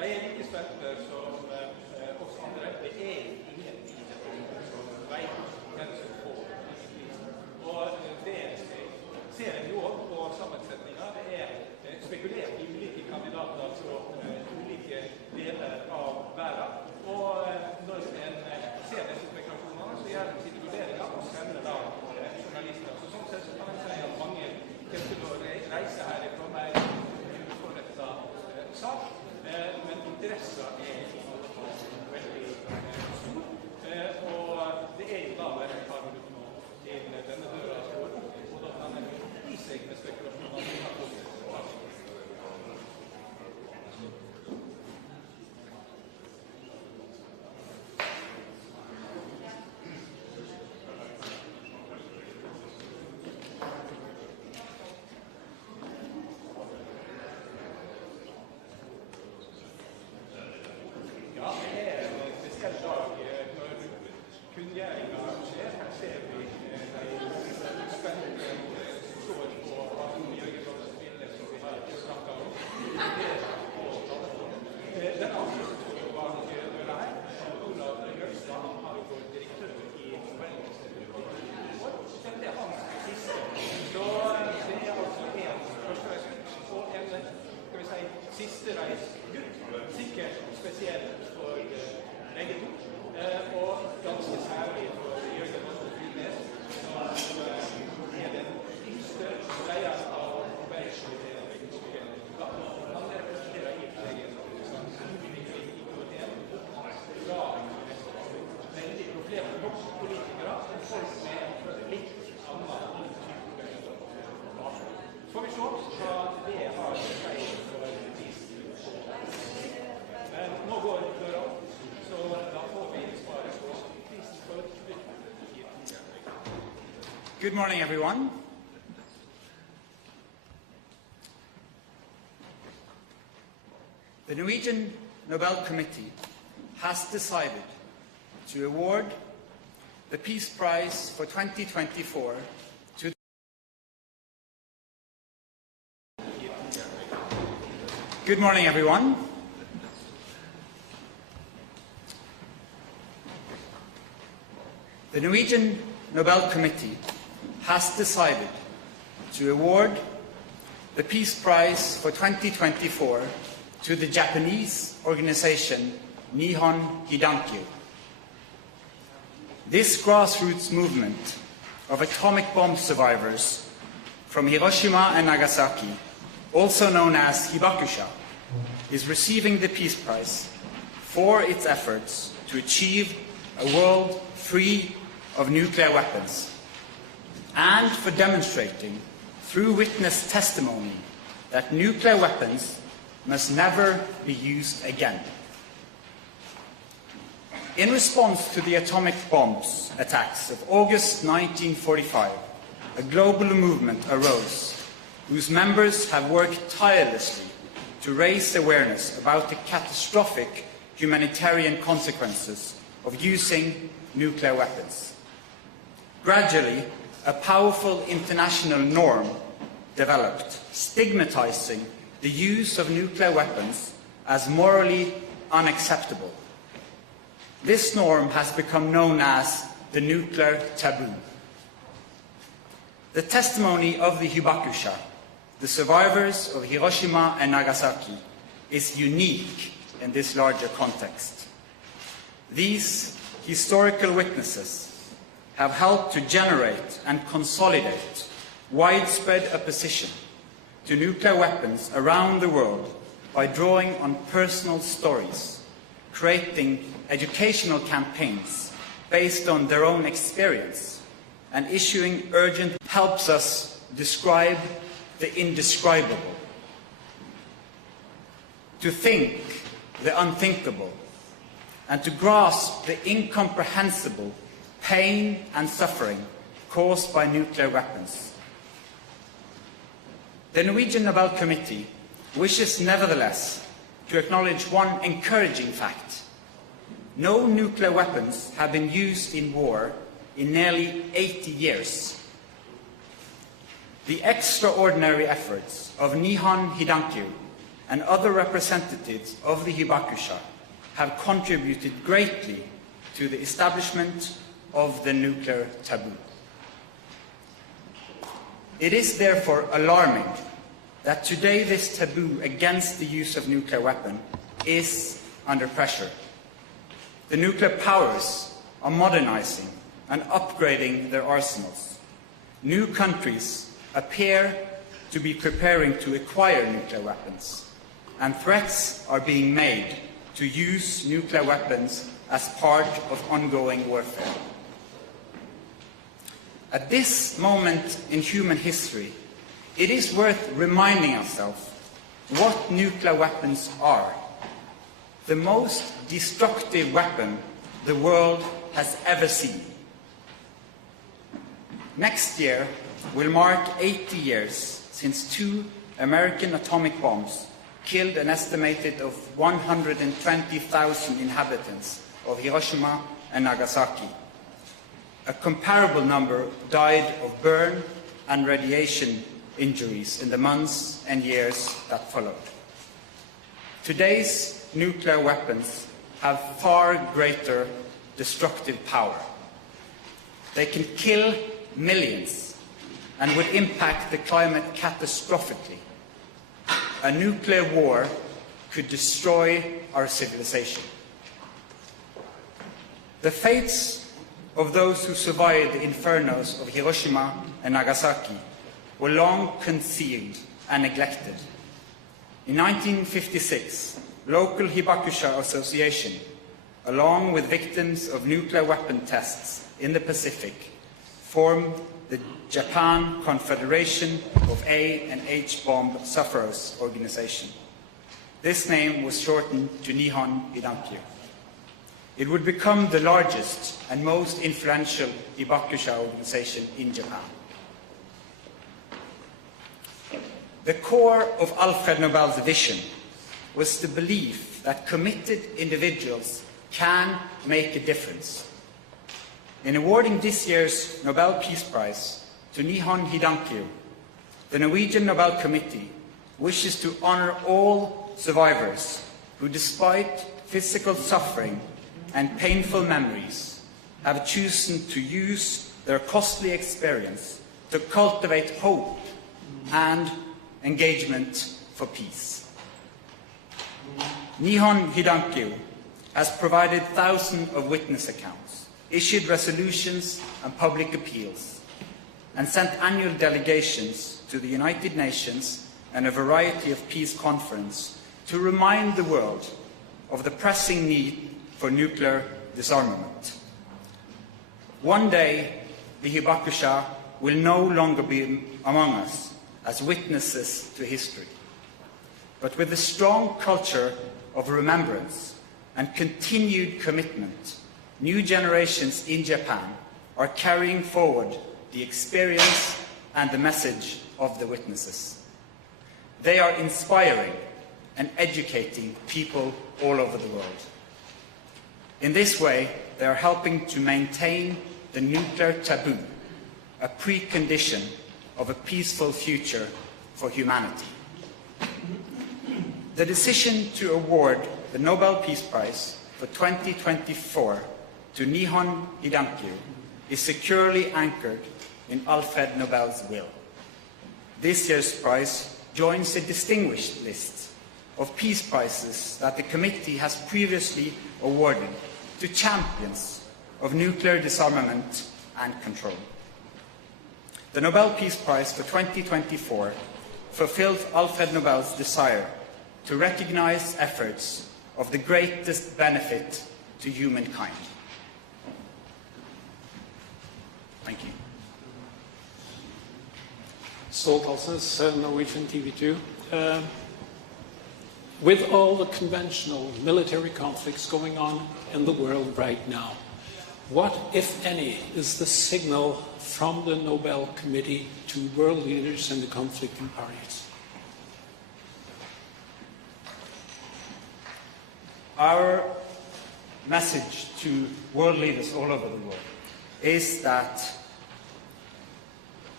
Jeg like spente som oss andre. Det ingen i dette som vet hvem som får prisen. Og det ser en jo også på sammensetninger. Det spekulert i ulike kandidater fra ulike deler av verden. Og når en ser disse spekulasjonene, så gjør en sine vurderinger og sender da journalister. Så sånn sett så kan en si at mange kommer til å reise herifra med en uforrettet sak. Men interessen veldig stor, og det jo da bare et par minutter nå til denne døra står opp, og da kan en i seg med spekulasjoner som har fått. Good morning, everyone. The Norwegian Nobel Committee has decided to award the Peace Prize for 2024 to Good morning, everyone. The Norwegian Nobel Committee has decided to award the Peace Prize for 2024 to the Japanese organization Nihon Hidankyo. This grassroots movement of atomic bomb survivors from Hiroshima and Nagasaki, also known as Hibakusha, is receiving the Peace Prize for its efforts to achieve a world free of nuclear weapons, and for demonstrating through witness testimony that nuclear weapons must never be used again. In response to the atomic bombs attacks of August 1945, a global movement arose whose members have worked tirelessly to raise awareness about the catastrophic humanitarian consequences of using nuclear weapons. Gradually, a powerful international norm developed, stigmatizing the use of nuclear weapons as morally unacceptable. This norm has become known as the nuclear taboo. The testimony of the Hibakusha, the survivors of Hiroshima and Nagasaki, is unique in this larger context. These historical witnesses have helped to generate and consolidate widespread opposition to nuclear weapons around the world by drawing on personal stories, creating educational campaigns based on their own experience, and issuing urgent helps us describe the indescribable, to think the unthinkable, and to grasp the incomprehensible pain and suffering caused by nuclear weapons. The Norwegian Nobel Committee wishes nevertheless to acknowledge one encouraging fact. No nuclear weapons have been used in war in nearly 80 years. The extraordinary efforts of Nihon Hidankyo and other representatives of the Hibakusha have contributed greatly to the establishment of the nuclear taboo. It is therefore alarming that today this taboo against the use of nuclear weapons is under pressure. The nuclear powers are modernizing and upgrading their arsenals. New countries appear to be preparing to acquire nuclear weapons, and threats are being made to use nuclear weapons as part of ongoing warfare. At this moment in human history, it is worth reminding ourselves what nuclear weapons are. The most destructive weapon the world has ever seen. Next year will mark 80 years since 2 American atomic bombs killed an estimated of 120,000 inhabitants of Hiroshima and Nagasaki. A comparable number died of burn and radiation injuries in the months and years that followed. Today's nuclear weapons have far greater destructive power. They can kill millions and would impact the climate catastrophically. A nuclear war could destroy our civilization. The fates of those who survived the infernos of Hiroshima and Nagasaki were long concealed and neglected. In 1956, local Hibakusha Association, along with victims of nuclear weapon tests in the Pacific, formed the Japan Confederation of A and H bomb sufferers organization. This name was shortened to Nihon Hidankyo. It would become the largest and most influential Hibakusha organization in Japan. The core of Alfred Nobel's vision was the belief that committed individuals can make a difference. In awarding this year's Nobel Peace Prize to Nihon Hidankyo, the Norwegian Nobel Committee wishes to honor all survivors who, despite physical suffering and painful memories, have chosen to use their costly experience to cultivate hope and engagement for peace. Nihon Hidankyo has provided thousands of witness accounts, issued resolutions and public appeals, and sent annual delegations to the United Nations and a variety of peace conferences to remind the world of the pressing need for nuclear disarmament. One day, the Hibakusha will no longer be among us as witnesses to history, but with a strong culture of remembrance and continued commitment, new generations in Japan are carrying forward the experience and the message of the witnesses. They are inspiring and educating people all over the world. In this way, they are helping to maintain the nuclear taboo, a precondition of a peaceful future for humanity. The decision to award the Nobel Peace Prize for 2024 to Nihon Hidankyo is securely anchored in Alfred Nobel's will. This year's prize joins a distinguished list of peace prizes that the committee has previously awarded to champions of nuclear disarmament and control. The Nobel Peace Prize for 2024 fulfills Alfred Nobel's desire to recognize efforts of the greatest benefit to humankind. Thank you. Ståltalsnes, Norwegian TV2. With all the conventional military conflicts going on in the world right now, what, if any, is the signal from the Nobel Committee to world leaders and the conflicting parties? Our message to world leaders all over the world is that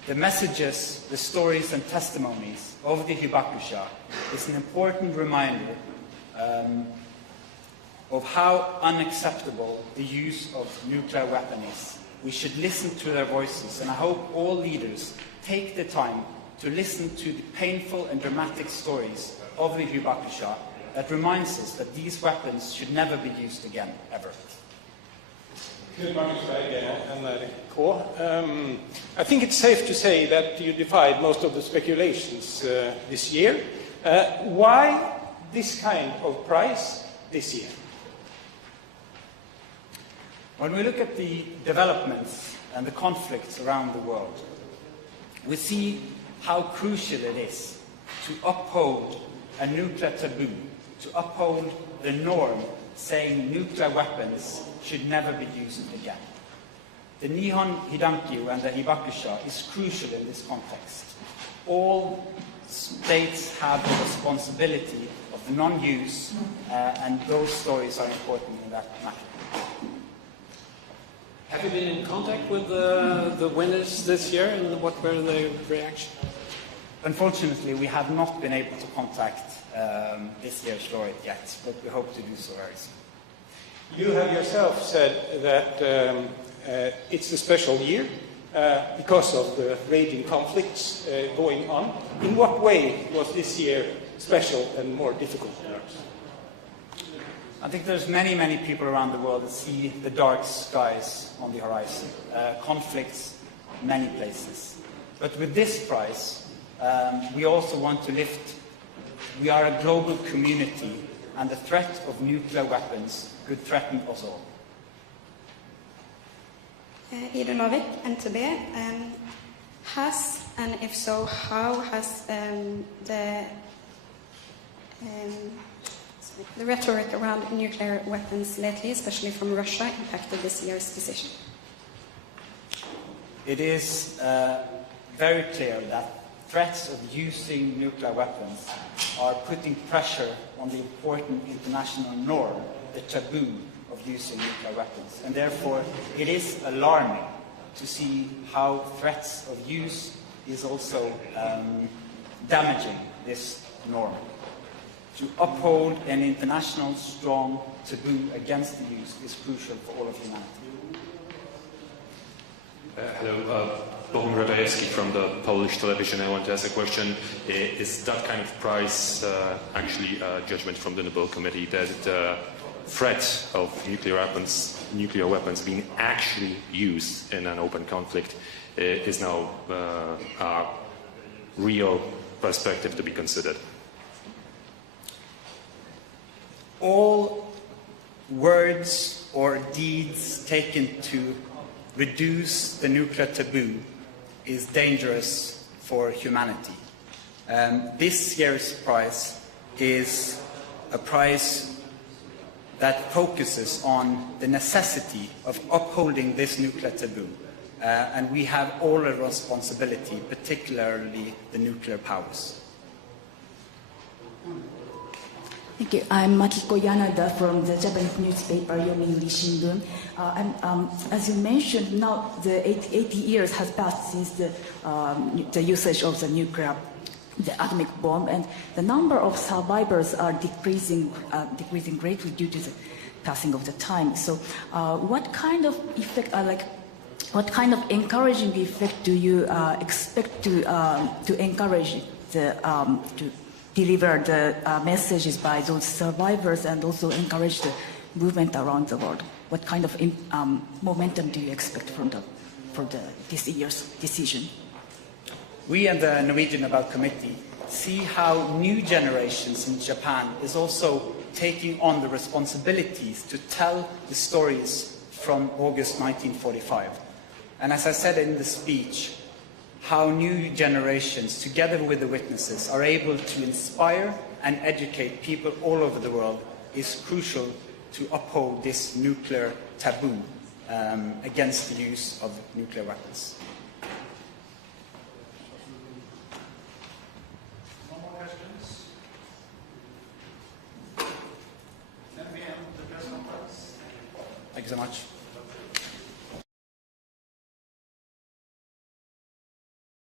The messages, the stories and testimonies of the Hibakusha is an important reminder of how unacceptable the use of nuclear weapons is. We should listen to their voices, and I hope all leaders take the time to listen to the painful and dramatic stories of the Hibakusha that reminds us that these weapons should never be used again, ever. I think it's safe to say that you defied most of the speculations this year. Why this kind of prize this year? When we look at the developments and the conflicts around the world, we see how crucial it is to uphold a nuclear taboo, to uphold the norm saying nuclear weapons should never be used again. The Nihon Hidankyo and the Hibakusha is crucial in this context. All states have the responsibility of the non-use, and those stories are important in that matter. Have you been in contact with the winners this year, and what were their reactions? Unfortunately, we have not been able to contact this year's laureate yet, but we hope to do so very soon. You have yourself said that it's a special year because of the raging conflicts going on. In what way was this year special and more difficult? I think there's many, many people around the world that see the dark skies on the horizon, conflicts in many places. But with this prize, we also want to lift, we are a global community, and the threat of nuclear weapons could threaten us all. Ida Novik, NTB. Has, and if so, how has the rhetoric around nuclear weapons lately, especially from Russia, impacted this year's decision? It is very clear that threats of using nuclear weapons are putting pressure on the important international norm, the taboo of using nuclear weapons. And therefore, it is alarming to see how threats of use is also damaging this norm. To uphold an international strong taboo against the use is crucial for all of humanity. Hello, Bohum Radajewski from the Polish television. I want to ask a question. Is that kind of prize actually a judgment from the Nobel Committee that the threat of nuclear weapons being actually used in an open conflict is now a real perspective to be considered? All words or deeds taken to reduce the nuclear taboo is dangerous for humanity. This year's prize is a prize that focuses on the necessity of upholding this nuclear taboo. And we have all a responsibility, particularly the nuclear powers. Thank you. I'm Makiko Yanada from the Japanese newspaper Yomiuri Shimbun. As you mentioned, now the 80 years has passed since the usage of the atomic bomb, and the number of survivors are decreasing greatly due to the passing of the time. So, what kind of effect, what kind of encouraging effect do you expect to encourage to deliver the messages by those survivors and also encourage the movement around the world? What kind of momentum do you expect for this year's decision? We and the Norwegian Nobel Committee see how new generations in Japan is also taking on the responsibilities to tell the stories from August 1945. And as I said in the speech, how new generations, together with the witnesses, are able to inspire and educate people all over the world is crucial to uphold this nuclear taboo against the use of nuclear weapons. No more questions? Then we end the press conference. Thank you so much.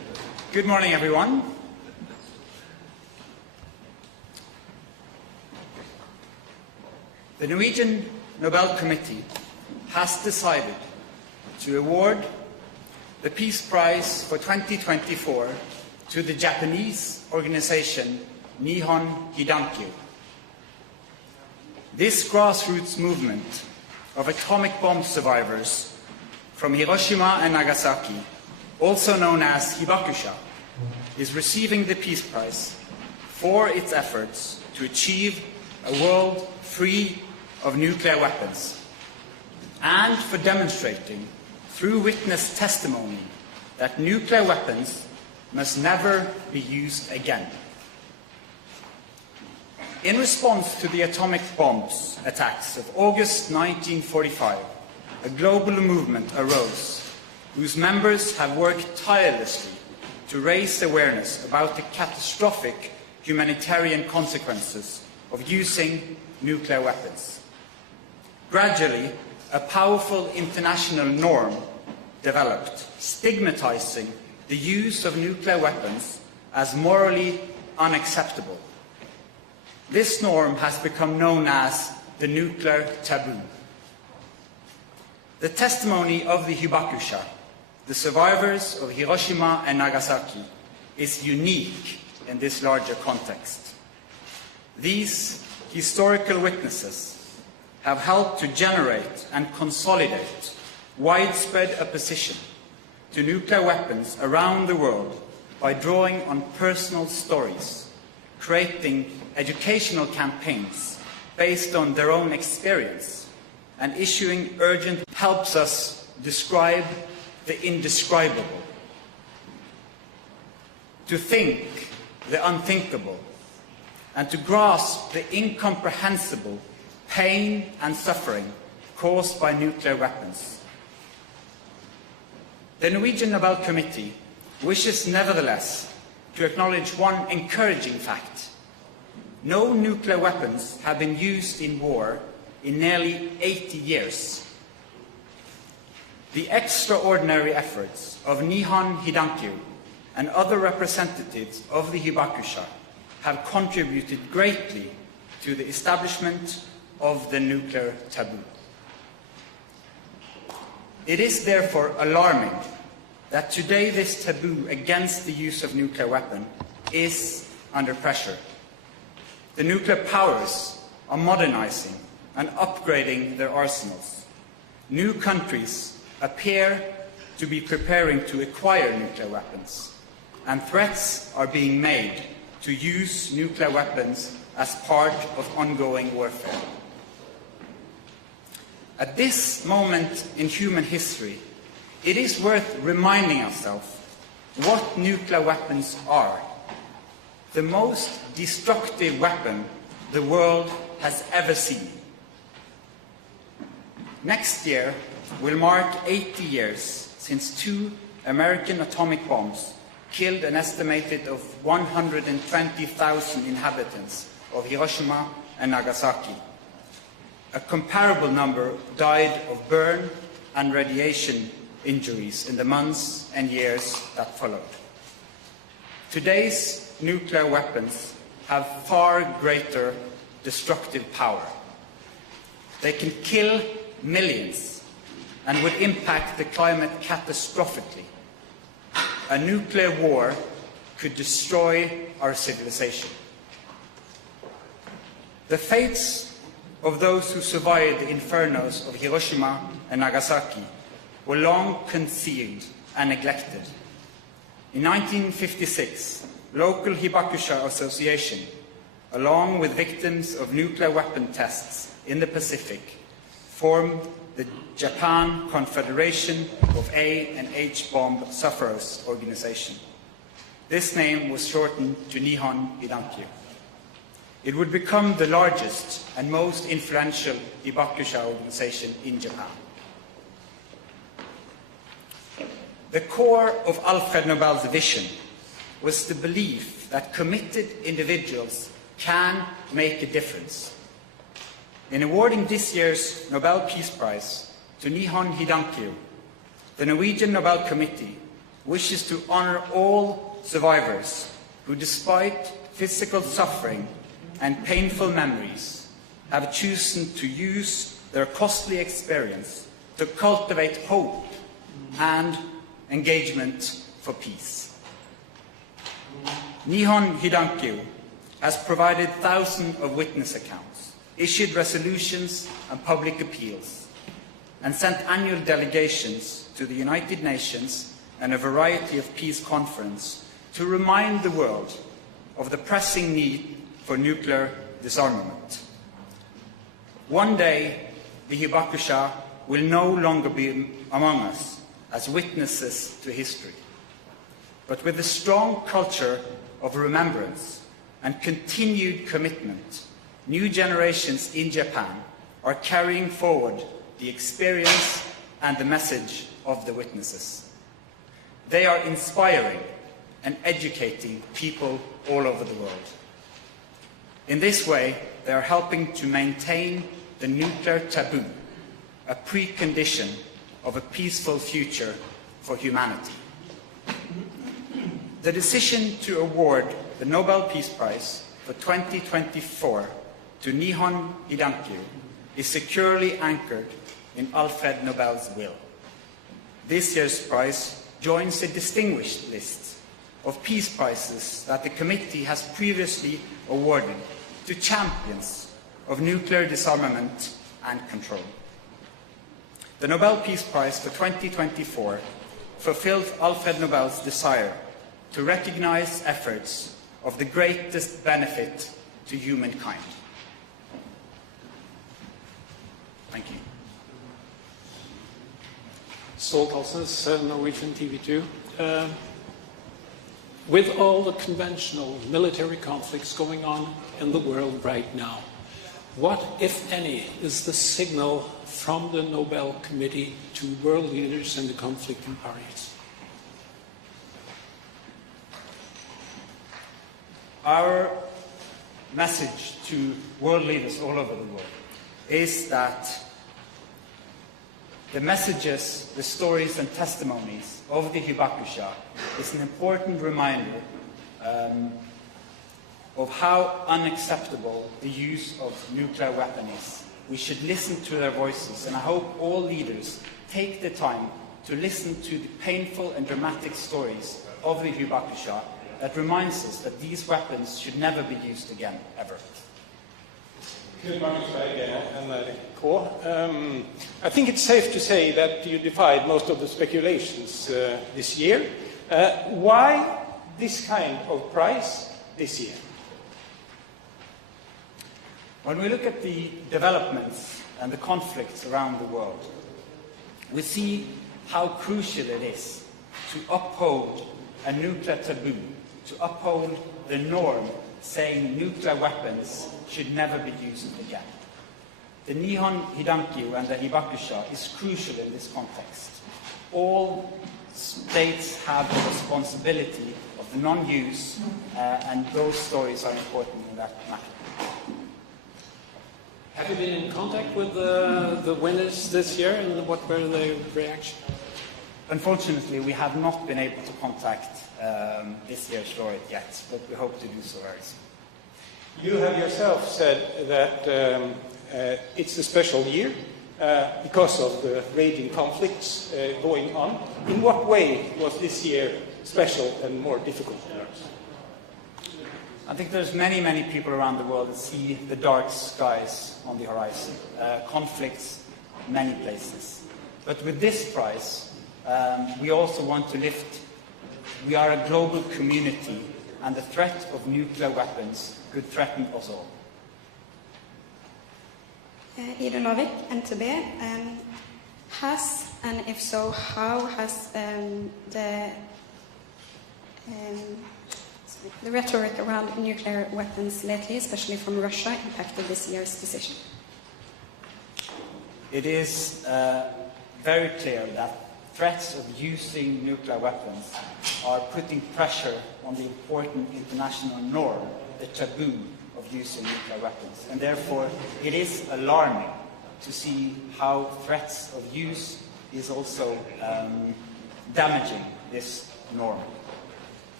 Good morning, everyone. The Norwegian Nobel Committee has decided to award the Peace Prize for 2024 to the Japanese organization Nihon Hidankyo. This grassroots movement of atomic bomb survivors from Hiroshima and Nagasaki, also known as Hibakusha, is receiving the Peace Prize for its efforts to achieve a world free of nuclear weapons and for demonstrating through witness testimony that nuclear weapons must never be used again. In response to the atomic bombs attacks of August 1945, a global movement arose whose members have worked tirelessly to raise awareness about the catastrophic humanitarian consequences of using nuclear weapons. Gradually, a powerful international norm developed, stigmatizing the use of nuclear weapons as morally unacceptable. This norm has become known as the nuclear taboo. The testimony of the Hibakusha, the survivors of Hiroshima and Nagasaki, is unique in this larger context. These historical witnesses have helped to generate and consolidate widespread opposition to nuclear weapons around the world by drawing on personal stories, creating educational campaigns based on their own experience, and issuing urgent helps us describe the indescribable, to think the unthinkable, and to grasp the incomprehensible pain and suffering caused by nuclear weapons. The Norwegian Nobel Committee wishes nevertheless to acknowledge one encouraging fact. No nuclear weapons have been used in war in nearly 80 years. The extraordinary efforts of Nihon Hidankyo and other representatives of the Hibakusha have contributed greatly to the establishment of the nuclear taboo. It is therefore alarming that today this taboo against the use of nuclear weapons is under pressure. The nuclear powers are modernizing and upgrading their arsenals. New countries appear to be preparing to acquire nuclear weapons, and threats are being made to use nuclear weapons as part of ongoing warfare. At this moment in human history, it is worth reminding ourselves what nuclear weapons are. The most destructive weapon the world has ever seen. Next year will mark 80 years since 2 American atomic bombs killed an estimated of 120,000 inhabitants of Hiroshima and Nagasaki. A comparable number died of burn and radiation injuries in the months and years that followed. Today's nuclear weapons have far greater destructive power. They can kill millions and would impact the climate catastrophically. A nuclear war could destroy our civilization. The fates of those who survived the infernos of Hiroshima and Nagasaki were long concealed and neglected. In 1956, local Hibakusha Association, along with victims of nuclear weapon tests in the Pacific, formed the Japan Confederation of A and H bomb sufferers organization. This name was shortened to Nihon Hidankyo. It would become the largest and most influential Hibakusha organization in Japan. The core of Alfred Nobel's vision was the belief that committed individuals can make a difference. In awarding this year's Nobel Peace Prize to Nihon Hidankyo, the Norwegian Nobel Committee wishes to honor all survivors who, despite physical suffering and painful memories, have chosen to use their costly experience to cultivate hope and engagement for peace. Nihon Hidankyo has provided thousands of witness accounts, issued resolutions and public appeals, and sent annual delegations to the United Nations and a variety of peace conferences to remind the world of the pressing need for nuclear disarmament. One day, the Hibakusha will no longer be among us as witnesses to history, but with a strong culture of remembrance and continued commitment, new generations in Japan are carrying forward the experience and the message of the witnesses. They are inspiring and educating people all over the world. In this way, they are helping to maintain the nuclear taboo, a precondition of a peaceful future for humanity. The decision to award the Nobel Peace Prize for 2024 to Nihon Hidankyo is securely anchored in Alfred Nobel's will. This year's prize joins a distinguished list of peace prizes that the committee has previously awarded to champions of nuclear disarmament and control. The Nobel Peace Prize for 2024 fulfilled Alfred Nobel's desire to recognize efforts of the greatest benefit to humankind. Thank you. Soltalsnes, Norwegian TV2. With all the conventional military conflicts going on in the world right now, what, if any, is the signal from the Nobel Committee to world leaders and the conflicting parties? Our message to world leaders all over the world is that the messages, the stories and testimonies of the Hibakusha is an important reminder of how unacceptable the use of nuclear weapons is. We should listen to their voices, and I hope all leaders take the time to listen to the painful and dramatic stories of the Hibakusha that reminds us that these weapons should never be used again, ever. I think it's safe to say that you defied most of the speculations this year. Why this kind of prize this year? When we look at the developments and the conflicts around the world, we see how crucial it is to uphold a nuclear taboo, to uphold the norm saying nuclear weapons should never be used again. The Nihon Hidankyo and the Hibakusha is crucial in this context. All states have the responsibility of the non-use, and those stories are important in that matter. Have you been in contact with the winners this year, and what were their reactions? Unfortunately, we have not been able to contact this year's laureate yet, but we hope to do so very soon. You have yourself said that it's a special year because of the raging conflicts going on. In what way was this year special and more difficult? I think there's many people around the world that see the dark skies on the horizon, conflicts in many places. But with this prize, we also want to lift. We are a global community, and the threat of nuclear weapons could threaten us all. Ida Novik, NTB, has, and if so, how has the rhetoric around nuclear weapons lately, especially from Russia, impacted this year's decision? It is very clear that threats of using nuclear weapons are putting pressure on the important international norm, the taboo of using nuclear weapons. And therefore, it is alarming to see how threats of use is also damaging this norm.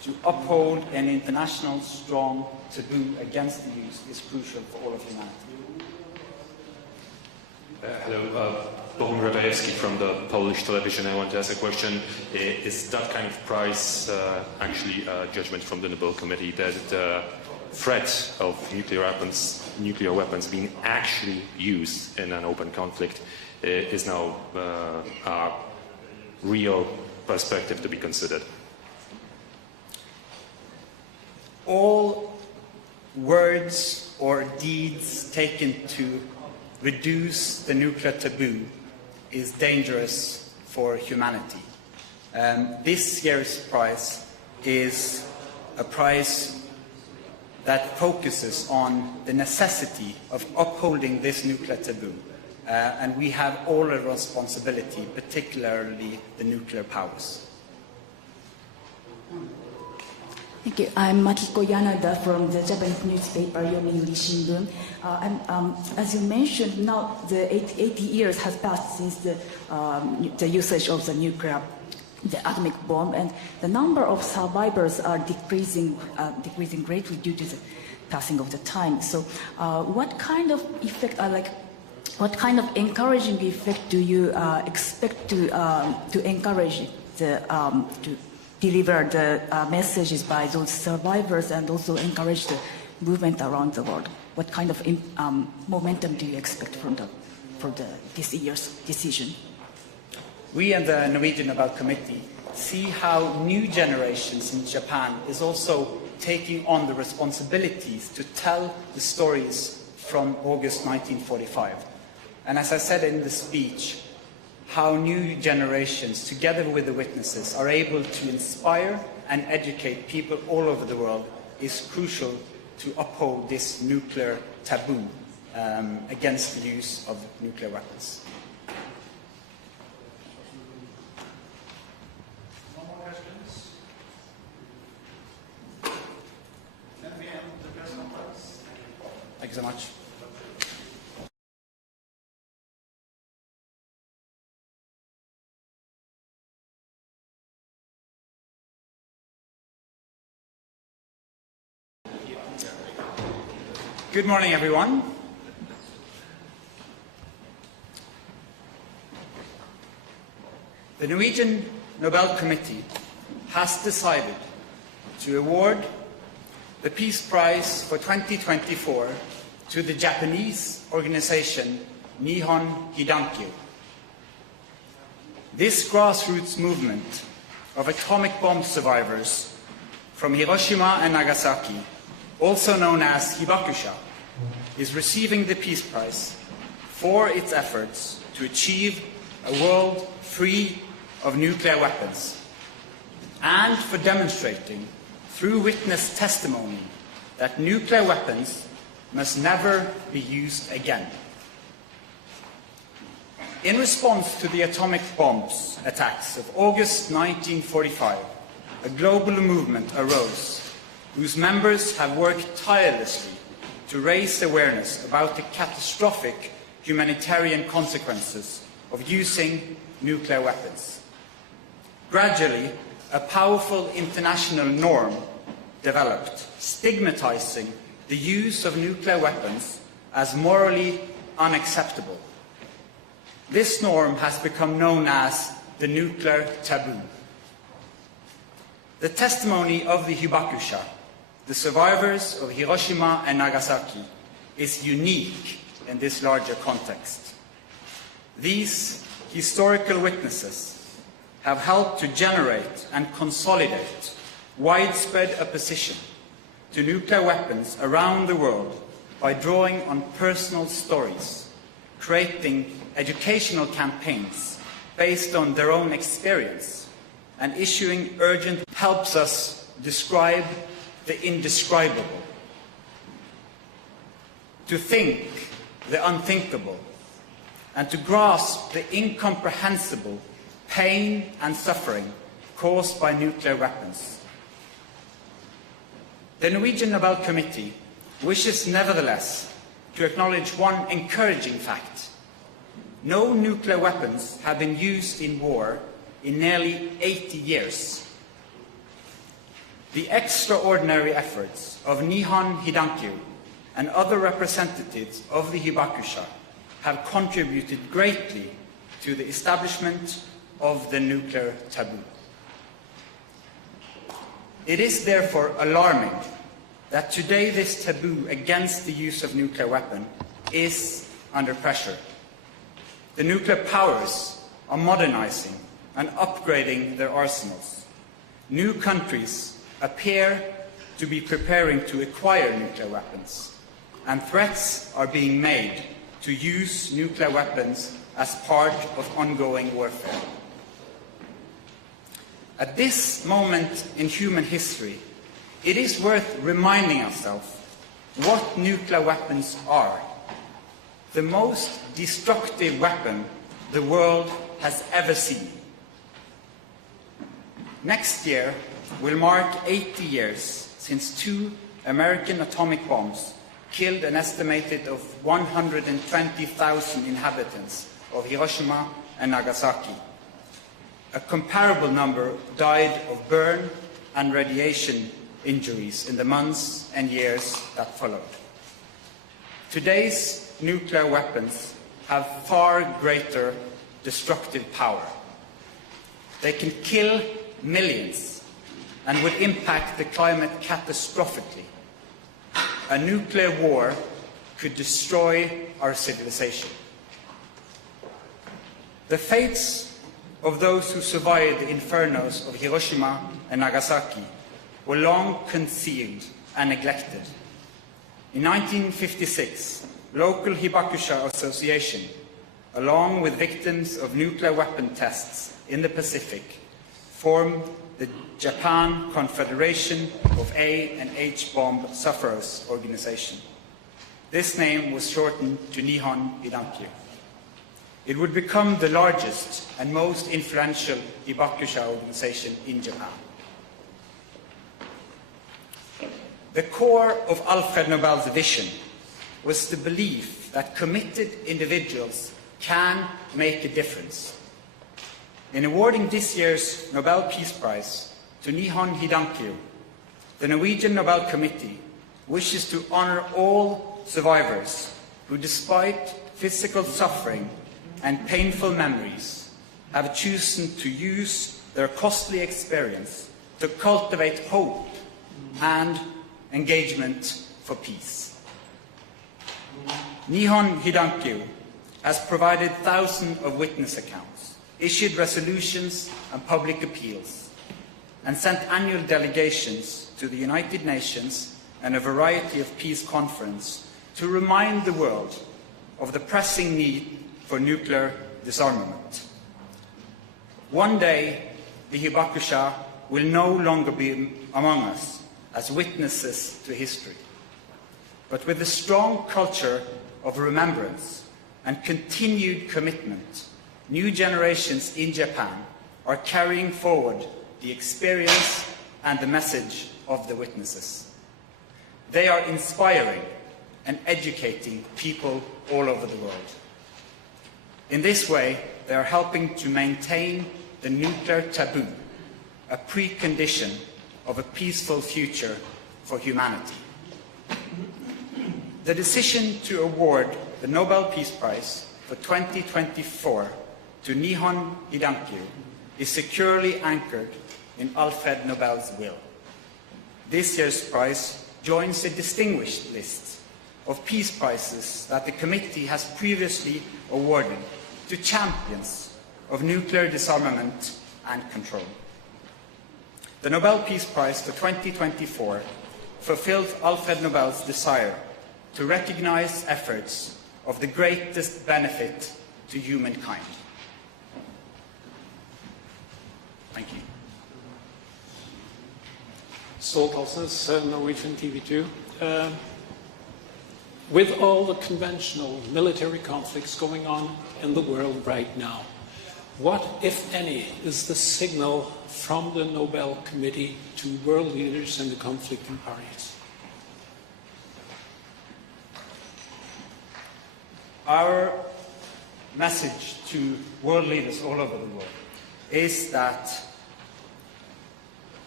to uphold an international strong taboo against the use is crucial for all of humanity. Hello, Bohun Radajewski from the Polish television. I want to ask a question. Is that kind of price actually a judgment from the Nobel Committee that the threat of nuclear weapons being actually used in an open conflict is now a real perspective to be considered? All words or deeds taken to reduce the nuclear taboo is dangerous for humanity. This year's prize is a prize that focuses on the necessity of upholding this nuclear taboo. And we have all a responsibility, particularly the nuclear powers. Thank you. I'm Makiko Yanada from the Japanese newspaper Yomiuri Shimbun. As you mentioned, now the 80 years has passed since the usage of the atomic bomb, and the number of survivors are decreasing greatly due to the passing of the time. So, what kind of effect, what kind of encouraging effect do you expect to encourage to deliver the messages by those survivors and also encourage the movement around the world? What kind of momentum do you expect from this year's decision? We and the Norwegian Nobel Committee see how new generations in Japan is also taking on the responsibilities to tell the stories from August 1945. And as I said in the speech, how new generations, together with the witnesses, are able to inspire and educate people all over the world is crucial to uphold this nuclear taboo against the use of nuclear weapons. No more questions? Then we end the press conference. Thank you so much. Good morning, everyone. The Norwegian Nobel Committee has decided to award the Peace Prize for 2024 to the Japanese organization Nihon Hidankyo. This grassroots movement of atomic bomb survivors from Hiroshima and Nagasaki, also known as Hibakusha, is receiving the Peace Prize for its efforts to achieve a world free of nuclear weapons and for demonstrating through witness testimony that nuclear weapons must never be used again. In response to the atomic bombs attacks of August 1945, a global movement arose whose members have worked tirelessly to raise awareness about the catastrophic humanitarian consequences of using nuclear weapons. Gradually, a powerful international norm developed, stigmatizing the use of nuclear weapons as morally unacceptable. This norm has become known as the nuclear taboo. The testimony of the Hibakusha, the survivors of Hiroshima and Nagasaki, is unique in this larger context. These historical witnesses have helped to generate and consolidate widespread opposition to nuclear weapons around the world by drawing on personal stories, creating educational campaigns based on their own experience, and issuing urgent helps us describe the indescribable, to think the unthinkable, and to grasp the incomprehensible pain and suffering caused by nuclear weapons. The Norwegian Nobel Committee wishes nevertheless to acknowledge one encouraging fact. No nuclear weapons have been used in war in nearly 80 years. The extraordinary efforts of Nihon Hidankyo and other representatives of the Hibakusha have contributed greatly to the establishment of the nuclear taboo. It is therefore alarming that today this taboo against the use of nuclear weapons is under pressure. The nuclear powers are modernizing and upgrading their arsenals. New countries appear to be preparing to acquire nuclear weapons, and threats are being made to use nuclear weapons as part of ongoing warfare. At this moment in human history, it is worth reminding ourselves what nuclear weapons are. The most destructive weapon the world has ever seen. Next year will mark 80 years since 2 American atomic bombs killed an estimated of 120,000 inhabitants of Hiroshima and Nagasaki. A comparable number died of burn and radiation injuries in the months and years that followed. Today's nuclear weapons have far greater destructive power. They can kill millions and would impact the climate catastrophically. A nuclear war could destroy our civilization. The fates of those who survived the infernos of Hiroshima and Nagasaki were long concealed and neglected. In 1956, local Hibakusha Association, along with victims of nuclear weapon tests in the Pacific, formed the Japan Confederation of A and H Bomb Sufferers Organization. This name was shortened to Nihon Hidankyo. It would become the largest and most influential Hibakusha organization in Japan. The core of Alfred Nobel's vision was the belief that committed individuals can make a difference. In awarding this year's Nobel Peace Prize to Nihon Hidankyo, the Norwegian Nobel Committee wishes to honor all survivors who, despite physical suffering and painful memories, have chosen to use their costly experience to cultivate hope and engagement for peace. Nihon Hidankyo has provided thousands of witness accounts, issued resolutions and public appeals, and sent annual delegations to the United Nations and a variety of peace conferences to remind the world of the pressing need for nuclear disarmament. One day, the Hibakusha will no longer be among us as witnesses to history, but with a strong culture of remembrance and continued commitment, new generations in Japan are carrying forward the experience and the message of the witnesses. They are inspiring and educating people all over the world. In this way, they are helping to maintain the nuclear taboo, a precondition of a peaceful future for humanity. The decision to award the Nobel Peace Prize for 2024 to Nihon Hidankyo is securely anchored in Alfred Nobel's will. This year's prize joins a distinguished list of peace prizes that the committee has previously awarded to champions of nuclear disarmament and control. The Nobel Peace Prize for 2024 fulfilled Alfred Nobel's desire to recognize efforts of the greatest benefit to humankind. Thank you. Ståltalsnes, Norwegian TV2. With all the conventional military conflicts going on in the world right now, what, if any, is the signal from the Nobel Committee to world leaders and the conflicting parties? Our message to world leaders all over the world is that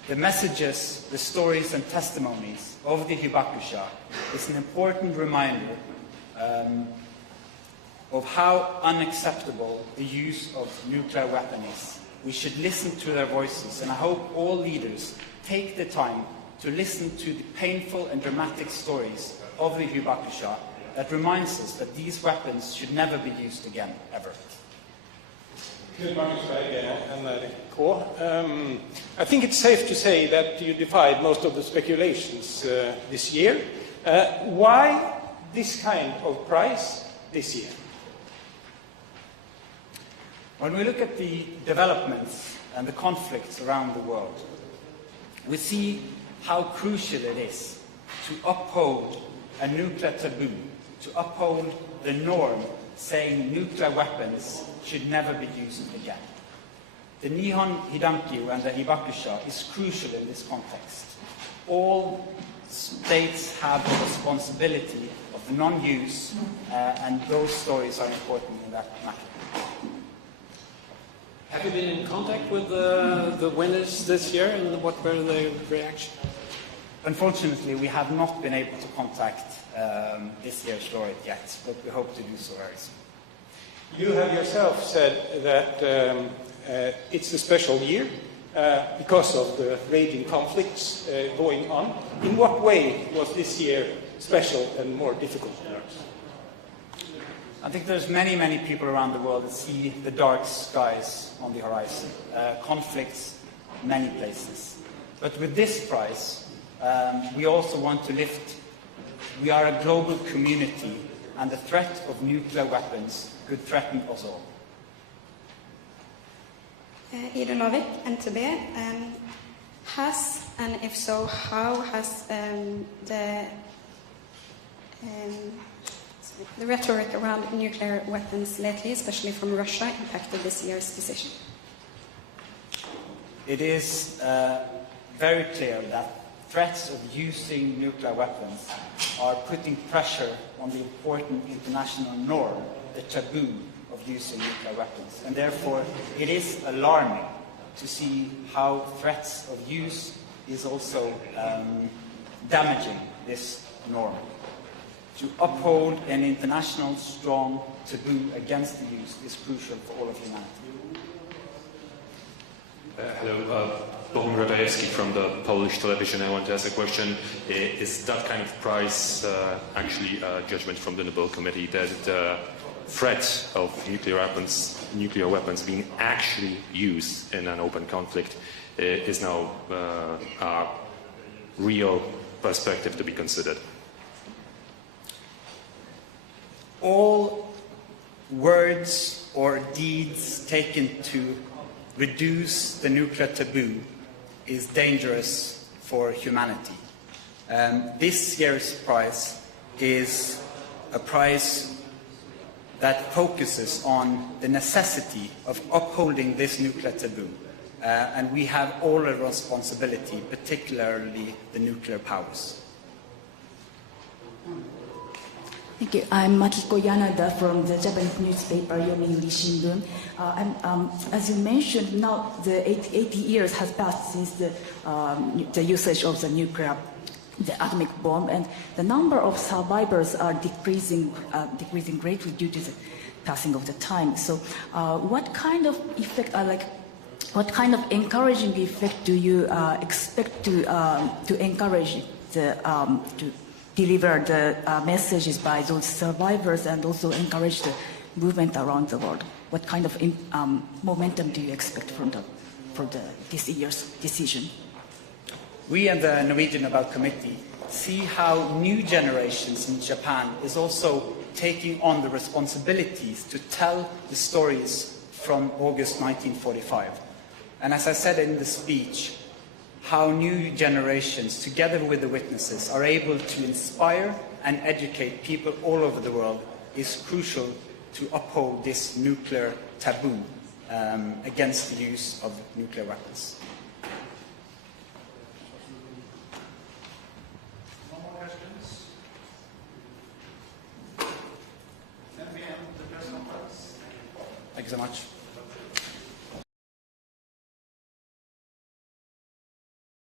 The messages, the stories and testimonies of the Hibakusha is an important reminder of how unacceptable the use of nuclear weapons is. We should listen to their voices, and I hope all leaders take the time to listen to the painful and dramatic stories of the Hibakusha that reminds us that these weapons should never be used again, ever. I think it's safe to say that you defied most of the speculations this year. Why this kind of prize this year? When we look at the developments and the conflicts around the world, we see how crucial it is to uphold a nuclear taboo, to uphold the norm saying nuclear weapons should never be used again. The Nihon Hidankyo and the Hibakusha is crucial in this context. All states have the responsibility of the non-use, and those stories are important in that matter. Have you been in contact with the winners this year, and what were their reactions? Unfortunately, we have not been able to contact this year's laureate yet, but we hope to do so very soon. You have yourself said that it's a special year because of the raging conflicts going on. In what way was this year special and more difficult for us? I think there's many people around the world that see the dark skies on the horizon, conflicts in many places. But with this prize, we also want to lift, we are a global community, and the threat of nuclear weapons could threaten us all. Idunovik, NTB, has, and if so, how has the rhetoric around nuclear weapons lately, especially from Russia, impacted this year's decision? It is very clear that threats of using nuclear weapons are putting pressure on the important international norm, the taboo of using nuclear weapons. And therefore, it is alarming to see how threats of use is also damaging this norm. To uphold an international strong taboo against the use is crucial for all of humanity. Hello, Bohum Radajewski from the Polish television. I want to ask a question. Is that kind of prize actually a judgment from the Nobel Committee that the threat of nuclear weapons being actually used in an open conflict is now a real perspective to be considered? All words or deeds taken to reduce the nuclear taboo is dangerous for humanity. This year's prize is a prize that focuses on the necessity of upholding this nuclear taboo. And we have all a responsibility, particularly the nuclear powers. Thank you. I'm Makiko Yanada from the Japanese newspaper Yomiuri Shimbun. As you mentioned, now the 80 years has passed since the usage of the atomic bomb, and the number of survivors are decreasing greatly due to the passing of the time. So, what kind of effect, what kind of encouraging effect do you expect to encourage to deliver the messages by those survivors and also encourage the movement around the world? What kind of momentum do you expect for this year's decision? We and the Norwegian Nobel Committee see how new generations in Japan is also taking on the responsibilities to tell the stories from August 1945. And as I said in the speech, how new generations, together with the witnesses, are able to inspire and educate people all over the world is crucial to uphold this nuclear taboo against the use of nuclear weapons. No more questions? Then we end the press conference. Thank you so much.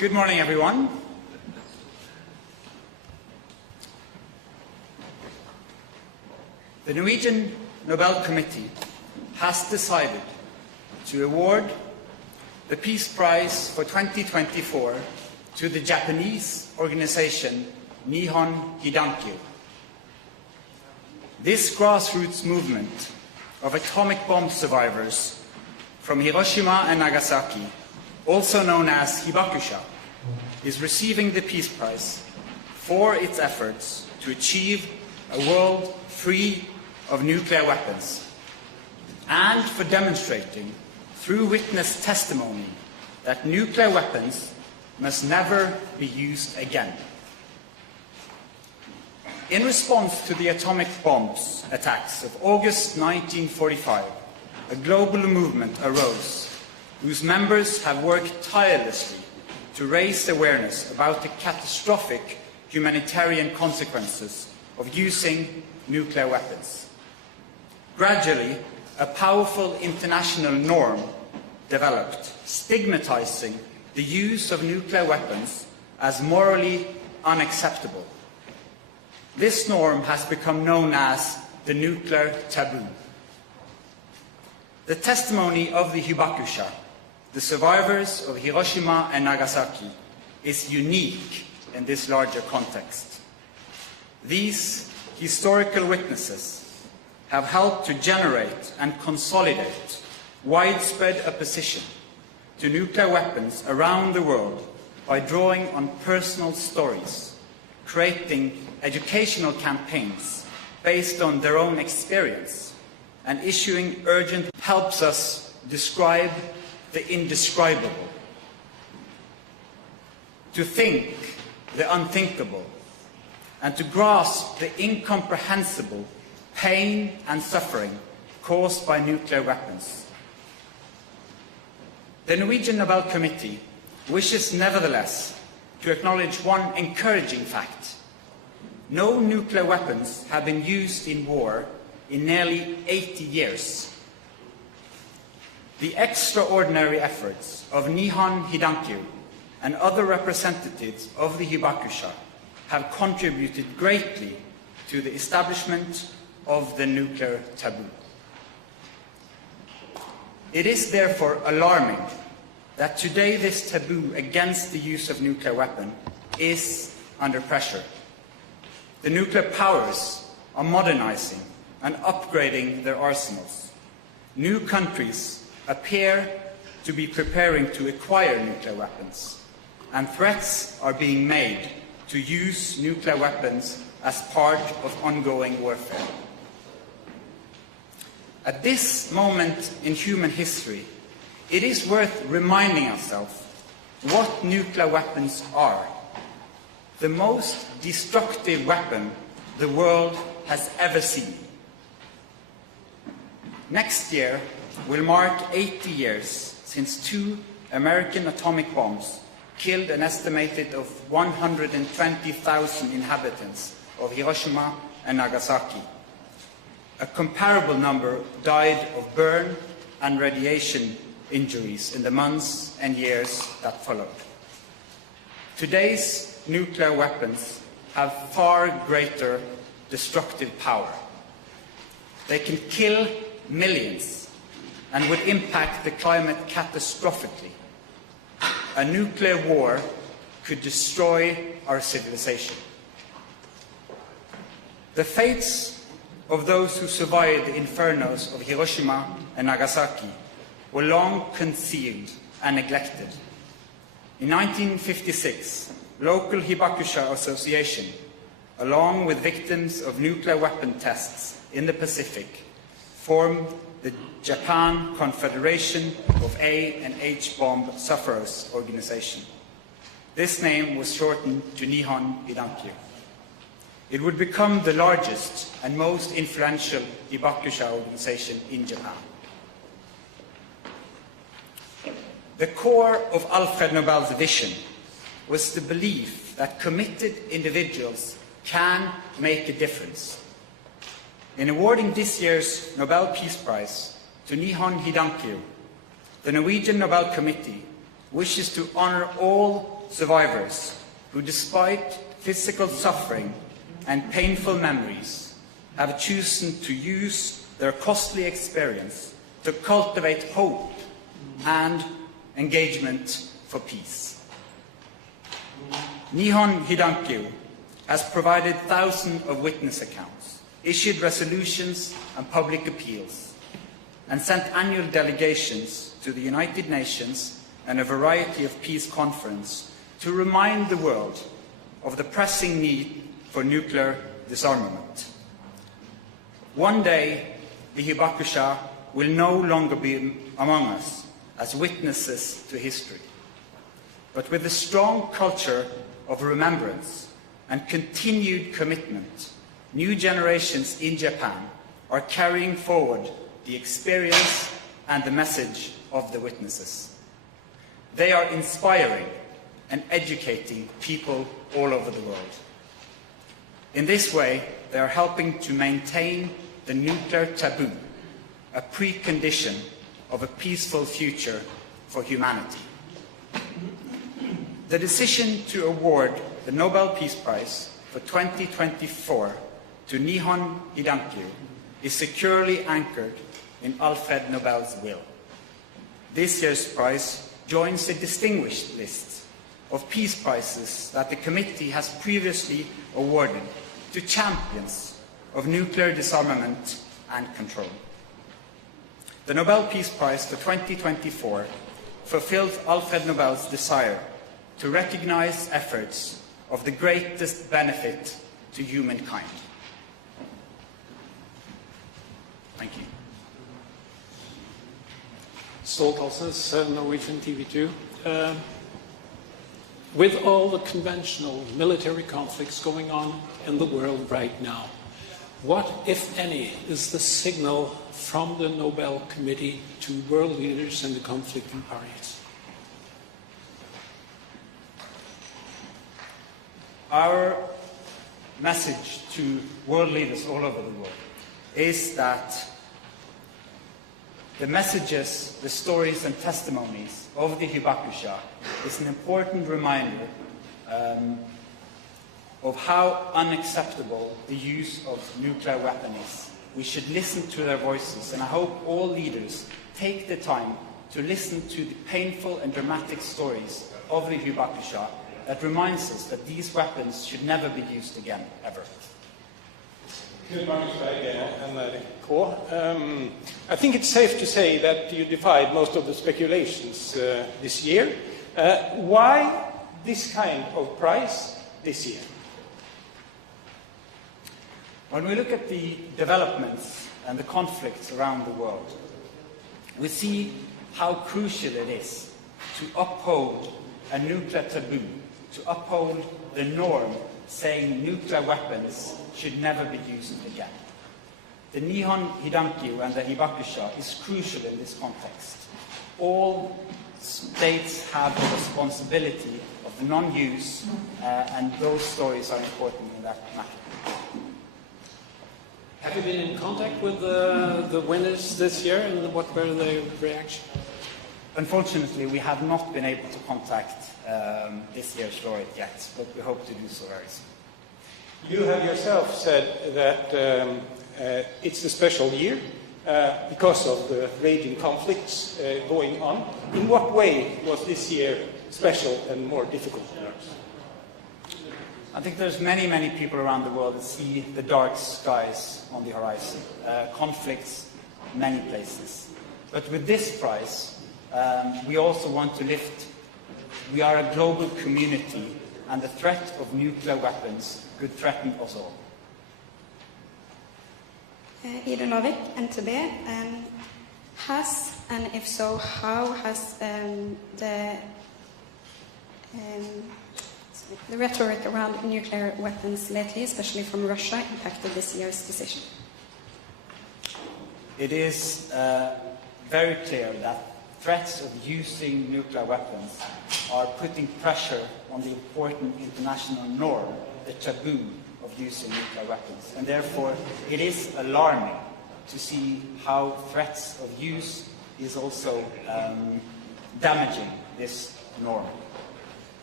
Good morning, everyone. The Norwegian Nobel Committee has decided to award the Peace Prize for 2024 to the Japanese organization Nihon Hidankyo. This grassroots movement of atomic bomb survivors from Hiroshima and Nagasaki, also known as Hibakusha, is receiving the Peace Prize for its efforts to achieve a world free of nuclear weapons and for demonstrating through witness testimony that nuclear weapons must never be used again. In response to the atomic bombs attacks of August 1945, a global movement arose whose members have worked tirelessly to raise awareness about the catastrophic humanitarian consequences of using nuclear weapons. Gradually, a powerful international norm developed, stigmatizing the use of nuclear weapons as morally unacceptable. This norm has become known as the nuclear taboo. The testimony of the Hibakusha, the survivors of Hiroshima and Nagasaki, is unique in this larger context. These historical witnesses have helped to generate and consolidate widespread opposition to nuclear weapons around the world by drawing on personal stories, creating educational campaigns based on their own experience, and issuing urgent helps us describe the indescribable, to think the unthinkable, and to grasp the incomprehensible pain and suffering caused by nuclear weapons. The Norwegian Nobel Committee wishes nevertheless to acknowledge one encouraging fact. No nuclear weapons have been used in war in nearly 80 years. The extraordinary efforts of Nihon Hidankyo and other representatives of the Hibakusha have contributed greatly to the establishment of the nuclear taboo. It is therefore alarming that today this taboo against the use of nuclear weapons is under pressure. The nuclear powers are modernizing and upgrading their arsenals. New countries appear to be preparing to acquire nuclear weapons, and threats are being made to use nuclear weapons as part of ongoing warfare. At this moment in human history, it is worth reminding ourselves what nuclear weapons are. The most destructive weapon the world has ever seen. Next year will mark 80 years since 2 American atomic bombs killed an estimated of 120,000 inhabitants of Hiroshima and Nagasaki. A comparable number died of burn and radiation injuries in the months and years that followed. Today's nuclear weapons have far greater destructive power. They can kill millions and would impact the climate catastrophically. A nuclear war could destroy our civilization. The fates of those who survived the infernos of Hiroshima and Nagasaki were long concealed and neglected. In 1956, local Hibakusha Association, along with victims of nuclear weapon tests in the Pacific, formed the Japan Confederation of A and H Bomb Sufferers Organization. This name was shortened to Nihon Hidankyo. It would become the largest and most influential Hibakusha organization in Japan. The core of Alfred Nobel's vision was the belief that committed individuals can make a difference. In awarding this year's Nobel Peace Prize to Nihon Hidankyo, the Norwegian Nobel Committee wishes to honor all survivors who, despite physical suffering and painful memories, have chosen to use their costly experience to cultivate hope and engagement for peace. Nihon Hidankyo has provided thousands of witness accounts, issued resolutions and public appeals, and sent annual delegations to the United Nations and a variety of peace conferences to remind the world of the pressing need for nuclear disarmament. One day, the Hibakusha will no longer be among us as witnesses to history, but with a strong culture of remembrance and continued commitment, new generations in Japan are carrying forward the experience and the message of the witnesses. They are inspiring and educating people all over the world. In this way, they are helping to maintain the nuclear taboo, a precondition of a peaceful future for humanity. The decision to award the Nobel Peace Prize for 2024 to Nihon Hidankyo is securely anchored in Alfred Nobel's will. This year's prize joins a distinguished list of peace prizes that the committee has previously awarded to champions of nuclear disarmament and control. The Nobel Peace Prize for 2024 fulfilled Alfred Nobel's desire to recognize efforts of the greatest benefit to humankind. Thank you. Ståltalsnes, Norwegian TV2. With all the conventional military conflicts going on in the world right now, what, if any, is the signal from the Nobel Committee to world leaders and the conflicting parties? Our message to world leaders all over the world is that the messages, the stories and testimonies of the Hibakusha is an important reminder of how unacceptable the use of nuclear weapons is. We should listen to their voices, and I hope all leaders take the time to listen to the painful and dramatic stories of the Hibakusha that reminds us that these weapons should never be used again, ever. I think it's safe to say that you defied most of the speculations this year. Why this kind of prize this year? When we look at the developments and the conflicts around the world, we see how crucial it is to uphold a nuclear taboo, to uphold the norm saying nuclear weapons should never be used again. The Nihon Hidankyo and the Hibakusha is crucial in this context. All states have the responsibility of non-use, and those stories are important in that matter. Have you been in contact with the winners this year, and what were their reactions? Unfortunately, we have not been able to contact this year's laureate yet, but we hope to do so very soon. You have yourself said that it's a special year because of the raging conflicts going on. In what way was this year special and more difficult? I think there's many people around the world that see the dark skies on the horizon, conflicts many places. But with this prize, we also want to lift. We are a global community, and the threat of nuclear weapons could threaten us all. Ida Novik, NTB, has, and if so, how has the rhetoric around nuclear weapons lately, especially from Russia, impacted this year's decision? It is very clear that threats of using nuclear weapons are putting pressure on the important international norm, the taboo of using nuclear weapons. And therefore, it is alarming to see how threats of use is also damaging this norm.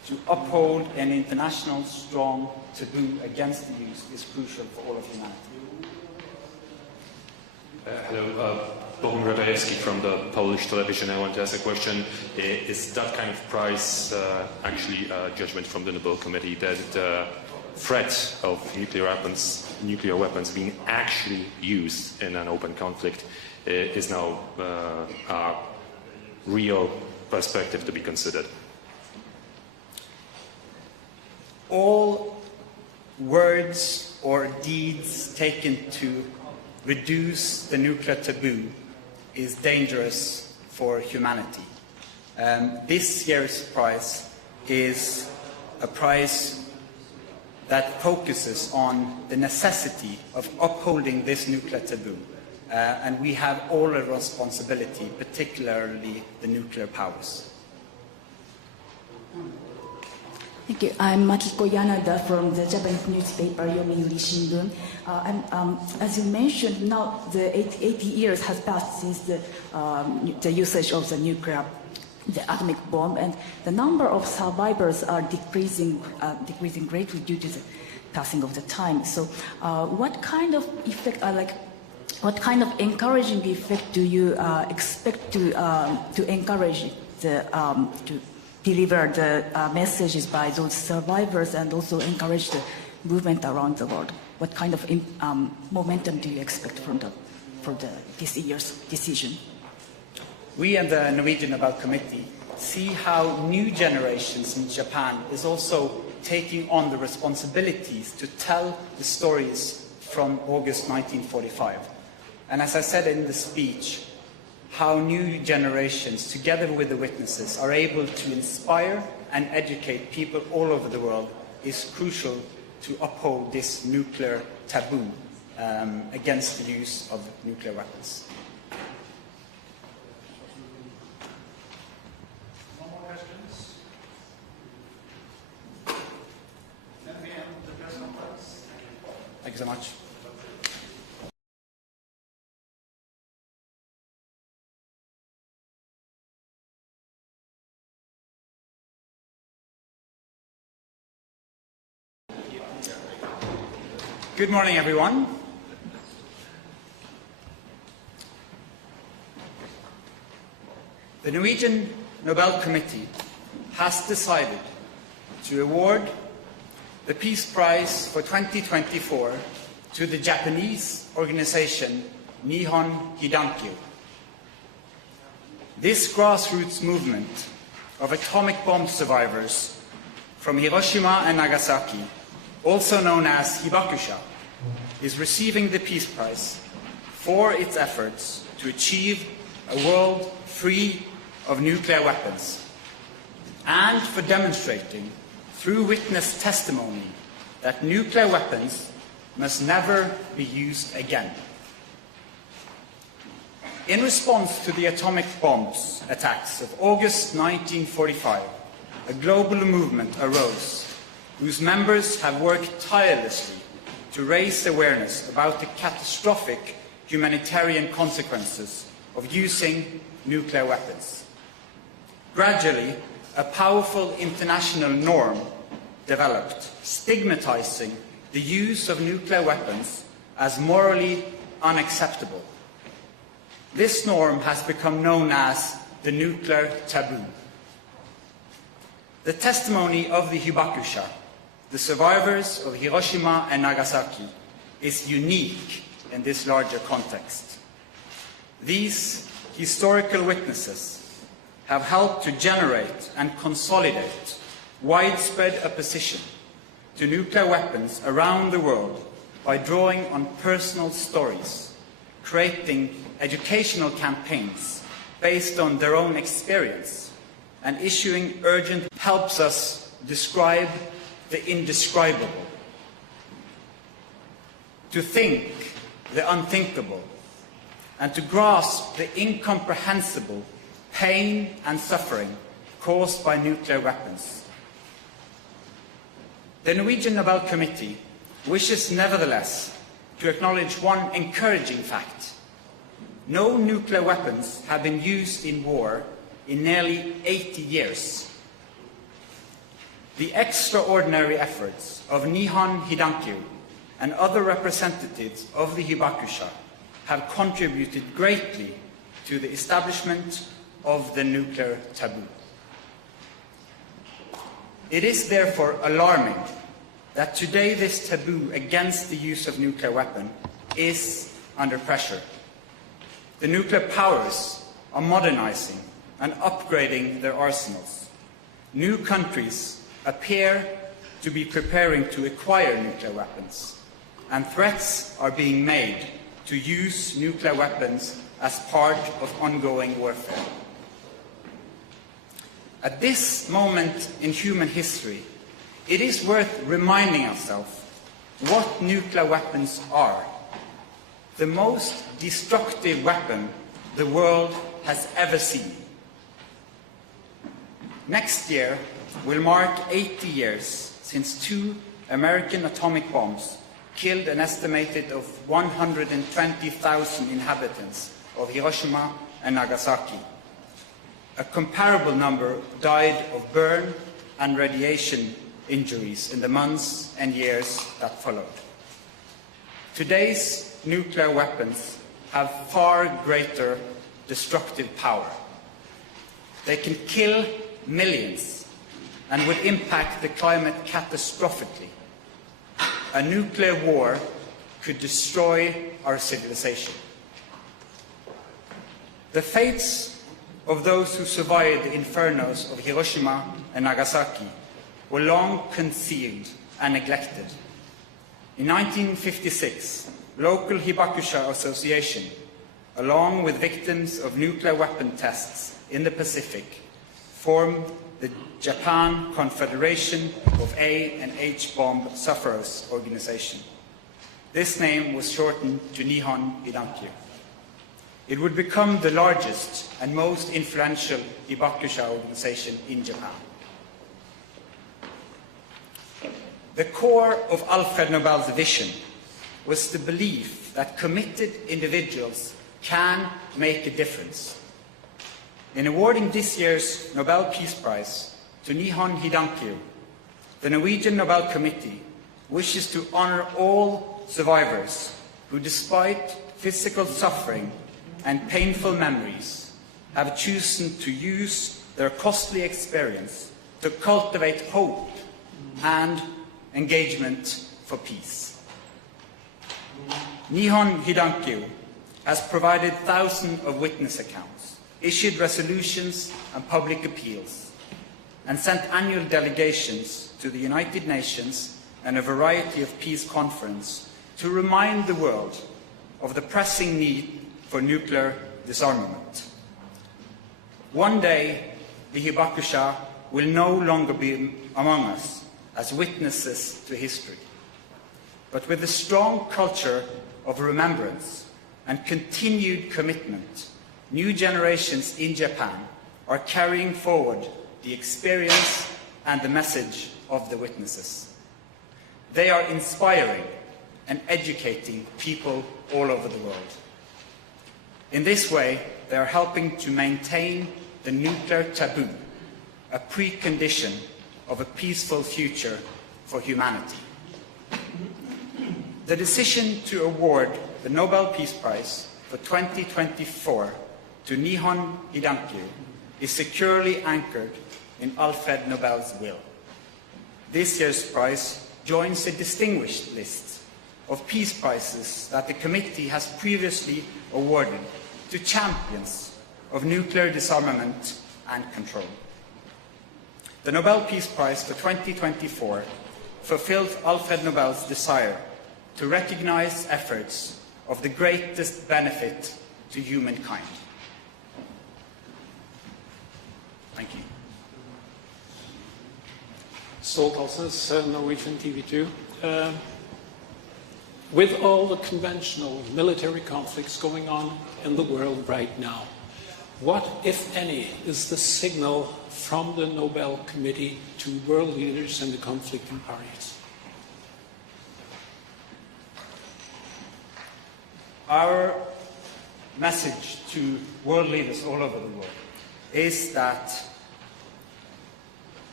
to uphold an international strong taboo against the use is crucial for all of humanity. Hello, Bohun Radajewski from the Polish television. I want to ask a question. Is that kind of prize actually a judgment from the Nobel Committee that the threat of nuclear weapons being actually used in an open conflict is now a real perspective to be considered? All words or deeds taken to reduce the nuclear taboo is dangerous for humanity. This year's prize is a prize that focuses on the necessity of upholding this nuclear taboo. And we have all a responsibility, particularly the nuclear powers. Thank you. I'm Makiko Yanada from the Japanese newspaper Yomiuri Shimbun. As you mentioned, now the 80 years has passed since the usage of the atomic bomb, and the number of survivors are decreasing greatly due to the passing of the time. So, what kind of effect, what kind of encouraging effect do you expect to encourage to deliver the messages by those survivors and also encourage the movement around the world? What kind of momentum do you expect from this year's decision? We and the Norwegian Nobel Committee see how new generations in Japan is also taking on the responsibilities to tell the stories from August 1945. And as I said in the speech, how new generations, together with the witnesses, are able to inspire and educate people all over the world is crucial to uphold this nuclear taboo against the use of nuclear weapons. No more questions? Then we end the press conference. Thank you so much. Good morning, everyone. The Norwegian Nobel Committee has decided to award the Peace Prize for 2024 to the Japanese organization Nihon Hidankyo. This grassroots movement of atomic bomb survivors from Hiroshima and Nagasaki, also known as Hibakusha, is receiving the Peace Prize for its efforts to achieve a world free of nuclear weapons and for demonstrating through witness testimony that nuclear weapons must never be used again. In response to the atomic bombs attacks of August 1945, a global movement arose whose members have worked tirelessly to raise awareness about the catastrophic humanitarian consequences of using nuclear weapons. Gradually, a powerful international norm developed, stigmatizing the use of nuclear weapons as morally unacceptable. This norm has become known as the nuclear taboo. The testimony of the Hibakusha, the survivors of Hiroshima and Nagasaki, is unique in this larger context. These historical witnesses have helped to generate and consolidate widespread opposition to nuclear weapons around the world by drawing on personal stories, creating educational campaigns based on their own experience, and issuing urgent helps us describe the indescribable, to think the unthinkable, and to grasp the incomprehensible pain and suffering caused by nuclear weapons. The Norwegian Nobel Committee wishes nevertheless to acknowledge one encouraging fact. No nuclear weapons have been used in war in nearly 80 years. The extraordinary efforts of Nihon Hidankyo and other representatives of the Hibakusha have contributed greatly to the establishment of the nuclear taboo. It is therefore alarming that today this taboo against the use of nuclear weapons is under pressure. The nuclear powers are modernizing and upgrading their arsenals. New countries appear to be preparing to acquire nuclear weapons, and threats are being made to use nuclear weapons as part of ongoing warfare. At this moment in human history, it is worth reminding ourselves what nuclear weapons are. The most destructive weapon the world has ever seen. Next year will mark 80 years since 2 American atomic bombs killed an estimated of 120,000 inhabitants of Hiroshima and Nagasaki. A comparable number died of burn and radiation injuries in the months and years that followed. Today's nuclear weapons have far greater destructive power. They can kill millions and would impact the climate catastrophically. A nuclear war could destroy our civilization. The fates of those who survived the infernos of Hiroshima and Nagasaki were long concealed and neglected. In 1956, local Hibakusha Association, along with victims of nuclear weapon tests in the Pacific, formed the Japan Confederation of A and H bomb sufferers organization. This name was shortened to Nihon Hidankyo. It would become the largest and most influential Hibakusha organization in Japan. The core of Alfred Nobel's vision was the belief that committed individuals can make a difference. In awarding this year's Nobel Peace Prize to Nihon Hidankyo, the Norwegian Nobel Committee wishes to honor all survivors who, despite physical suffering and painful memories, have chosen to use their costly experience to cultivate hope and engagement for peace. Nihon Hidankyo has provided thousands of witness accounts, issued resolutions and public appeals, and sent annual delegations to the United Nations and a variety of peace conferences to remind the world of the pressing need for nuclear disarmament. One day, the Hibakusha will no longer be among us as witnesses to history, but with a strong culture of remembrance and continued commitment, new generations in Japan are carrying forward the experience and the message of the witnesses. They are inspiring and educating people all over the world. In this way, they are helping to maintain the nuclear taboo, a precondition of a peaceful future for humanity. The decision to award the Nobel Peace Prize for 2024 to Nihon Hidankyo is securely anchored in Alfred Nobel's will. This year's prize joins a distinguished list of peace prizes that the committee has previously awarded to champions of nuclear disarmament and control. The Nobel Peace Prize for 2024 fulfilled Alfred Nobel's desire to recognize efforts of the greatest benefit to humankind. Thank you. Ståltalsnes, Norwegian TV2. With all the conventional military conflicts going on in the world right now, what, if any, is the signal from the Nobel Committee to world leaders and the conflicting parties? Our message to world leaders all over the world is that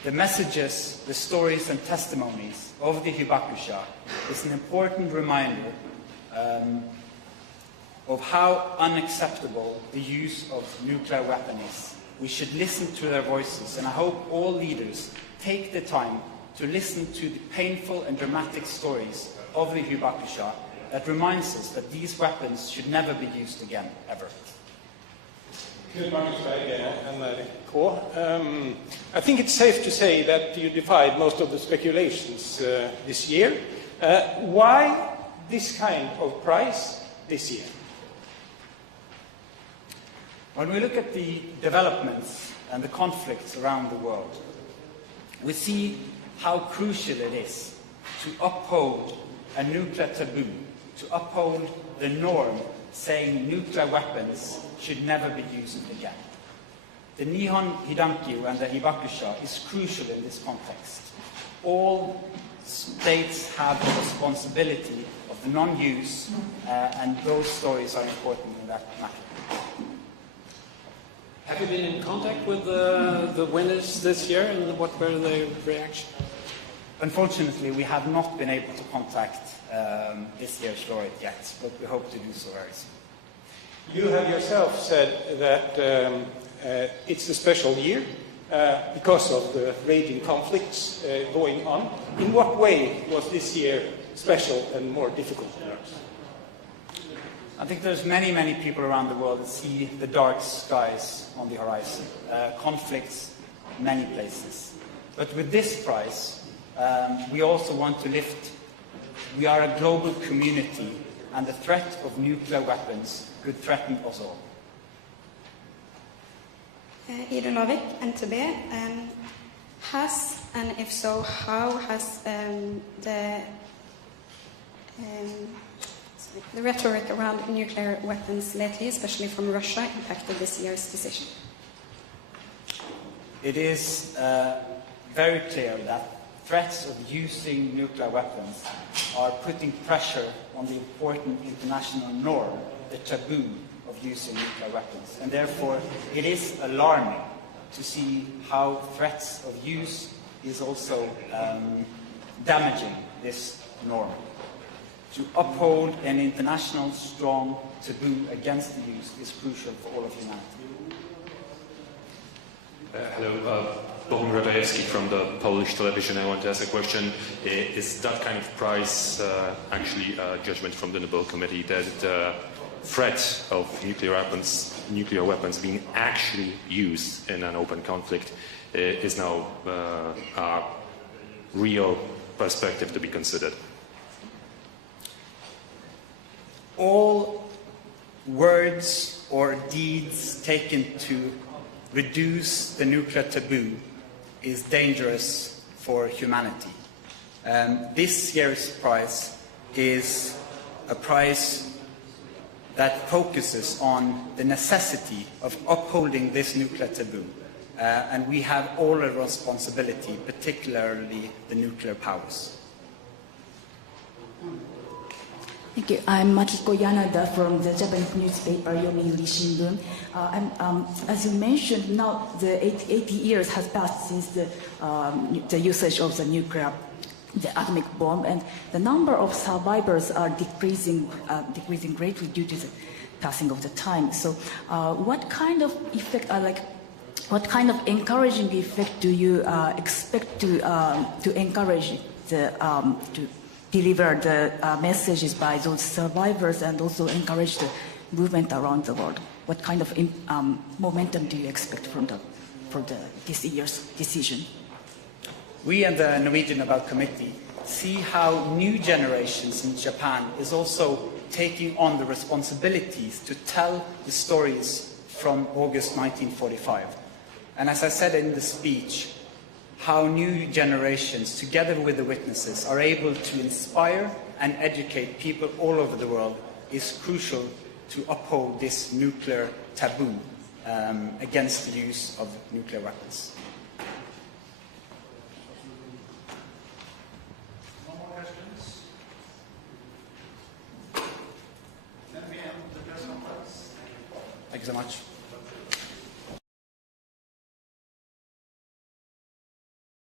The messages, the stories and testimonies of the Hibakusha is an important reminder of how unacceptable the use of nuclear weapons is. We should listen to their voices, and I hope all leaders take the time to listen to the painful and dramatic stories of the Hibakusha that reminds us that these weapons should never be used again, ever. I think it's safe to say that you defied most of the speculations this year. Why this kind of prize this year? When we look at the developments and the conflicts around the world, we see how crucial it is to uphold a nuclear taboo, to uphold the norm saying nuclear weapons should never be used again. The Nihon Hidankyo and the Hibakusha is crucial in this context. All states have a responsibility of the non-use, and those stories are important in that matter. Have you been in contact with the winners this year, and what were their reactions? Unfortunately, we have not been able to contact this year's laureate yet, but we hope to do so very soon. You have yourself said that it's a special year because of the raging conflicts going on. In what way was this year special and more difficult for us? I think there's many people around the world that see the dark skies on the horizon, conflicts many places. But with this prize, we also want to lift, we are a global community, and the threat of nuclear weapons could threaten us all. Irunovik, NTB, has, and if so, how has the rhetoric around nuclear weapons lately, especially from Russia, impacted this year's decision? It is very clear that threats of using nuclear weapons are putting pressure on the important international norm, the taboo of using nuclear weapons. And therefore, it is alarming to see how threats of use is also damaging this norm. To uphold an international strong taboo against the use is crucial for all of humanity. Hello, Bohun Radajewski from the Polish television. I want to ask a question. Is that kind of prize actually a judgment from the Nobel Committee that the threat of nuclear weapons being actually used in an open conflict is now a real perspective to be considered? All words or deeds taken to reduce the nuclear taboo is dangerous for humanity. This year's prize is a prize that focuses on the necessity of upholding this nuclear taboo. And we have all a responsibility, particularly the nuclear powers. Thank you. I'm Makiko Yanada from the Japanese newspaper Yomiuri Shimbun. As you mentioned, now the 80 years has passed since the usage of the atomic bomb, and the number of survivors are decreasing greatly due to the passing of the time. So, what kind of effect, what kind of encouraging effect do you expect to encourage to deliver the messages by those survivors and also encourage the movement around the world? What kind of momentum do you expect from this year's decision? We and the Norwegian Nobel Committee see how new generations in Japan is also taking on the responsibilities to tell the stories from August 1945. And as I said in the speech, how new generations, together with the witnesses, are able to inspire and educate people all over the world is crucial to uphold this nuclear taboo against the use of nuclear weapons. No more questions? Then we end the press conference. Thank you so much.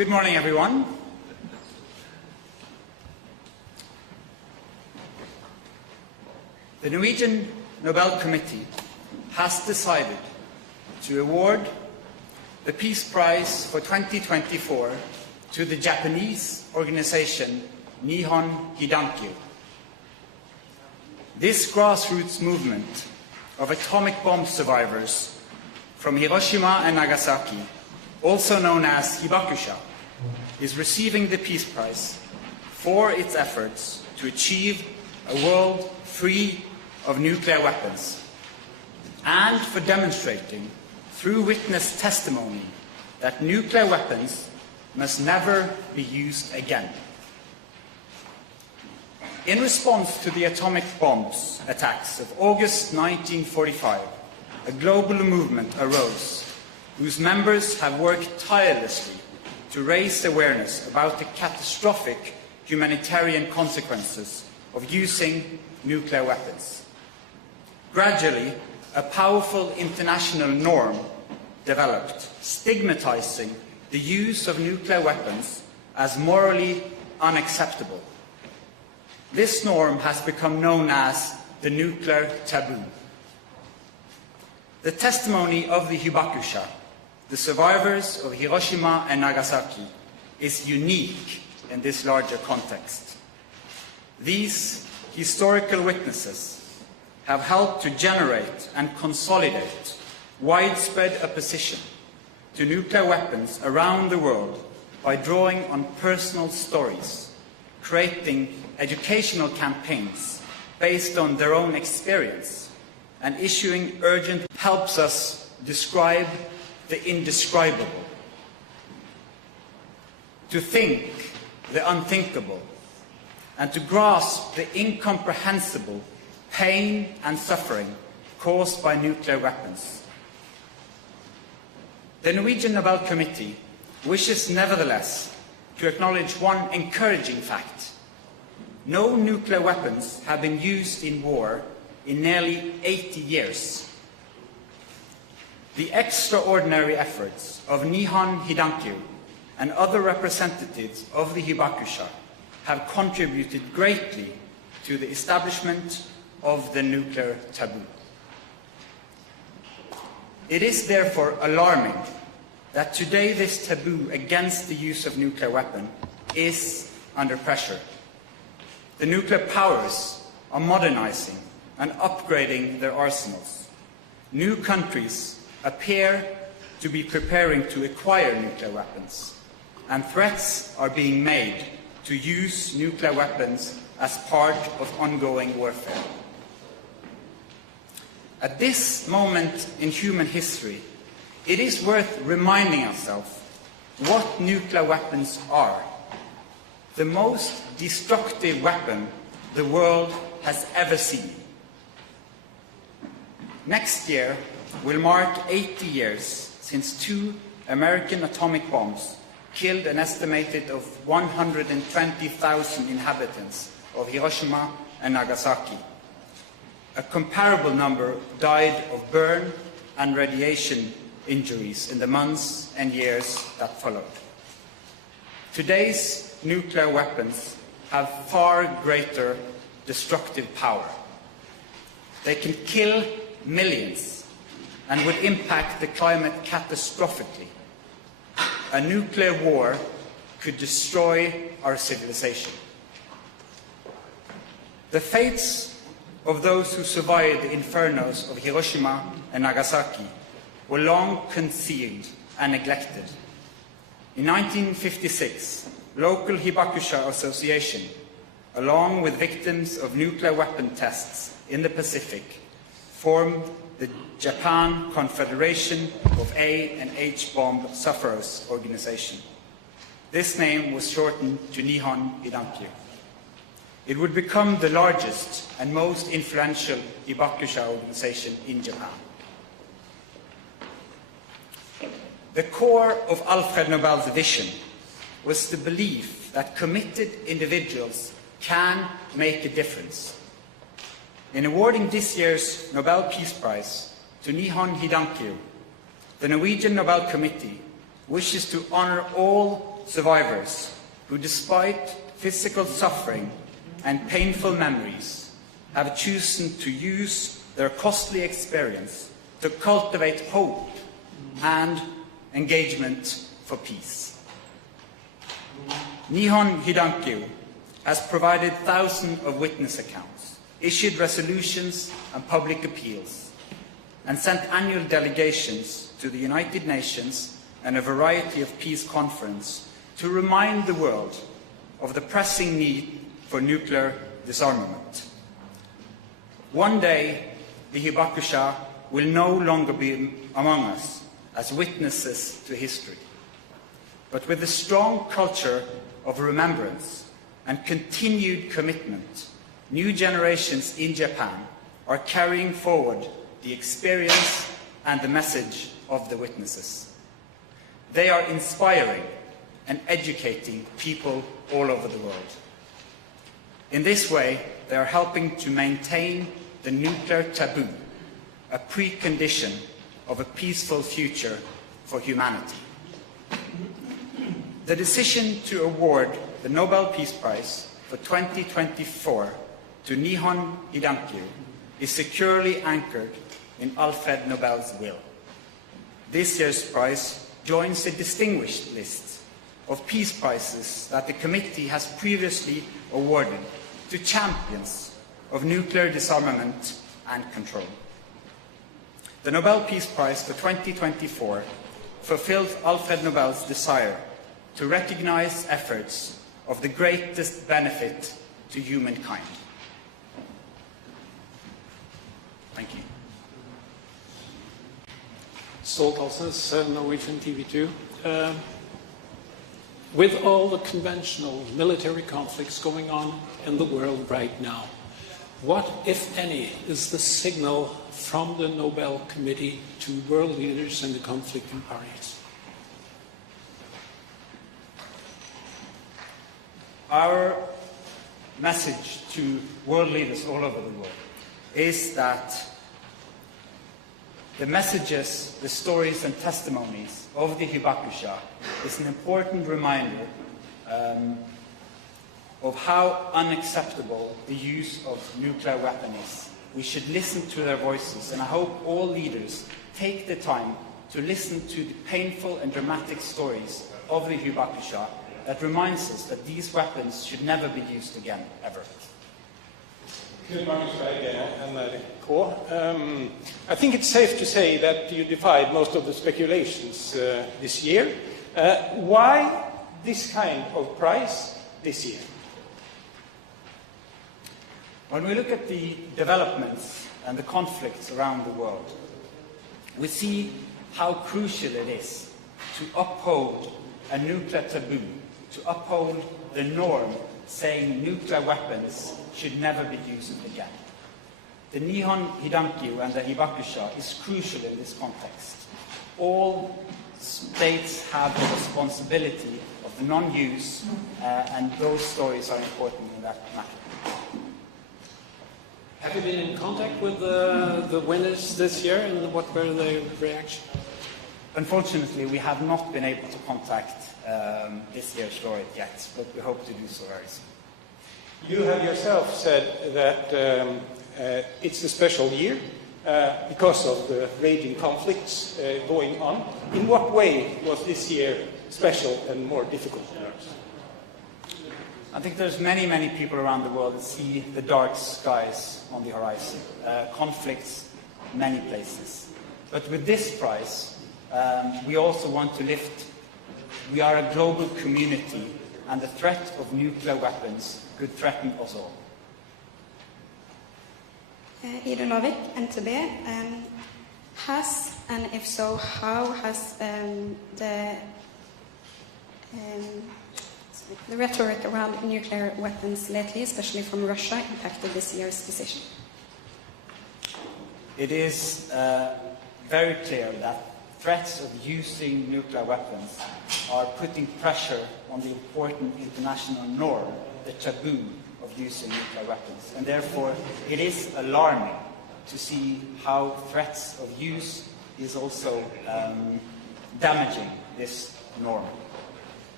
Good morning, everyone. The Norwegian Nobel Committee has decided to award the Peace Prize for 2024 to the Japanese organization Nihon Hidankyo. This grassroots movement of atomic bomb survivors from Hiroshima and Nagasaki, also known as Hibakusha, is receiving the Peace Prize for its efforts to achieve a world free of nuclear weapons and for demonstrating through witness testimony that nuclear weapons must never be used again. In response to the atomic bombs attacks of August 1945, a global movement arose whose members have worked tirelessly to raise awareness about the catastrophic humanitarian consequences of using nuclear weapons. Gradually, a powerful international norm developed, stigmatizing the use of nuclear weapons as morally unacceptable. This norm has become known as the nuclear taboo. The testimony of the Hibakusha, the survivors of Hiroshima and Nagasaki, is unique in this larger context. These historical witnesses have helped to generate and consolidate widespread opposition to nuclear weapons around the world by drawing on personal stories, creating educational campaigns based on their own experience, and issuing urgent helps us describe the indescribable, to think the unthinkable, and to grasp the incomprehensible pain and suffering caused by nuclear weapons. The Norwegian Nobel Committee wishes nevertheless to acknowledge one encouraging fact. No nuclear weapons have been used in war in nearly 80 years. The extraordinary efforts of Nihon Hidankyo and other representatives of the Hibakusha have contributed greatly to the establishment of the nuclear taboo. It is therefore alarming that today this taboo against the use of nuclear weapons is under pressure. The nuclear powers are modernizing and upgrading their arsenals. New countries appear to be preparing to acquire nuclear weapons, and threats are being made to use nuclear weapons as part of ongoing warfare. At this moment in human history, it is worth reminding ourselves what nuclear weapons are. The most destructive weapon the world has ever seen. Next year will mark 80 years since 2 American atomic bombs killed an estimated of 120,000 inhabitants of Hiroshima and Nagasaki. A comparable number died of burn and radiation injuries in the months and years that followed. Today's nuclear weapons have far greater destructive power. They can kill millions and would impact the climate catastrophically. A nuclear war could destroy our civilization. The fates of those who survived the infernos of Hiroshima and Nagasaki were long concealed and neglected. In 1956, local Hibakusha Association, along with victims of nuclear weapon tests in the Pacific, formed the Japan Confederation of A and H bomb sufferers organization. This name was shortened to Nihon Hidankyo. It would become the largest and most influential Hibakusha organization in Japan. The core of Alfred Nobel's vision was the belief that committed individuals can make a difference. In awarding this year's Nobel Peace Prize to Nihon Hidankyo, the Norwegian Nobel Committee wishes to honor all survivors who, despite physical suffering and painful memories, have chosen to use their costly experience to cultivate hope and engagement for peace. Nihon Hidankyo has provided thousands of witness accounts, issued resolutions and public appeals, and sent annual delegations to the United Nations and a variety of peace conferences to remind the world of the pressing need for nuclear disarmament. One day, the Hibakusha will no longer be among us as witnesses to history, but with a strong culture of remembrance and continued commitment, new generations in Japan are carrying forward the experience and the message of the witnesses. They are inspiring and educating people all over the world. In this way, they are helping to maintain the nuclear taboo, a precondition of a peaceful future for humanity. The decision to award the Nobel Peace Prize for 2024 to Nihon Hidankyo is securely anchored in Alfred Nobel's will. This year's prize joins a distinguished list of peace prizes that the committee has previously awarded to champions of nuclear disarmament and control. The Nobel Peace Prize for 2024 fulfilled Alfred Nobel's desire to recognize efforts of the greatest benefit to humankind. Thank you. Stolt Alsnes, Norwegian TV2. With all the conventional military conflicts going on in the world right now, what, if any, is the signal from the Nobel Committee to world leaders and the conflicting parties? Our message to world leaders all over the world is that the messages, the stories and testimonies of the Hibakusha is an important reminder of how unacceptable the use of nuclear weapons is. We should listen to their voices, and I hope all leaders take the time to listen to the painful and dramatic stories of the Hibakusha that reminds us that these weapons should never be used again, ever. I think it's safe to say that you defied most of the speculations this year. Why this kind of prize this year? When we look at the developments and the conflicts around the world, we see how crucial it is to uphold a nuclear taboo, to uphold the norm saying nuclear weapons should never be used again. The Nihon Hidankyo and the Hibakusha is crucial in this context. All states have the responsibility of the non-use, and those stories are important in that matter. Have you been in contact with the winners this year, and what were their reactions? Unfortunately, we have not been able to contact this year's laureate yet, but we hope to do so very soon. You have yourself said that it's a special year because of the raging conflicts going on. In what way was this year special and more difficult? I think there's many, many people around the world that see the dark skies on the horizon, conflicts many places. But with this prize, we also want to lift. We are a global community, and the threat of nuclear weapons could threaten us all. Ida Novik, NTB, has, and if so, how has the rhetoric around nuclear weapons lately, especially from Russia, impacted this year's decision? It is very clear that threats of using nuclear weapons are putting pressure on the important international norm, the taboo of using nuclear weapons. And therefore, it is alarming to see how threats of use is also damaging this norm.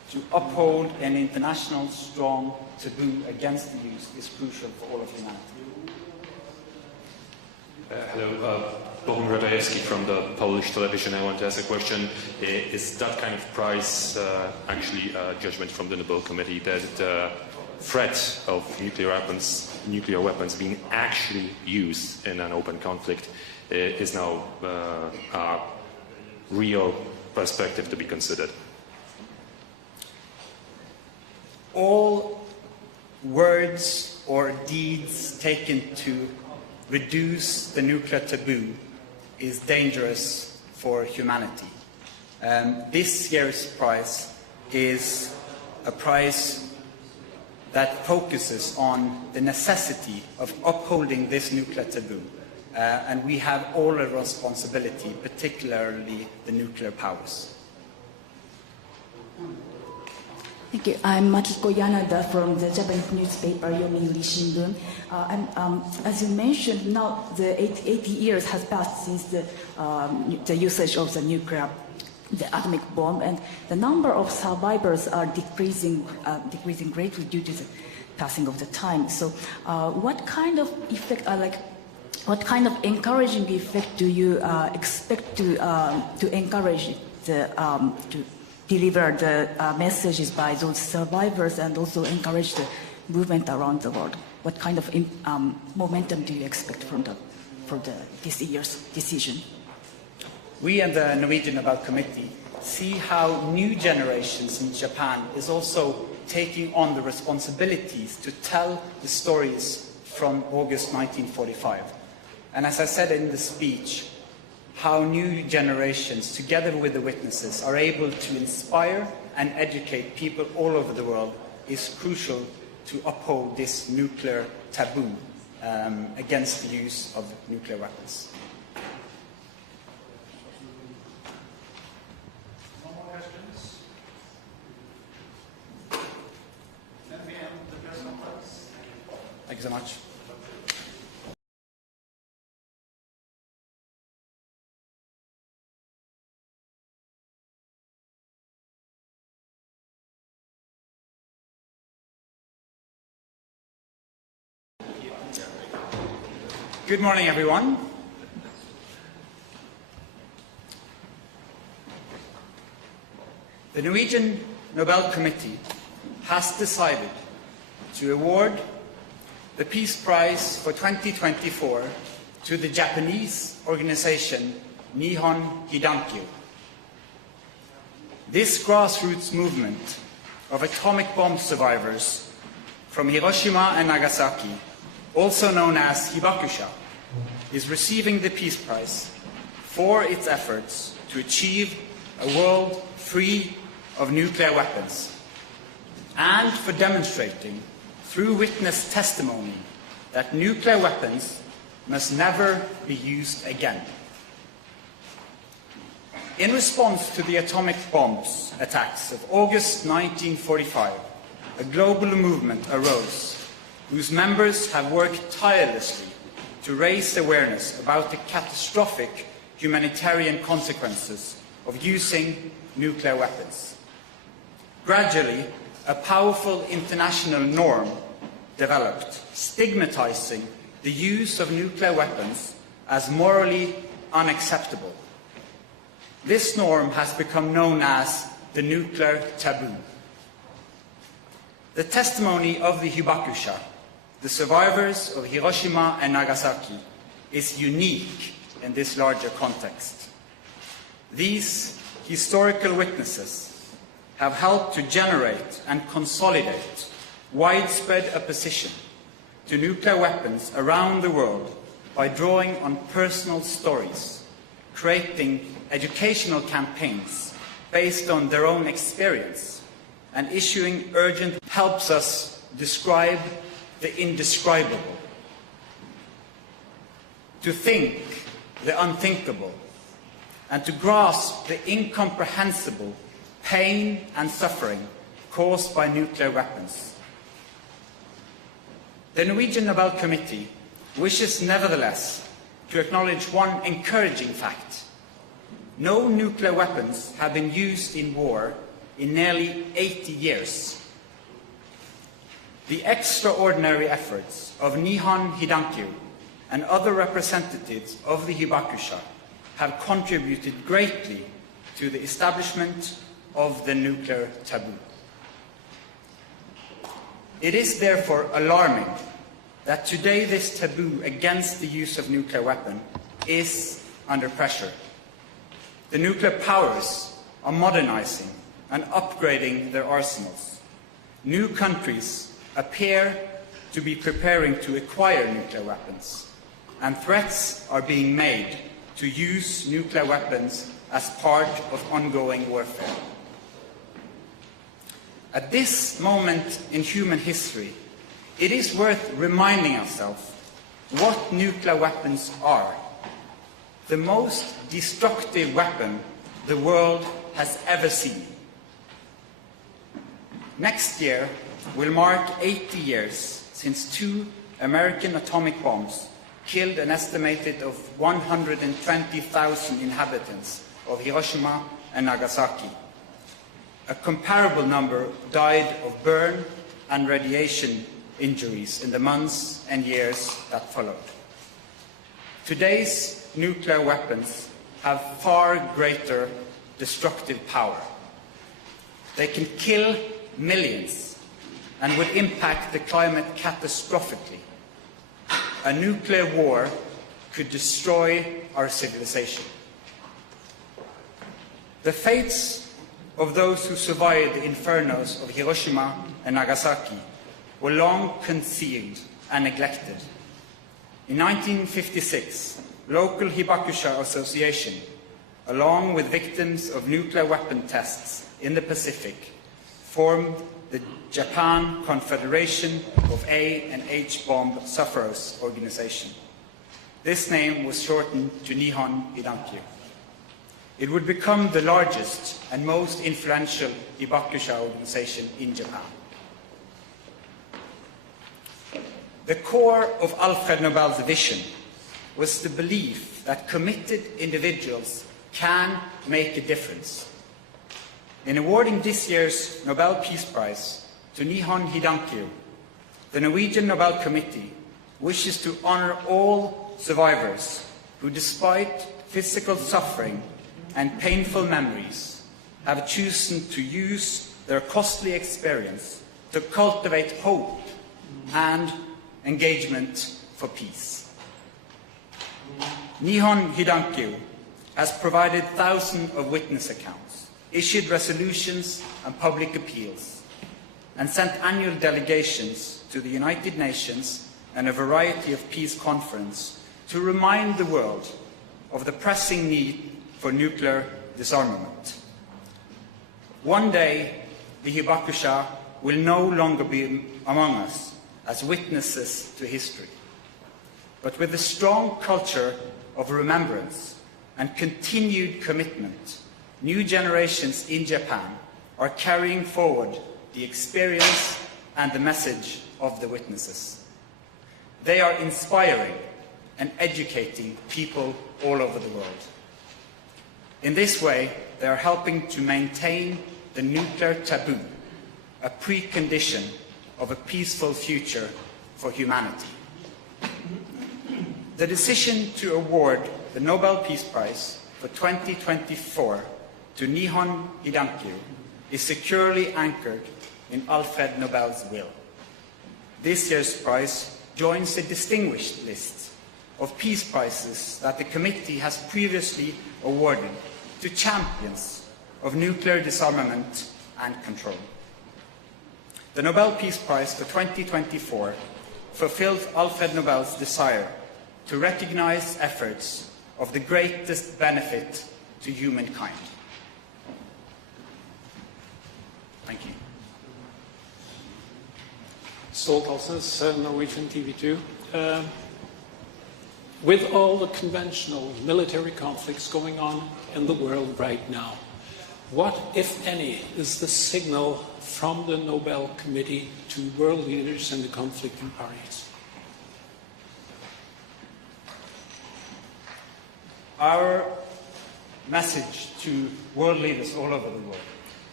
to uphold an international strong taboo against the use is crucial for all of humanity. Hello, Bohun Radajewski from the Polish television. I want to ask a question. Is that kind of price actually a judgment from the Nobel Committee that the threat of nuclear weapons being actually used in an open conflict is now a real perspective to be considered? All words or deeds taken to reduce the nuclear taboo is dangerous for humanity. This year's prize is a prize that focuses on the necessity of upholding this nuclear taboo. And we have all a responsibility, particularly the nuclear powers. Thank you. I'm Makiko Yanada from the Japanese newspaper Yomiuri Shimbun. As you mentioned, now the 80 years has passed since the usage of the atomic bomb, and the number of survivors are decreasing greatly due to the passing of the time. So, what kind of effect, what kind of encouraging effect do you expect to encourage to deliver the messages by those survivors and also encourage the movement around the world? What kind of momentum do you expect from this year's decision? We and the Norwegian Nobel Committee see how new generations in Japan is also taking on the responsibilities to tell the stories from August 1945. And as I said in the speech, how new generations, together with the witnesses, are able to inspire and educate people all over the world is crucial to uphold this nuclear taboo against the use of nuclear weapons. No more questions? Then we end the press conference. Thank you so much. Good morning, everyone. The Norwegian Nobel Committee has decided to award the Peace Prize for 2024 to the Japanese organization Nihon Hidankyo. This grassroots movement of atomic bomb survivors from Hiroshima and Nagasaki, also known as Hibakusha, is receiving the Peace Prize for its efforts to achieve a world free of nuclear weapons and for demonstrating through witness testimony that nuclear weapons must never be used again. In response to the atomic bombs attacks of August 1945, a global movement arose whose members have worked tirelessly to raise awareness about the catastrophic humanitarian consequences of using nuclear weapons. Gradually, a powerful international norm developed, stigmatizing the use of nuclear weapons as morally unacceptable. This norm has become known as the nuclear taboo. The testimony of the Hibakusha, the survivors of Hiroshima and Nagasaki, is unique in this larger context. These historical witnesses have helped to generate and consolidate widespread opposition to nuclear weapons around the world by drawing on personal stories, creating educational campaigns based on their own experience, and issuing urgent helps us describe the indescribable, to think the unthinkable, and to grasp the incomprehensible pain and suffering caused by nuclear weapons. The Norwegian Nobel Committee wishes nevertheless to acknowledge one encouraging fact. No nuclear weapons have been used in war in nearly 80 years. The extraordinary efforts of Nihon Hidankyo and other representatives of the Hibakusha have contributed greatly to the establishment of the nuclear taboo. It is therefore alarming that today this taboo against the use of nuclear weapons is under pressure. The nuclear powers are modernizing and upgrading their arsenals. New countries appear to be preparing to acquire nuclear weapons, and threats are being made to use nuclear weapons as part of ongoing warfare. At this moment in human history, it is worth reminding ourselves what nuclear weapons are. The most destructive weapon the world has ever seen. Next year will mark 80 years since 2 American atomic bombs killed an estimated of 120,000 inhabitants of Hiroshima and Nagasaki. A comparable number died of burn and radiation injuries in the months and years that followed. Today's nuclear weapons have far greater destructive power. They can kill millions and would impact the climate catastrophically. A nuclear war could destroy our civilization. The fates of those who survived the infernos of Hiroshima and Nagasaki were long concealed and neglected. In 1956, local Hibakusha Association, along with victims of nuclear weapon tests in the Pacific, formed the Japan Confederation of A and H bomb sufferers organization. This name was shortened to Nihon Hidankyo. It would become the largest and most influential Hibakusha organization in Japan. The core of Alfred Nobel's vision was the belief that committed individuals can make a difference. In awarding this year's Nobel Peace Prize to Nihon Hidankyo, the Norwegian Nobel Committee wishes to honor all survivors who, despite physical suffering and painful memories, have chosen to use their costly experience to cultivate hope and engagement for peace. Nihon Hidankyo has provided thousands of witness accounts, issued resolutions and public appeals, and sent annual delegations to the United Nations and a variety of peace conferences to remind the world of the pressing need for nuclear disarmament. One day, the Hibakusha will no longer be among us as witnesses to history, but with a strong culture of remembrance and continued commitment, new generations in Japan are carrying forward the experience and the message of the witnesses. They are inspiring and educating people all over the world. In this way, they are helping to maintain the nuclear taboo, a precondition of a peaceful future for humanity. The decision to award the Nobel Peace Prize for 2024 to Nihon Hidankyo is securely anchored in Alfred Nobel's will. This year's prize joins a distinguished list of peace prizes that the committee has previously awarded to champions of nuclear disarmament and control. The Nobel Peace Prize for 2024 fulfills Alfred Nobel's desire to recognize efforts of the greatest benefit to humankind. Thank you. Ståltalsnes, Norwegian TV2. With all the conventional military conflicts going on in the world right now, what, if any, is the signal from the Nobel Committee to world leaders and the conflicting parties? Our message to world leaders all over the world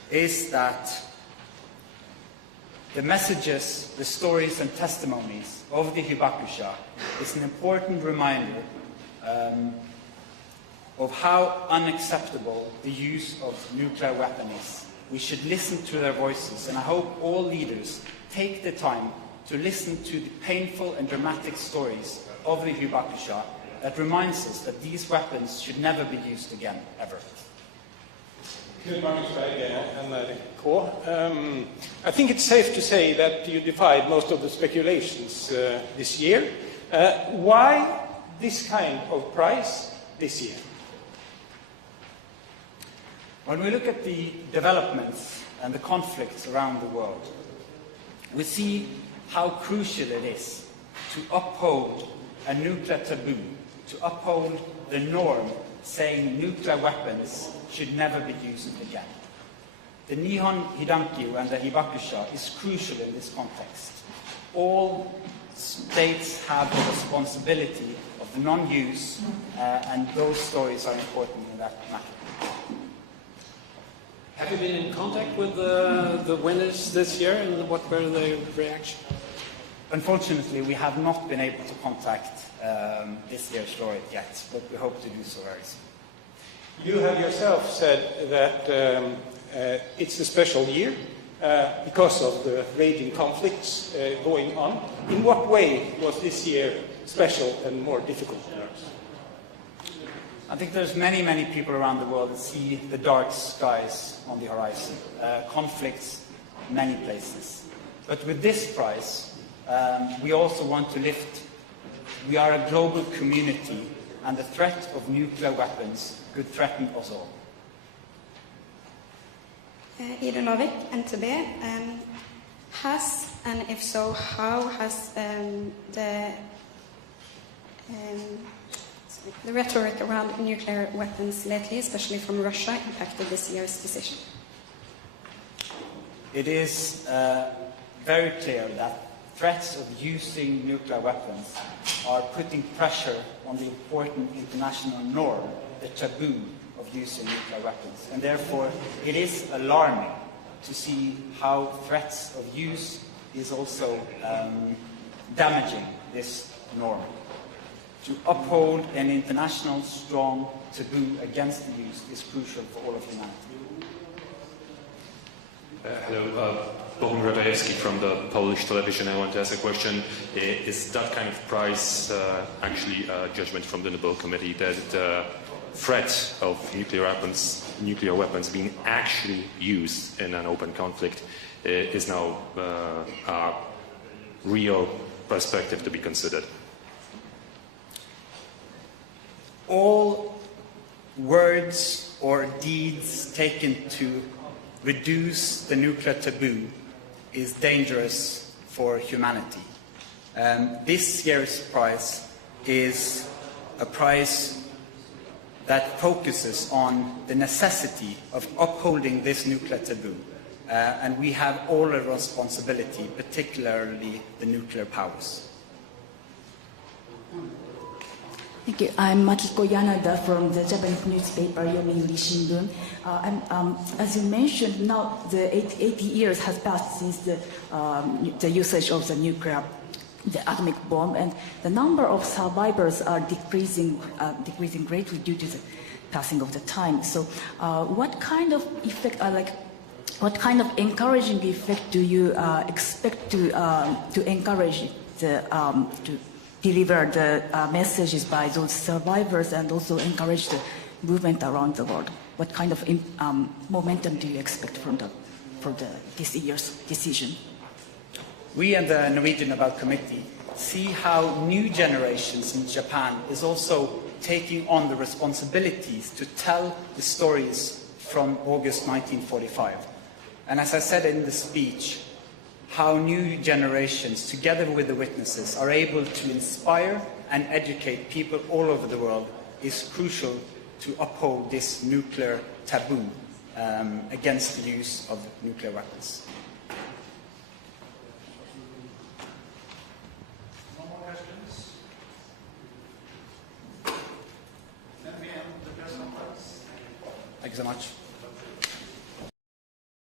is that the messages, the stories and testimonies of the Hibakusha is an important reminder of how unacceptable the use of nuclear weapons is. We should listen to their voices, and I hope all leaders take the time to listen to the painful and dramatic stories of the Hibakusha that reminds us that these weapons should never be used again, ever. I think it's safe to say that you defied most of the speculations this year. Why this kind of prize this year? When we look at the developments and the conflicts around the world, we see how crucial it is to uphold a nuclear taboo, to uphold the norm saying nuclear weapons should never be used again. The Nihon Hidankyo and the Hibakusha is crucial in this context. All states have the responsibility of the non-use, and those stories are important in that matter. Have you been in contact with the winners this year, and what were their reactions? Unfortunately, we have not been able to contact this year's laureate yet, but we hope to do so very soon. You have yourself said that it's a special year because of the raging conflicts going on. In what way was this year special and more difficult? I think there's many, many people around the world that see the dark skies on the horizon, conflicts in many places. But with this prize, we also want to lift, we are a global community, and the threat of nuclear weapons could threaten us all. Ida Novik, NTB, has, and if so, how has the rhetoric around nuclear weapons lately, especially from Russia, impacted this year's decision? It is very clear that threats of using nuclear weapons are putting pressure on the important international norm, the taboo of using nuclear weapons. And therefore, it is alarming to see how threats of use is also damaging this norm. To uphold an international strong taboo against the use is crucial for all of humanity. Hello, Bohun Radajewski from the Polish television. I want to ask a question. Is that kind of prize actually a judgment from the Nobel Committee that the threat of nuclear weapons being actually used in an open conflict is now a real perspective to be considered? All words or deeds taken to reduce the nuclear taboo is dangerous for humanity. This year's prize is a prize that focuses on the necessity of upholding this nuclear taboo. And we have all a responsibility, particularly the nuclear powers. Thank you. I'm Makiko Yanada from the Japanese newspaper Yomiuri Shimbun. As you mentioned, now the 80 years has passed since the usage of the atomic bomb, and the number of survivors are decreasing greatly due to the passing of the time. So, what kind of effect, what kind of encouraging effect do you expect to encourage to deliver the messages by those survivors and also encourage the movement around the world? What kind of momentum do you expect from this year's decision? We and the Norwegian Nobel Committee see how new generations in Japan is also taking on the responsibilities to tell the stories from August 1945. And as I said in the speech, how new generations, together with the witnesses, are able to inspire and educate people all over the world is crucial to uphold this nuclear taboo against the use of nuclear weapons. No more questions? Then we end the press conference. Thank you so much.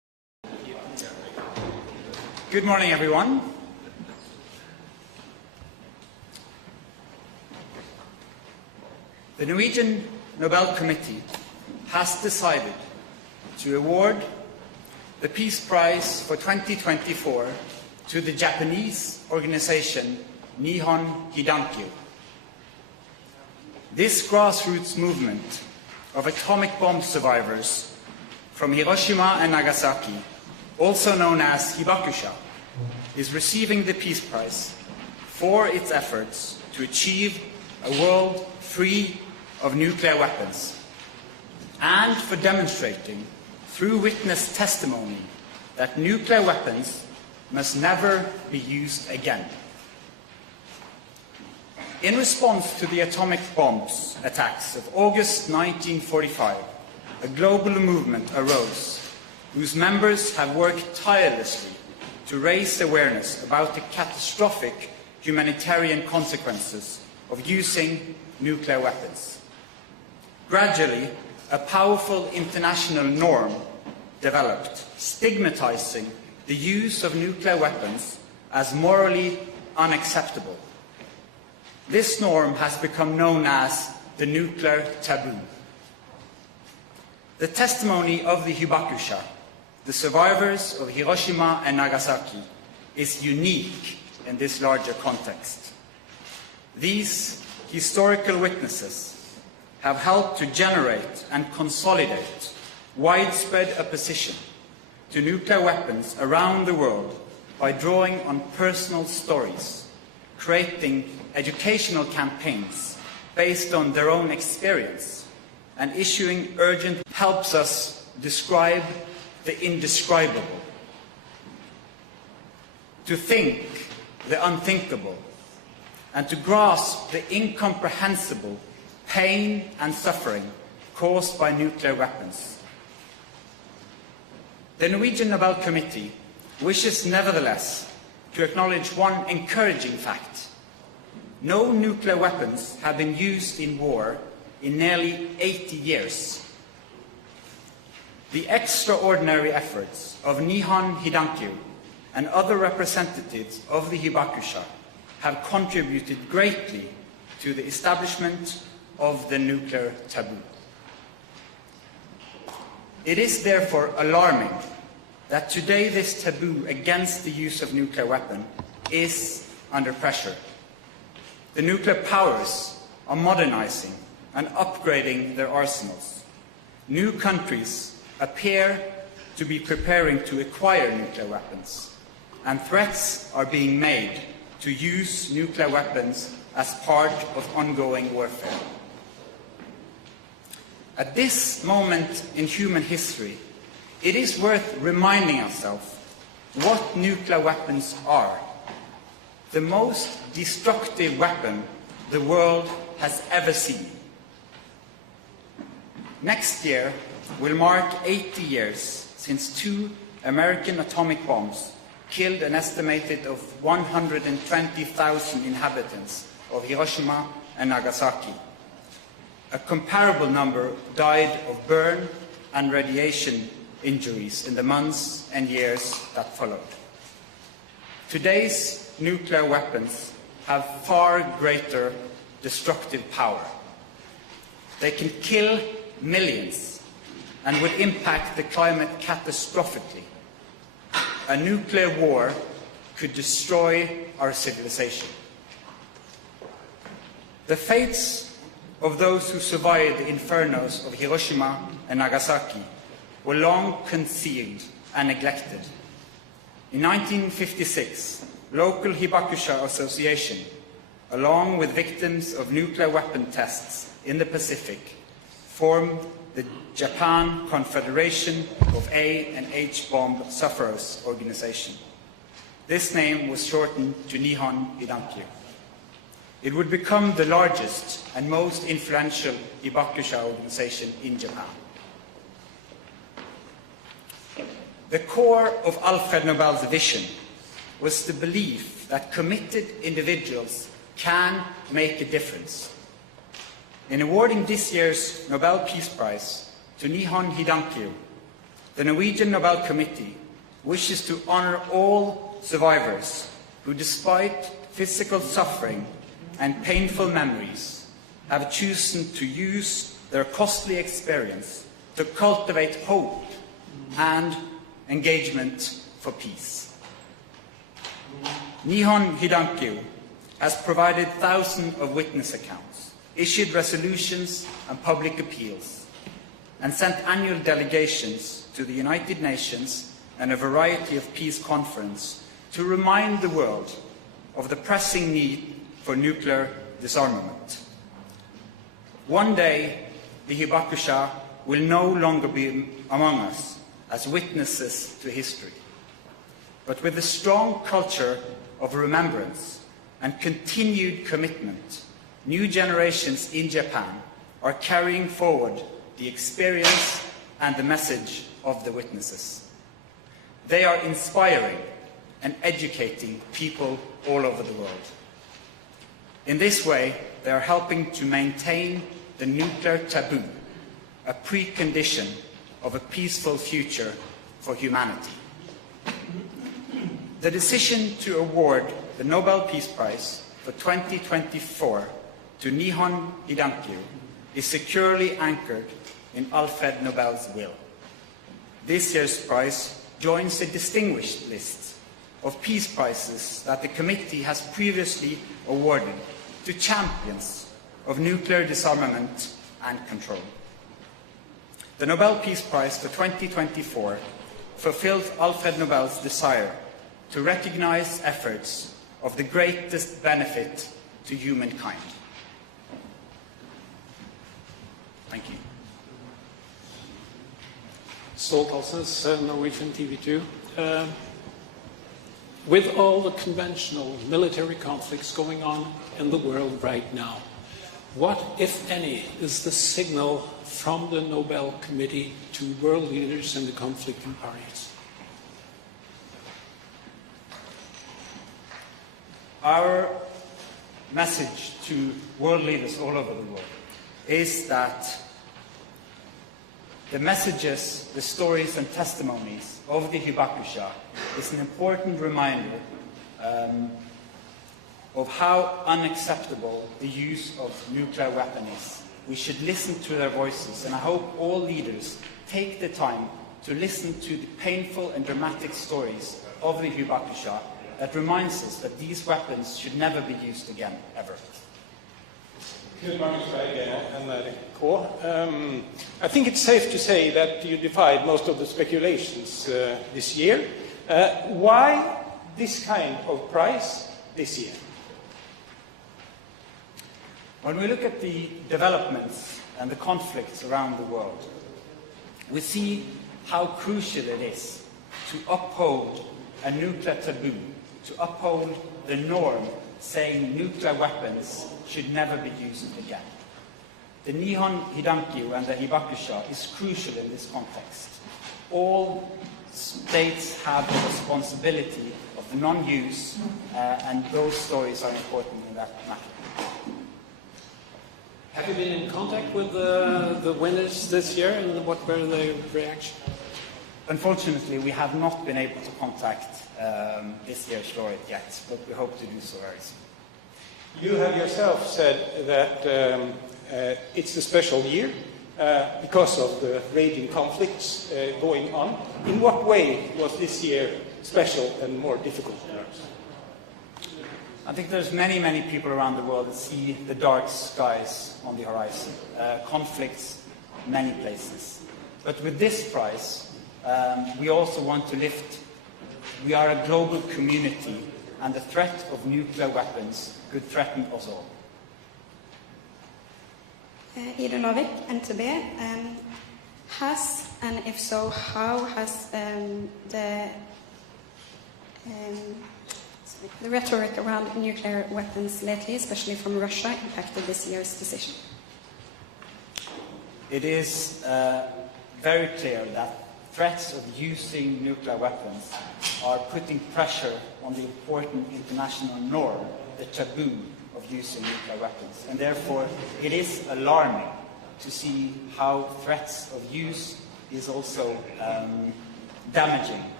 Good morning, everyone. The Norwegian Nobel Committee has decided to award the Peace Prize for 2024 to the Japanese organization Nihon Hidankyo. This grassroots movement of atomic bomb survivors from Hiroshima and Nagasaki, also known as Hibakusha, is receiving the Peace Prize for its efforts to achieve a world free of nuclear weapons and for demonstrating through witness testimony that nuclear weapons must never be used again. In response to the atomic bombs attacks of August 1945, a global movement arose whose members have worked tirelessly to raise awareness about the catastrophic humanitarian consequences of using nuclear weapons. Gradually, a powerful international norm developed, stigmatizing the use of nuclear weapons as morally unacceptable. This norm has become known as the nuclear taboo. The testimony of the Hibakusha, the survivors of Hiroshima and Nagasaki, is unique in this larger context. These historical witnesses have helped to generate and consolidate widespread opposition to nuclear weapons around the world by drawing on personal stories, creating educational campaigns based on their own experience, and issuing urgent helps us describe the indescribable, to think the unthinkable, and to grasp the incomprehensible pain and suffering caused by nuclear weapons. The Norwegian Nobel Committee wishes nevertheless to acknowledge one encouraging fact. No nuclear weapons have been used in war in nearly 80 years. The extraordinary efforts of Nihon Hidankyo and other representatives of the Hibakusha have contributed greatly to the establishment of the nuclear taboo. It is therefore alarming that today this taboo against the use of nuclear weapons is under pressure. The nuclear powers are modernizing and upgrading their arsenals. New countries appear to be preparing to acquire nuclear weapons, and threats are being made to use nuclear weapons as part of ongoing warfare. At this moment in human history, it is worth reminding ourselves what nuclear weapons are. The most destructive weapon the world has ever seen. Next year will mark 80 years since 2 American atomic bombs killed an estimated of 120,000 inhabitants of Hiroshima and Nagasaki. A comparable number died of burn and radiation injuries in the months and years that followed. Today's nuclear weapons have far greater destructive power. They can kill millions and would impact the climate catastrophically. A nuclear war could destroy our civilization. The fates of those who survived the infernos of Hiroshima and Nagasaki were long concealed and neglected. In 1956, local Hibakusha Association, along with victims of nuclear weapon tests in the Pacific, formed the Japan Confederation of A and H Bomb Sufferers Organization. This name was shortened to Nihon Hidankyo. It would become the largest and most influential Hibakusha organization in Japan. The core of Alfred Nobel's vision was the belief that committed individuals can make a difference. In awarding this year's Nobel Peace Prize to Nihon Hidankyo, the Norwegian Nobel Committee wishes to honor all survivors who, despite physical suffering and painful memories, have chosen to use their costly experience to cultivate hope and engagement for peace. Nihon Hidankyo has provided thousands of witness accounts, issued resolutions and public appeals, and sent annual delegations to the United Nations and a variety of peace conferences to remind the world of the pressing need for nuclear disarmament. One day, the Hibakusha will no longer be among us as witnesses to history, but with a strong culture of remembrance and continued commitment, new generations in Japan are carrying forward the experience and the message of the witnesses. They are inspiring and educating people all over the world. In this way, they are helping to maintain the nuclear taboo, a precondition of a peaceful future for humanity. The decision to award the Nobel Peace Prize for 2024 to Nihon Hidankyo is securely anchored in Alfred Nobel's will. This year's prize joins a distinguished list of peace prizes that the committee has previously awarded to champions of nuclear disarmament and control. The Nobel Peace Prize for 2024 fulfilled Alfred Nobel's desire to recognize efforts of the greatest benefit to humankind. Thank you. Soltalsens, Norwegian TV2. With all the conventional military conflicts going on in the world right now, what, if any, is the signal from the Nobel Committee to world leaders and the conflicting parties? Our message to world leaders all over the world is that the messages, the stories and testimonies of the Hibakusha is an important reminder of how unacceptable the use of nuclear weapons is. We should listen to their voices, and I hope all leaders take the time to listen to the painful and dramatic stories of the Hibakusha that reminds us that these weapons should never be used again, ever. I think it's safe to say that you defied most of the speculations this year. Why this kind of prize this year? When we look at the developments and the conflicts around the world, we see how crucial it is to uphold a nuclear taboo, to uphold the norm saying nuclear weapons should never be used again. The Nihon Hidankyo and the Hibakusha is crucial in this context. All states have the responsibility of the non-use, and those stories are important in that matter. Have you been in contact with the winners this year, and what were their reactions? Unfortunately, we have not been able to contact this year's laureate yet, but we hope to do so very soon. You have yourself said that it's a special year because of the raging conflicts going on. In what way was this year special and more difficult for us? I think there's many people around the world that see the dark skies on the horizon, conflicts in many places. But with this prize, we also want to lift, we are a global community, and the threat of nuclear weapons could threaten us all. Irenovik, NTB, has, and if so, how has the rhetoric around nuclear weapons lately, especially from Russia, impacted this year's decision? It is very clear that threats of using nuclear weapons are putting pressure on the important international norm, the taboo of using nuclear weapons. And therefore, it is alarming to see how threats of use is also damaging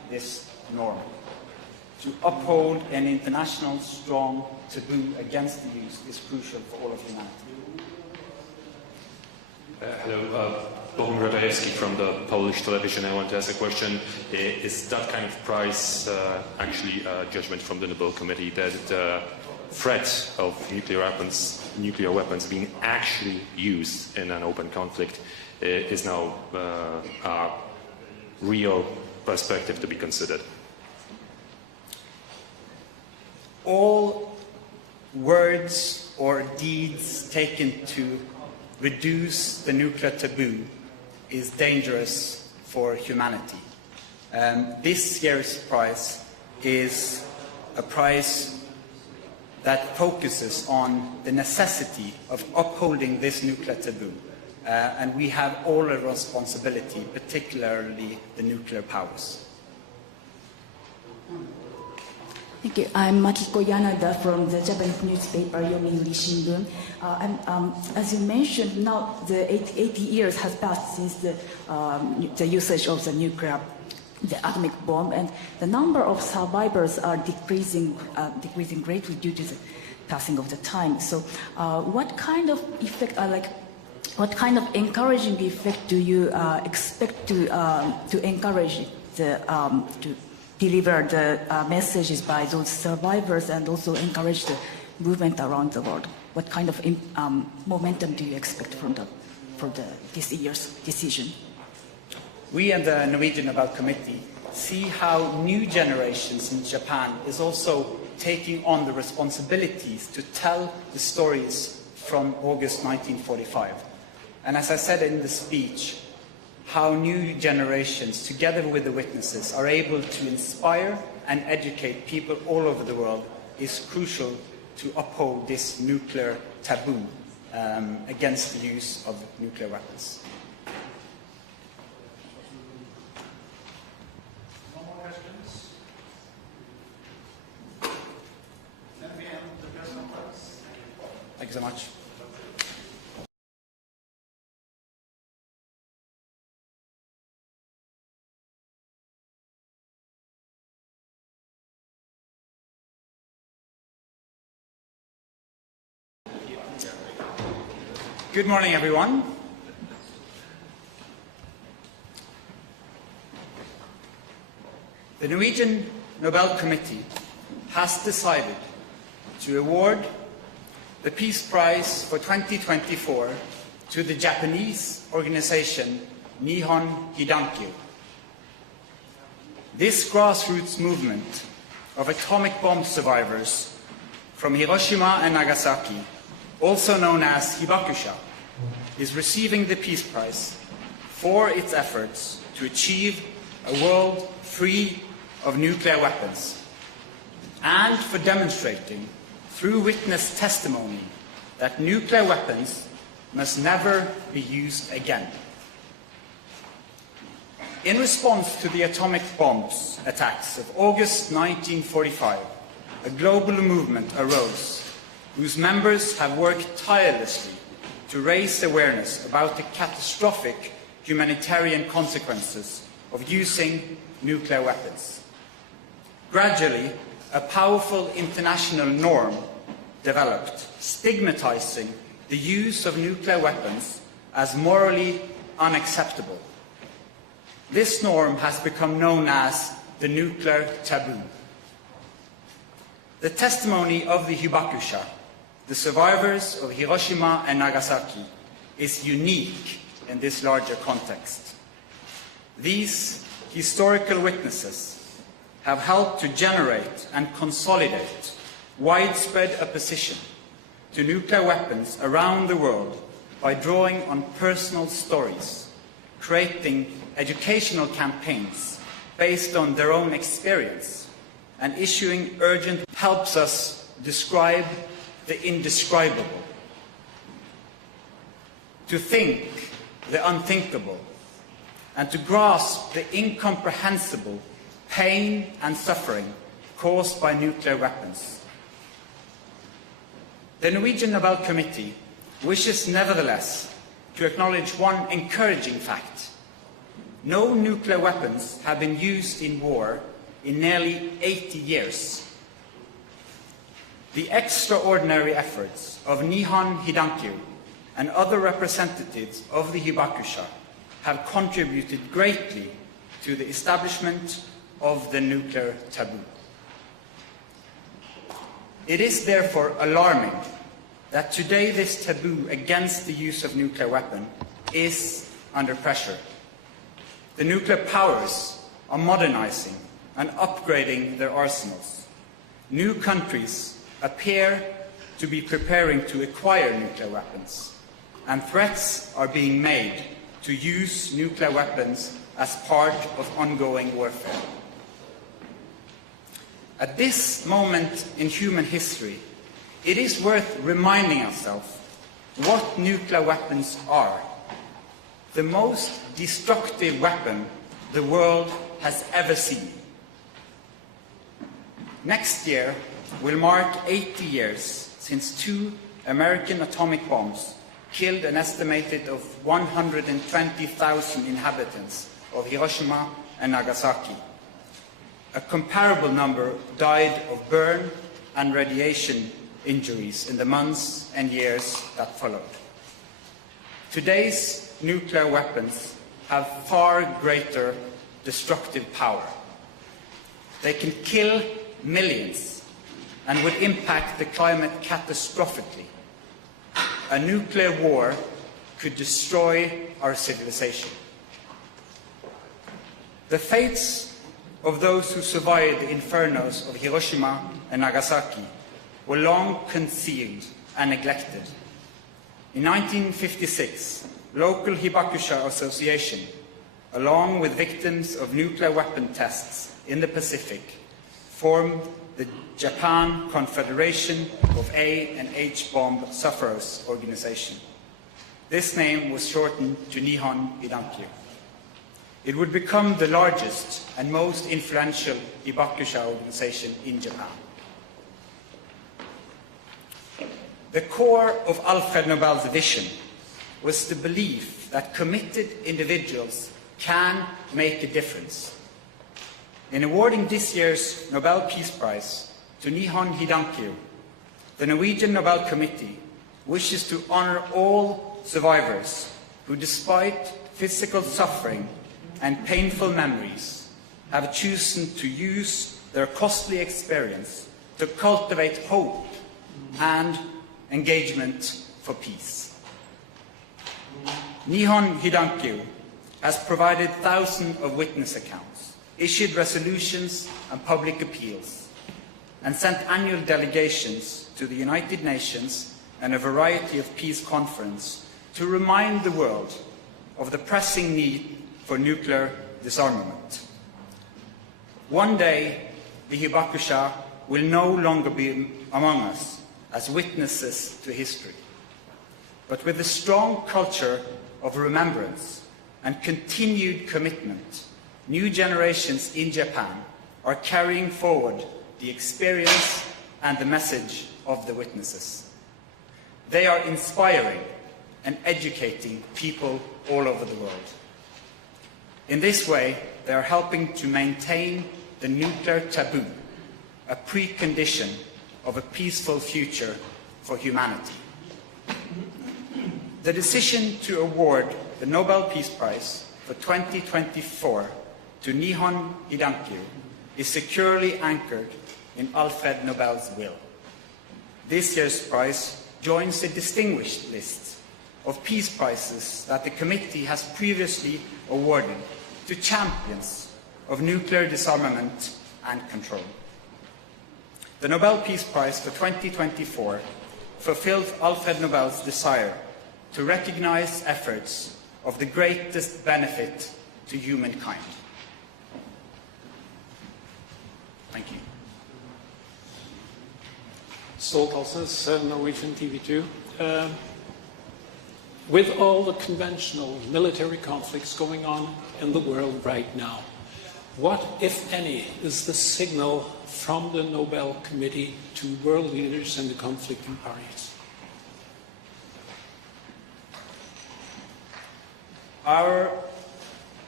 this norm. To uphold an international strong taboo against the use is crucial for all of humanity. Hello, Bohumil Radajewski from the Polish television. I want to ask a question. Is that kind of price actually a judgment from the Nobel Committee that the threat of nuclear weapons being actually used in an open conflict is now a real perspective to be considered? All words or deeds taken to reduce the nuclear taboo is dangerous for humanity. This year's prize is a prize that focuses on the necessity of upholding this nuclear taboo. And we have all a responsibility, particularly the nuclear powers. Thank you. I'm Makiko Yanada from the Japanese newspaper Yomiuri Shimbun. As you mentioned, now the 80 years has passed since the usage of the atomic bomb, and the number of survivors are decreasing greatly due to the passing of the time. So, what kind of effect, what kind of encouraging effect do you expect to encourage to deliver the messages by those survivors and also encourage the movement around the world? What kind of momentum do you expect for this year's decision? We and the Norwegian Nobel Committee see how new generations in Japan is also taking on the responsibilities to tell the stories from August 1945. And as I said in the speech, how new generations, together with the witnesses, are able to inspire and educate people all over the world is crucial to uphold this nuclear taboo against the use of nuclear weapons. No more questions? Then we end the press conference. Thank you so much. Good morning, everyone. The Norwegian Nobel Committee has decided to award the Peace Prize for 2024 to the Japanese organization Nihon Hidankyo. This grassroots movement of atomic bomb survivors from Hiroshima and Nagasaki, also known as Hibakusha, is receiving the Peace Prize for its efforts to achieve a world free of nuclear weapons and for demonstrating through witness testimony that nuclear weapons must never be used again. In response to the atomic bombs attacks of August 1945, a global movement arose whose members have worked tirelessly to raise awareness about the catastrophic humanitarian consequences of using nuclear weapons. Gradually, a powerful international norm developed, stigmatizing the use of nuclear weapons as morally unacceptable. This norm has become known as the nuclear taboo. The testimony of the Hibakusha, the survivors of Hiroshima and Nagasaki, is unique in this larger context. These historical witnesses have helped to generate and consolidate widespread opposition to nuclear weapons around the world by drawing on personal stories, creating educational campaigns based on their own experience, and issuing urgent helps us describe the indescribable, to think the unthinkable, and to grasp the incomprehensible pain and suffering caused by nuclear weapons. The Norwegian Nobel Committee wishes nevertheless to acknowledge one encouraging fact. no nuclear weapons have been used in war in nearly 80 years. The extraordinary efforts of Nihon Hidankyo and other representatives of the Hibakusha have contributed greatly to the establishment of the nuclear taboo. It is therefore alarming that today this taboo against the use of nuclear weapons is under pressure. The nuclear powers are modernizing and upgrading their arsenals. New countries appear to be preparing to acquire nuclear weapons, and threats are being made to use nuclear weapons as part of ongoing warfare. At this moment in human history, it is worth reminding ourselves what nuclear weapons are. The most destructive weapon the world has ever seen. Next year will mark 80 years since 2 American atomic bombs killed an estimated of 120,000 inhabitants of Hiroshima and Nagasaki. A comparable number died of burn and radiation injuries in the months and years that followed. Today's nuclear weapons have far greater destructive power. They can kill millions and would impact the climate catastrophically. A nuclear war could destroy our civilization. The fates of those who survived the infernos of Hiroshima and Nagasaki were long concealed and neglected. In 1956, local Hibakusha Association, along with victims of nuclear weapon tests in the Pacific, formed the Japan Confederation of A and H Bomb Sufferers Organization. This name was shortened to Nihon Hidankyo. It would become the largest and most influential Hibakusha organization in Japan. The core of Alfred Nobel's vision was the belief that committed individuals can make a difference. In awarding this year's Nobel Peace Prize to Nihon Hidankyo, the Norwegian Nobel Committee wishes to honor all survivors who, despite physical suffering and painful memories, have chosen to use their costly experience to cultivate hope and engagement for peace. Nihon Hidankyo has provided thousands of witness accounts, issued resolutions and public appeals, and sent annual delegations to the United Nations and a variety of peace conferences to remind the world of the pressing need for nuclear disarmament. One day, the Hibakusha will no longer be among us as witnesses to history, but with a strong culture of remembrance and continued commitment, new generations in Japan are carrying forward the experience and the message of the witnesses. They are inspiring and educating people all over the world. In this way, they are helping to maintain the nuclear taboo, a precondition of a peaceful future for humanity. The decision to award the Nobel Peace Prize for 2024 to Nihon Hidankyo is securely anchored in Alfred Nobel's will. This year's prize joins a distinguished list of peace prizes that the committee has previously awarded to champions of nuclear disarmament and control. The Nobel Peace Prize for 2024 fulfills Alfred Nobel's desire to recognize efforts of the greatest benefit to humankind. Thank you. Ståltalsnes, Norwegian TV2. With all the conventional military conflicts going on in the world right now, what, if any, is the signal from the Nobel Committee to world leaders and the conflicting parties? Our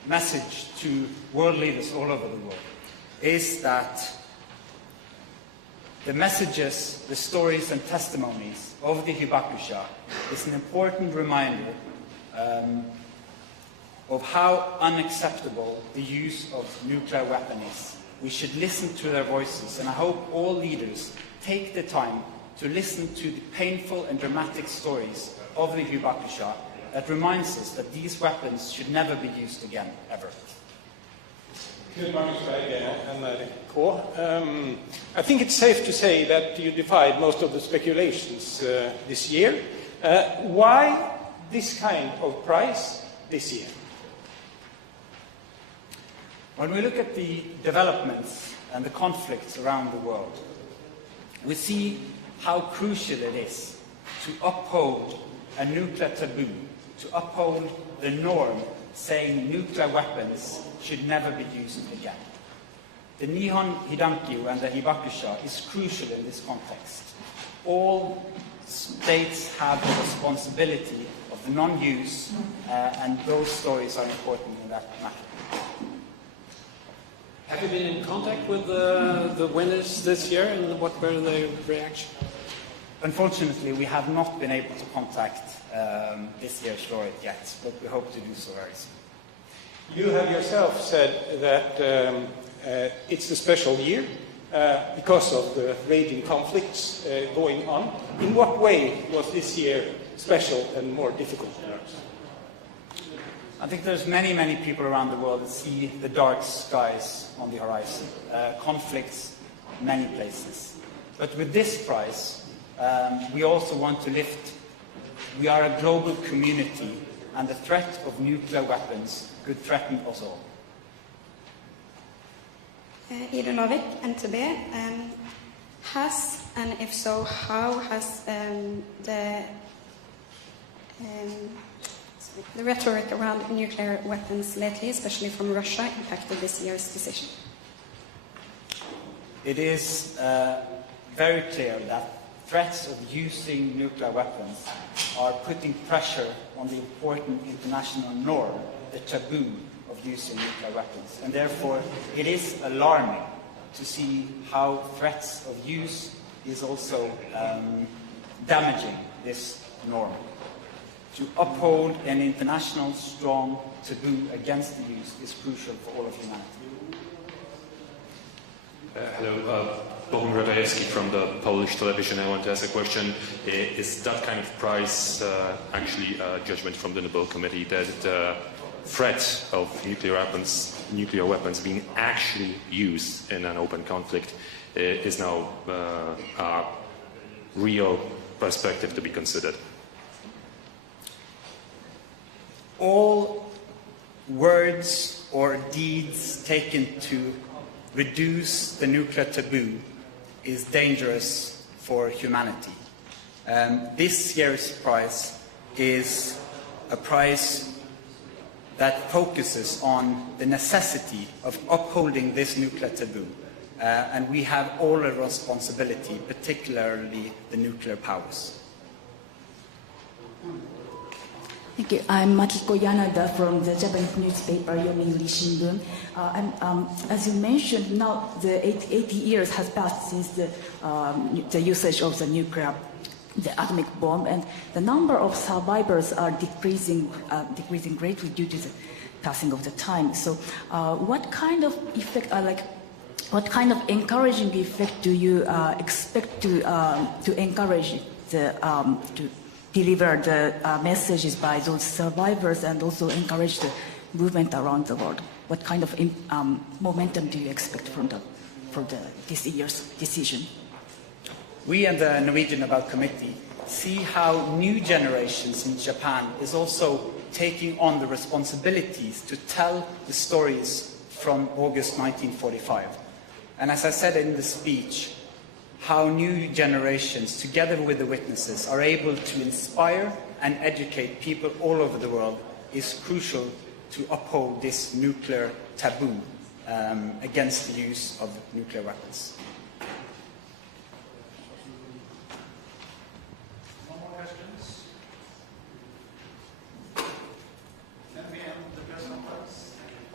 message to world leaders all over the world is that the messages, the stories and testimonies of the Hibakusha is an important reminder of how unacceptable the use of nuclear weapons is. We should listen to their voices, and I hope all leaders take the time to listen to the painful and dramatic stories of the Hibakusha that reminds us that these weapons should never be used again, ever. I think it's safe to say that you defied most of the speculations this year. Why this kind of prize this year? When we look at the developments and the conflicts around the world, we see how crucial it is to uphold a nuclear taboo, to uphold the norm saying nuclear weapons should never be used again. The Nihon Hidankyo and the Hibakusha is crucial in this context. All states have the responsibility of the non-use, and those stories are important in that matter. Have you been in contact with the winners this year, and what were their reactions? Unfortunately, we have not been able to contact this year's laureate yet, but we hope to do so very soon. You have yourself said that it's a special year because of the raging conflicts going on. In what way was this year special and more difficult? I think there's many, many people around the world that see the dark skies on the horizon, conflicts in many places. But with this prize, we also want to lift, we are a global community, and the threat of nuclear weapons could threaten us all. NDTV, has, and if so, how has the rhetoric around nuclear weapons lately, especially from Russia, impacted this year's decision? It is very clear that threats of using nuclear weapons are putting pressure on the important international norm, the taboo of using nuclear weapons. And therefore, it is alarming to see how threats of use is also damaging this norm. To uphold an international strong taboo against the use is crucial for all of humanity. Hello, Bohumil Radajewski from the Polish television. I want to ask a question. Is that kind of prize actually a judgment from the Nobel Committee that the threat of nuclear weapons being actually used in an open conflict is now a real perspective to be considered? All words or deeds taken to reduce the nuclear taboo is dangerous for humanity. This year's prize is a prize that focuses on the necessity of upholding this nuclear taboo. And we have all a responsibility, particularly the nuclear powers. Thank you. I'm Makiko Yanada from the Japanese newspaper Yomiuri Shimbun. As you mentioned, now the 80 years has passed since the usage of the atomic bomb, and the number of survivors are decreasing greatly due to the passing of the time. So, what kind of effect, what kind of encouraging effect do you expect to encourage to deliver the messages by those survivors and also encourage the movement around the world? What kind of momentum do you expect from this year's decision? We and the Norwegian Nobel Committee see how new generations in Japan is also taking on the responsibilities to tell the stories from August 1945. And as I said in the speech, how new generations, together with the witnesses, are able to inspire and educate people all over the world is crucial to uphold this nuclear taboo against the use of nuclear weapons. No more questions? Then we end the press conference.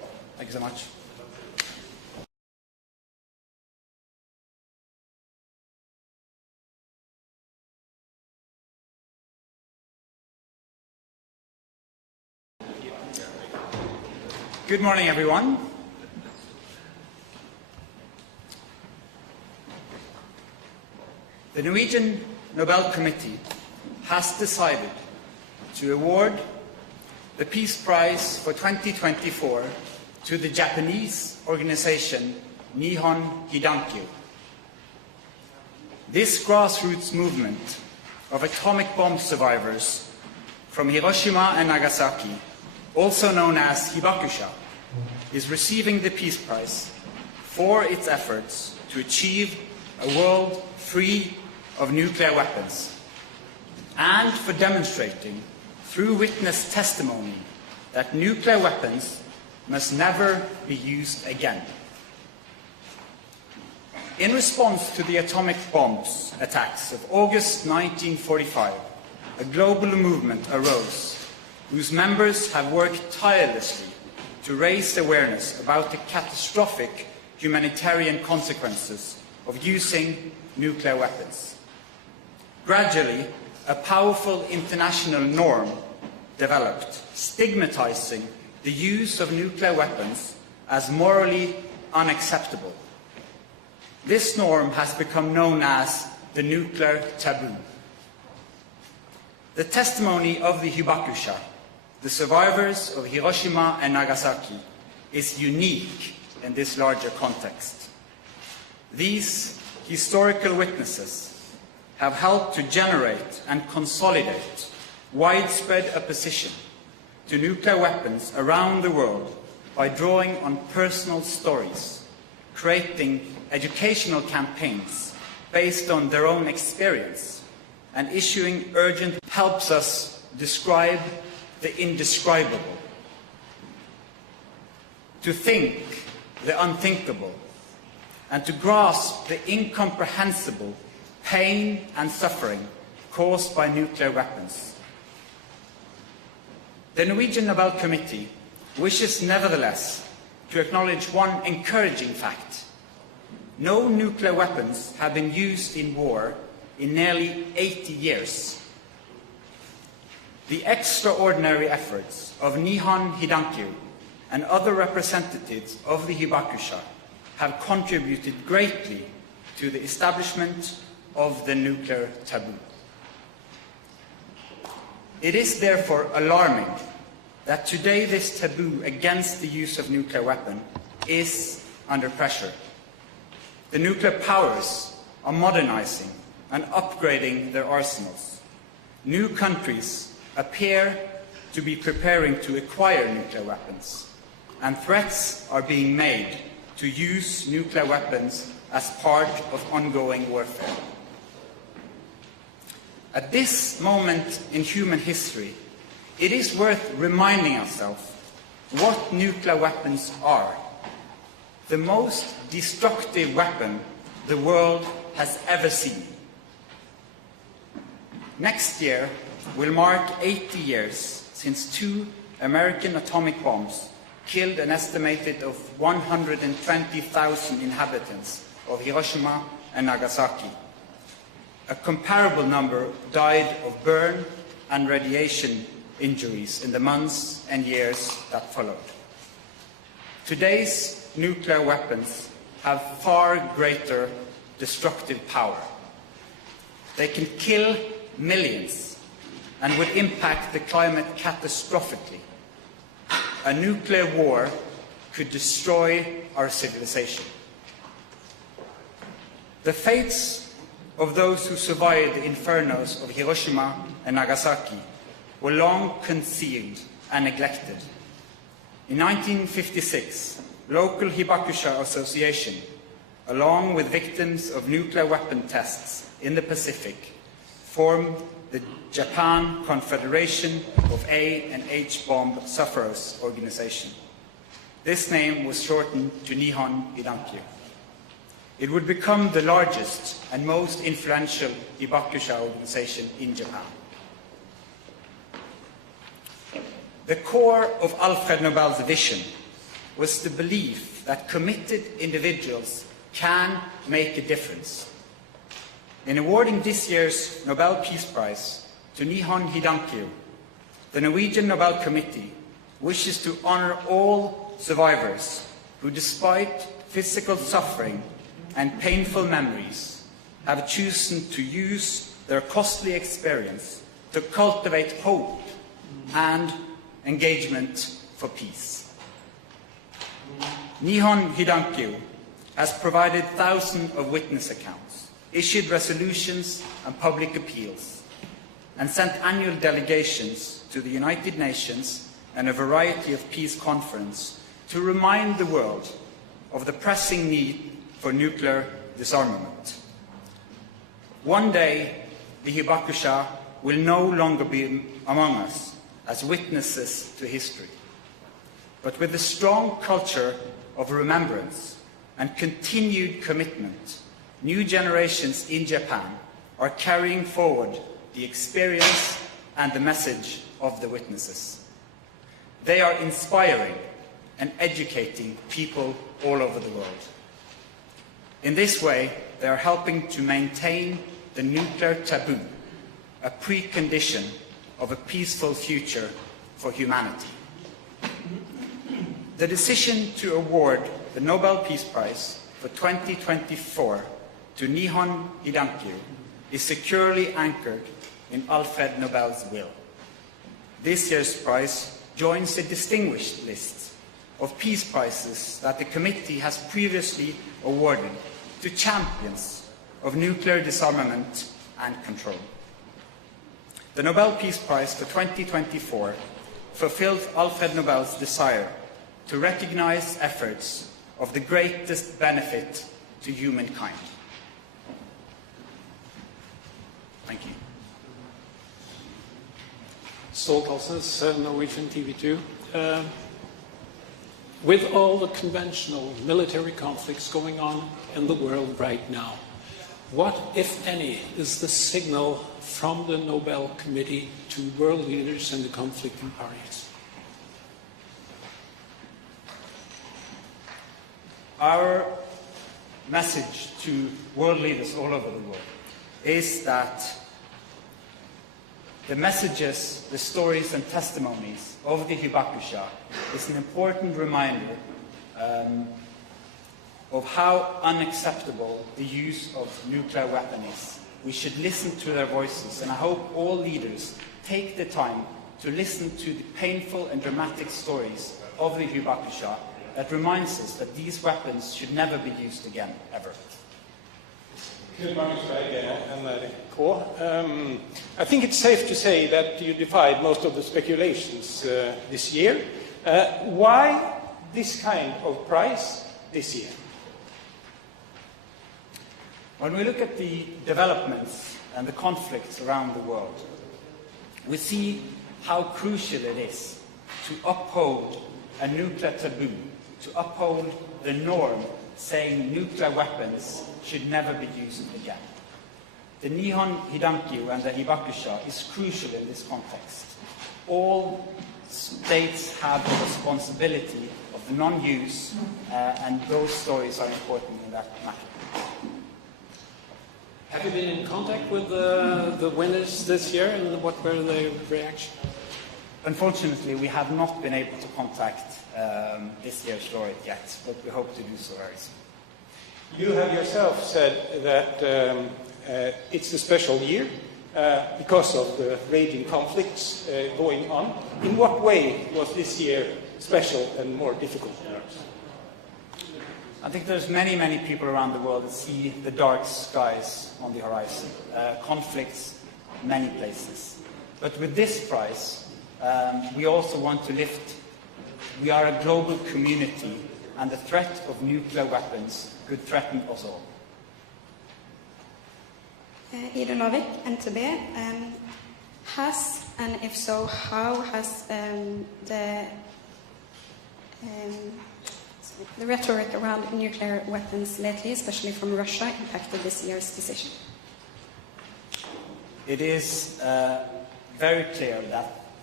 Thank you so much. Good morning, everyone. The Norwegian Nobel Committee has decided to award the Peace Prize for 2024 to the Japanese organization Nihon Hidankyo. This grassroots movement of atomic bomb survivors from Hiroshima and Nagasaki, also known as Hibakusha, is receiving the Peace Prize for its efforts to achieve a world free of nuclear weapons, and for demonstrating through witness testimony that nuclear weapons must never be used again. In response to the atomic bombs attacks of August 1945, a global movement arose whose members have worked tirelessly to raise awareness about the catastrophic humanitarian consequences of using nuclear weapons. Gradually, a powerful international norm developed, stigmatizing the use of nuclear weapons as morally unacceptable. This norm has become known as the nuclear taboo. The testimony of the Hibakusha, the survivors of Hiroshima and Nagasaki, is unique in this larger context. These historical witnesses have helped to generate and consolidate widespread opposition to nuclear weapons around the world by drawing on personal stories, creating educational campaigns based on their own experience, and issuing urgent helps us describe the indescribable, to think the unthinkable, and to grasp the incomprehensible pain and suffering caused by nuclear weapons. The Norwegian Nobel Committee wishes nevertheless to acknowledge one encouraging fact. No nuclear weapons have been used in war in nearly 80 years. The extraordinary efforts of Nihon Hidankyo and other representatives of the Hibakusha have contributed greatly to the establishment of the nuclear taboo. It is therefore alarming that today this taboo against the use of nuclear weapons is under pressure. The nuclear powers are modernizing and upgrading their arsenals. New countries appear to be preparing to acquire nuclear weapons, and threats are being made to use nuclear weapons as part of ongoing warfare. At this moment in human history, it is worth reminding ourselves what nuclear weapons are. The most destructive weapon the world has ever seen. Next year will mark 80 years since 2 American atomic bombs killed an estimated of 120,000 inhabitants of Hiroshima and Nagasaki. A comparable number died of burn and radiation injuries in the months and years that followed. Today's nuclear weapons have far greater destructive power. They can kill millions and would impact the climate catastrophically. A nuclear war could destroy our civilization. The fates of those who survived the infernos of Hiroshima and Nagasaki were long concealed and neglected. In 1956, local Hibakusha Association, along with victims of nuclear weapon tests in the Pacific, formed the Japan Confederation of A and H Bomb Sufferers Organization. This name was shortened to Nihon Hidankyo. It would become the largest and most influential Hibakusha organization in Japan. The core of Alfred Nobel's vision was the belief that committed individuals can make a difference. In awarding this year's Nobel Peace Prize to Nihon Hidankyo, the Norwegian Nobel Committee wishes to honor all survivors who, despite physical suffering and painful memories, have chosen to use their costly experience to cultivate hope and engagement for peace. Nihon Hidankyo has provided thousands of witness accounts, issued resolutions and public appeals, and sent annual delegations to the United Nations and a variety of peace conferences to remind the world of the pressing need for nuclear disarmament. One day, the Hibakusha will no longer be among us as witnesses to history. But with a strong culture of remembrance and continued commitment, new generations in Japan are carrying forward the experience and the message of the witnesses. They are inspiring and educating people all over the world. In this way, they are helping to maintain the nuclear taboo, a precondition of a peaceful future for humanity. The decision to award the Nobel Peace Prize for 2024 to Nihon Hidankyo is securely anchored in Alfred Nobel's will. This year's prize joins a distinguished list of peace prizes that the committee has previously awarded to champions of nuclear disarmament and control. The Nobel Peace Prize for 2024 fulfilled Alfred Nobel's desire to recognize efforts of the greatest benefit to humankind. Thank you. Ståltalsnes, Norwegian TV2. With all the conventional military conflicts going on in the world right now, what, if any, is the signal from the Nobel Committee to world leaders and the conflicting parties? Our message to world leaders all over the world is that the messages, the stories and testimonies of the Hibakusha is an important reminder of how unacceptable the use of nuclear weapons is. We should listen to their voices, and I hope all leaders take the time to listen to the painful and dramatic stories of the Hibakusha that reminds us that these weapons should never be used again, ever. I think it's safe to say that you defied most of the speculations this year. Why this kind of prize this year? When we look at the developments and the conflicts around the world, we see how crucial it is to uphold a nuclear taboo, to uphold the norm saying nuclear weapons should never be used again. The Nihon Hidankyo and the Hibakusha is crucial in this context. All states have the responsibility of the non-use, and those stories are important in that matter. Have you been in contact with the winners this year, and what were their reactions? Unfortunately, we have not been able to contact this year's laureate yet, but we hope to do so very soon. You have yourself said that it's a special year because of the raging conflicts going on. In what way was this year special and more difficult? I think there's many people around the world that see the dark skies on the horizon, conflicts in many places. But with this prize, we also want to lift, we are a global community, and the threat of nuclear weapons could threaten us all. Ironovik, NTB, has, and if so, how has the rhetoric around nuclear weapons lately, especially from Russia, impacted this year's decision? It is very clear that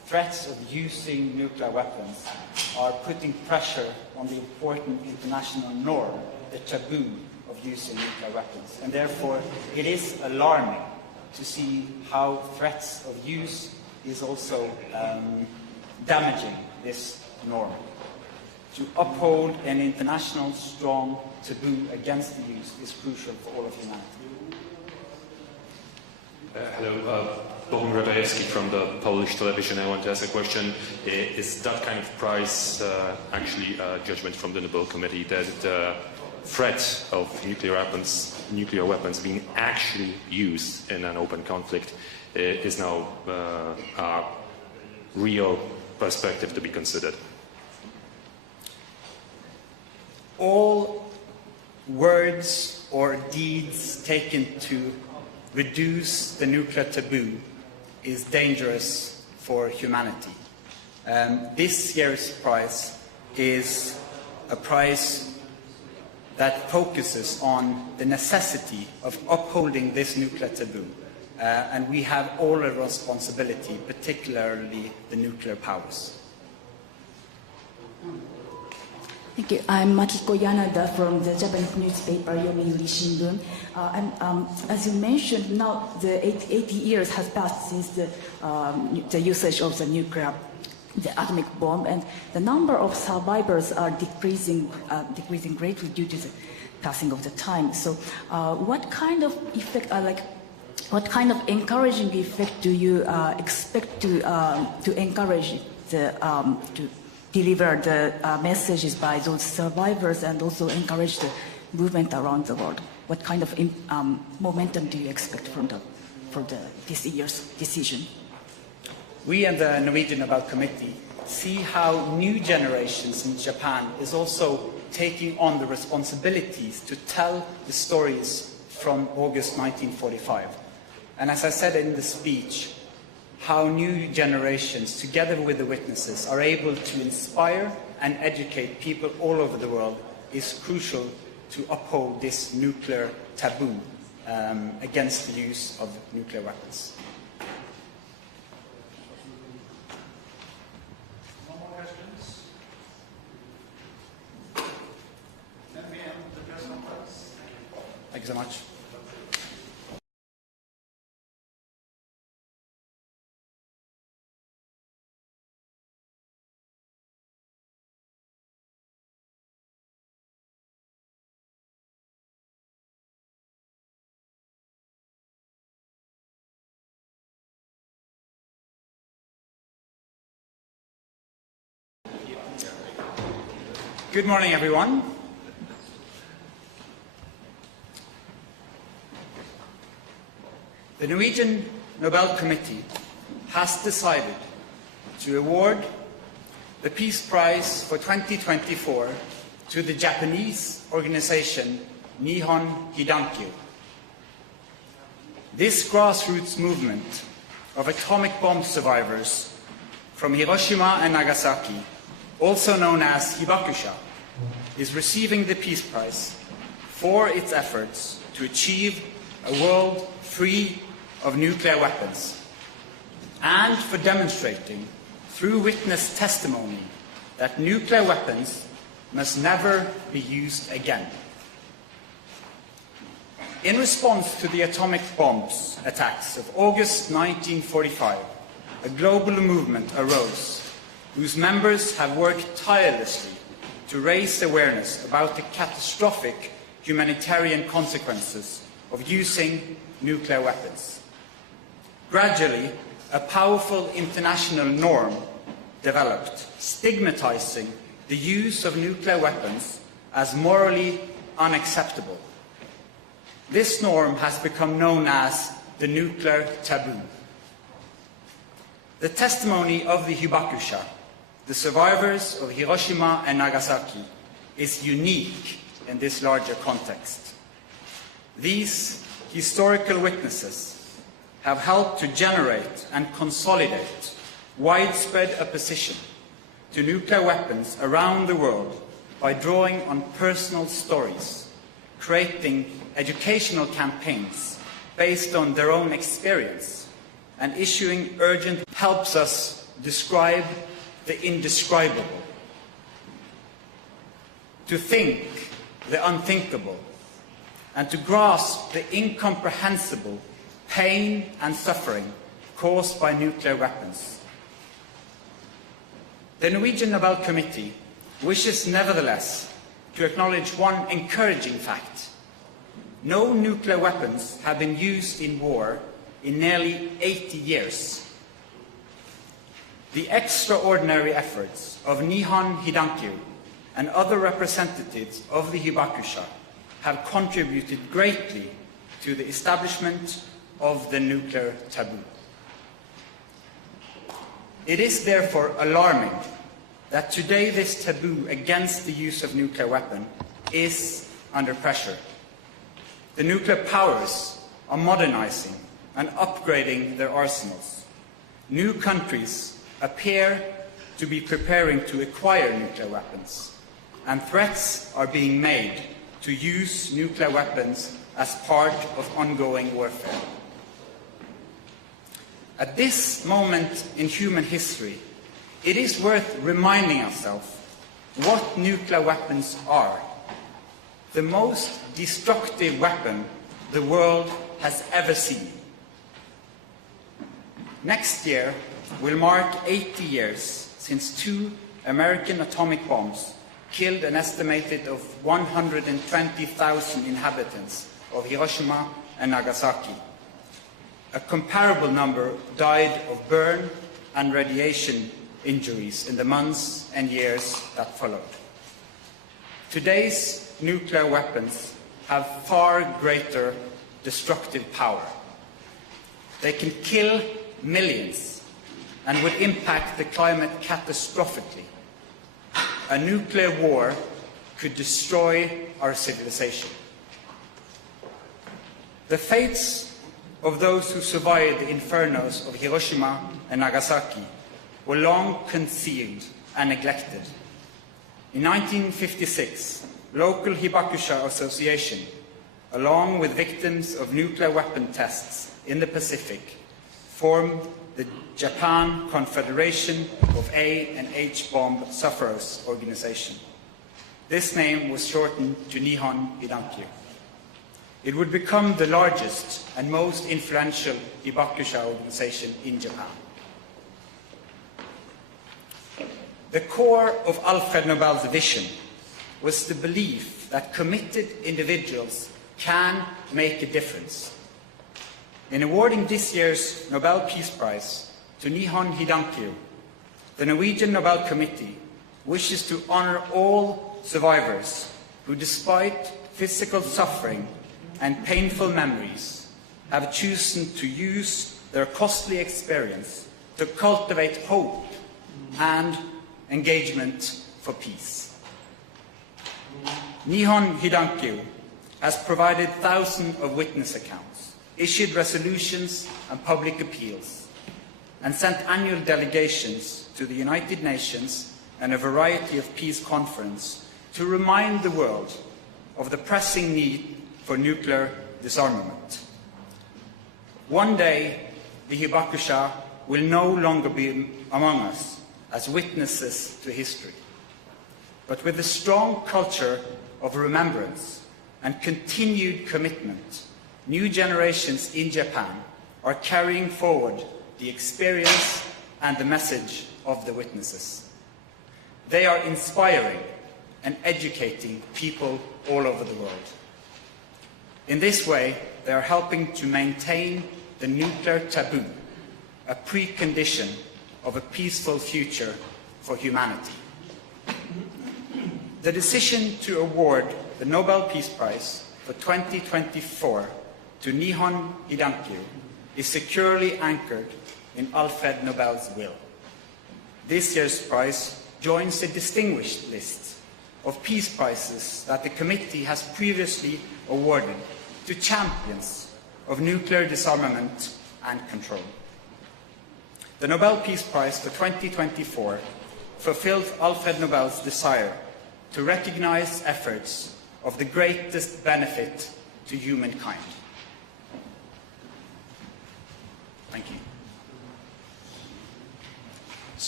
threats of using nuclear weapons are putting pressure on the important international norm, the taboo of using nuclear weapons. And therefore, it is alarming to see how threats of use is also damaging this norm. To uphold an international strong taboo against the use is crucial for all of humanity. Hello, Bohun Radajewski from the Polish television. I want to ask a question. Is that kind of price actually a judgment from the Nobel Committee that the threat of nuclear weapons being actually used in an open conflict is now a real perspective to be considered? All words or deeds taken to reduce the nuclear taboo is dangerous for humanity. This year's prize is a prize that focuses on the necessity of upholding this nuclear taboo. And we have all a responsibility, particularly the nuclear powers. Thank you. I'm Makiko Yanada from the Japanese newspaper Yomiuri Shimbun. As you mentioned, now the 80 years has passed since the usage of the atomic bomb, and the number of survivors are decreasing greatly due to the passing of the time. So, what kind of effect, what kind of encouraging effect do you expect to encourage to deliver the messages by those survivors and also encourage the movement around the world? What kind of momentum do you expect from this year's decision? We and the Norwegian Nobel Committee see how new generations in Japan is also taking on the responsibilities to tell the stories from August 1945. And as I said in the speech, how new generations, together with the witnesses, are able to inspire and educate people all over the world is crucial to uphold this nuclear taboo against the use of nuclear weapons. No more questions? Then we end the press conference. Thank you so much. Good morning, everyone. The Norwegian Nobel Committee has decided to award the Peace Prize for 2024 to the Japanese organization Nihon Hidankyo. This grassroots movement of atomic bomb survivors from Hiroshima and Nagasaki, also known as Hibakusha, is receiving the Peace Prize for its efforts to achieve a world free of nuclear weapons and for demonstrating through witness testimony that nuclear weapons must never be used again. In response to the atomic bombs attacks of August 1945, a global movement arose whose members have worked tirelessly to raise awareness about the catastrophic humanitarian consequences of using nuclear weapons. Gradually, a powerful international norm developed, stigmatizing the use of nuclear weapons as morally unacceptable. This norm has become known as the nuclear taboo. The testimony of the Hibakusha, the survivors of Hiroshima and Nagasaki, is unique in this larger context. These historical witnesses have helped to generate and consolidate widespread opposition to nuclear weapons around the world by drawing on personal stories, creating educational campaigns based on their own experience, and issuing urgent helps us describe the indescribable, to think the unthinkable, and to grasp the incomprehensible pain and suffering caused by nuclear weapons. The Norwegian Nobel Committee wishes nevertheless to acknowledge one encouraging fact. No nuclear weapons have been used in war in nearly 80 years. The extraordinary efforts of Nihon Hidankyo and other representatives of the Hibakusha have contributed greatly to the establishment of the nuclear taboo. It is therefore alarming that today this taboo against the use of nuclear weapons is under pressure. The nuclear powers are modernizing and upgrading their arsenals. New countries appear to be preparing to acquire nuclear weapons, and threats are being made to use nuclear weapons as part of ongoing warfare. At this moment in human history, it is worth reminding ourselves what nuclear weapons are. The most destructive weapon the world has ever seen. Next year will mark 80 years since 2 American atomic bombs killed an estimated of 120,000 inhabitants of Hiroshima and Nagasaki. A comparable number died of burn and radiation injuries in the months and years that followed. Today's nuclear weapons have far greater destructive power. They can kill millions and would impact the climate catastrophically. A nuclear war could destroy our civilization. The fates of those who survived the infernos of Hiroshima and Nagasaki were long concealed and neglected. In 1956, local Hibakusha Association, along with victims of nuclear weapon tests in the Pacific, formed the Japan Confederation of A and H bomb sufferers organization. This name was shortened to Nihon Hidankyo. It would become the largest and most influential Hibakusha organization in Japan. The core of Alfred Nobel's vision was the belief that committed individuals can make a difference. In awarding this year's Nobel Peace Prize to Nihon Hidankyo, the Norwegian Nobel Committee wishes to honor all survivors who, despite physical suffering and painful memories, have chosen to use their costly experience to cultivate hope and engagement for peace. Nihon Hidankyo has provided thousands of witness accounts, issued resolutions and public appeals, and sent annual delegations to the United Nations and a variety of peace conferences to remind the world of the pressing need for nuclear disarmament. One day, the Hibakusha will no longer be among us as witnesses to history, but with a strong culture of remembrance and continued commitment, new generations in Japan are carrying forward the experience and the message of the witnesses. They are inspiring and educating people all over the world. In this way, they are helping to maintain the nuclear taboo, a precondition of a peaceful future for humanity. The decision to award the Nobel Peace Prize for 2024 to Nihon Hidankyo is securely anchored in Alfred Nobel's will. This year's prize joins a distinguished list of peace prizes that the committee has previously awarded to champions of nuclear disarmament and control. The Nobel Peace Prize for 2024 fulfilled Alfred Nobel's desire to recognize efforts of the greatest benefit to humankind. Thank you.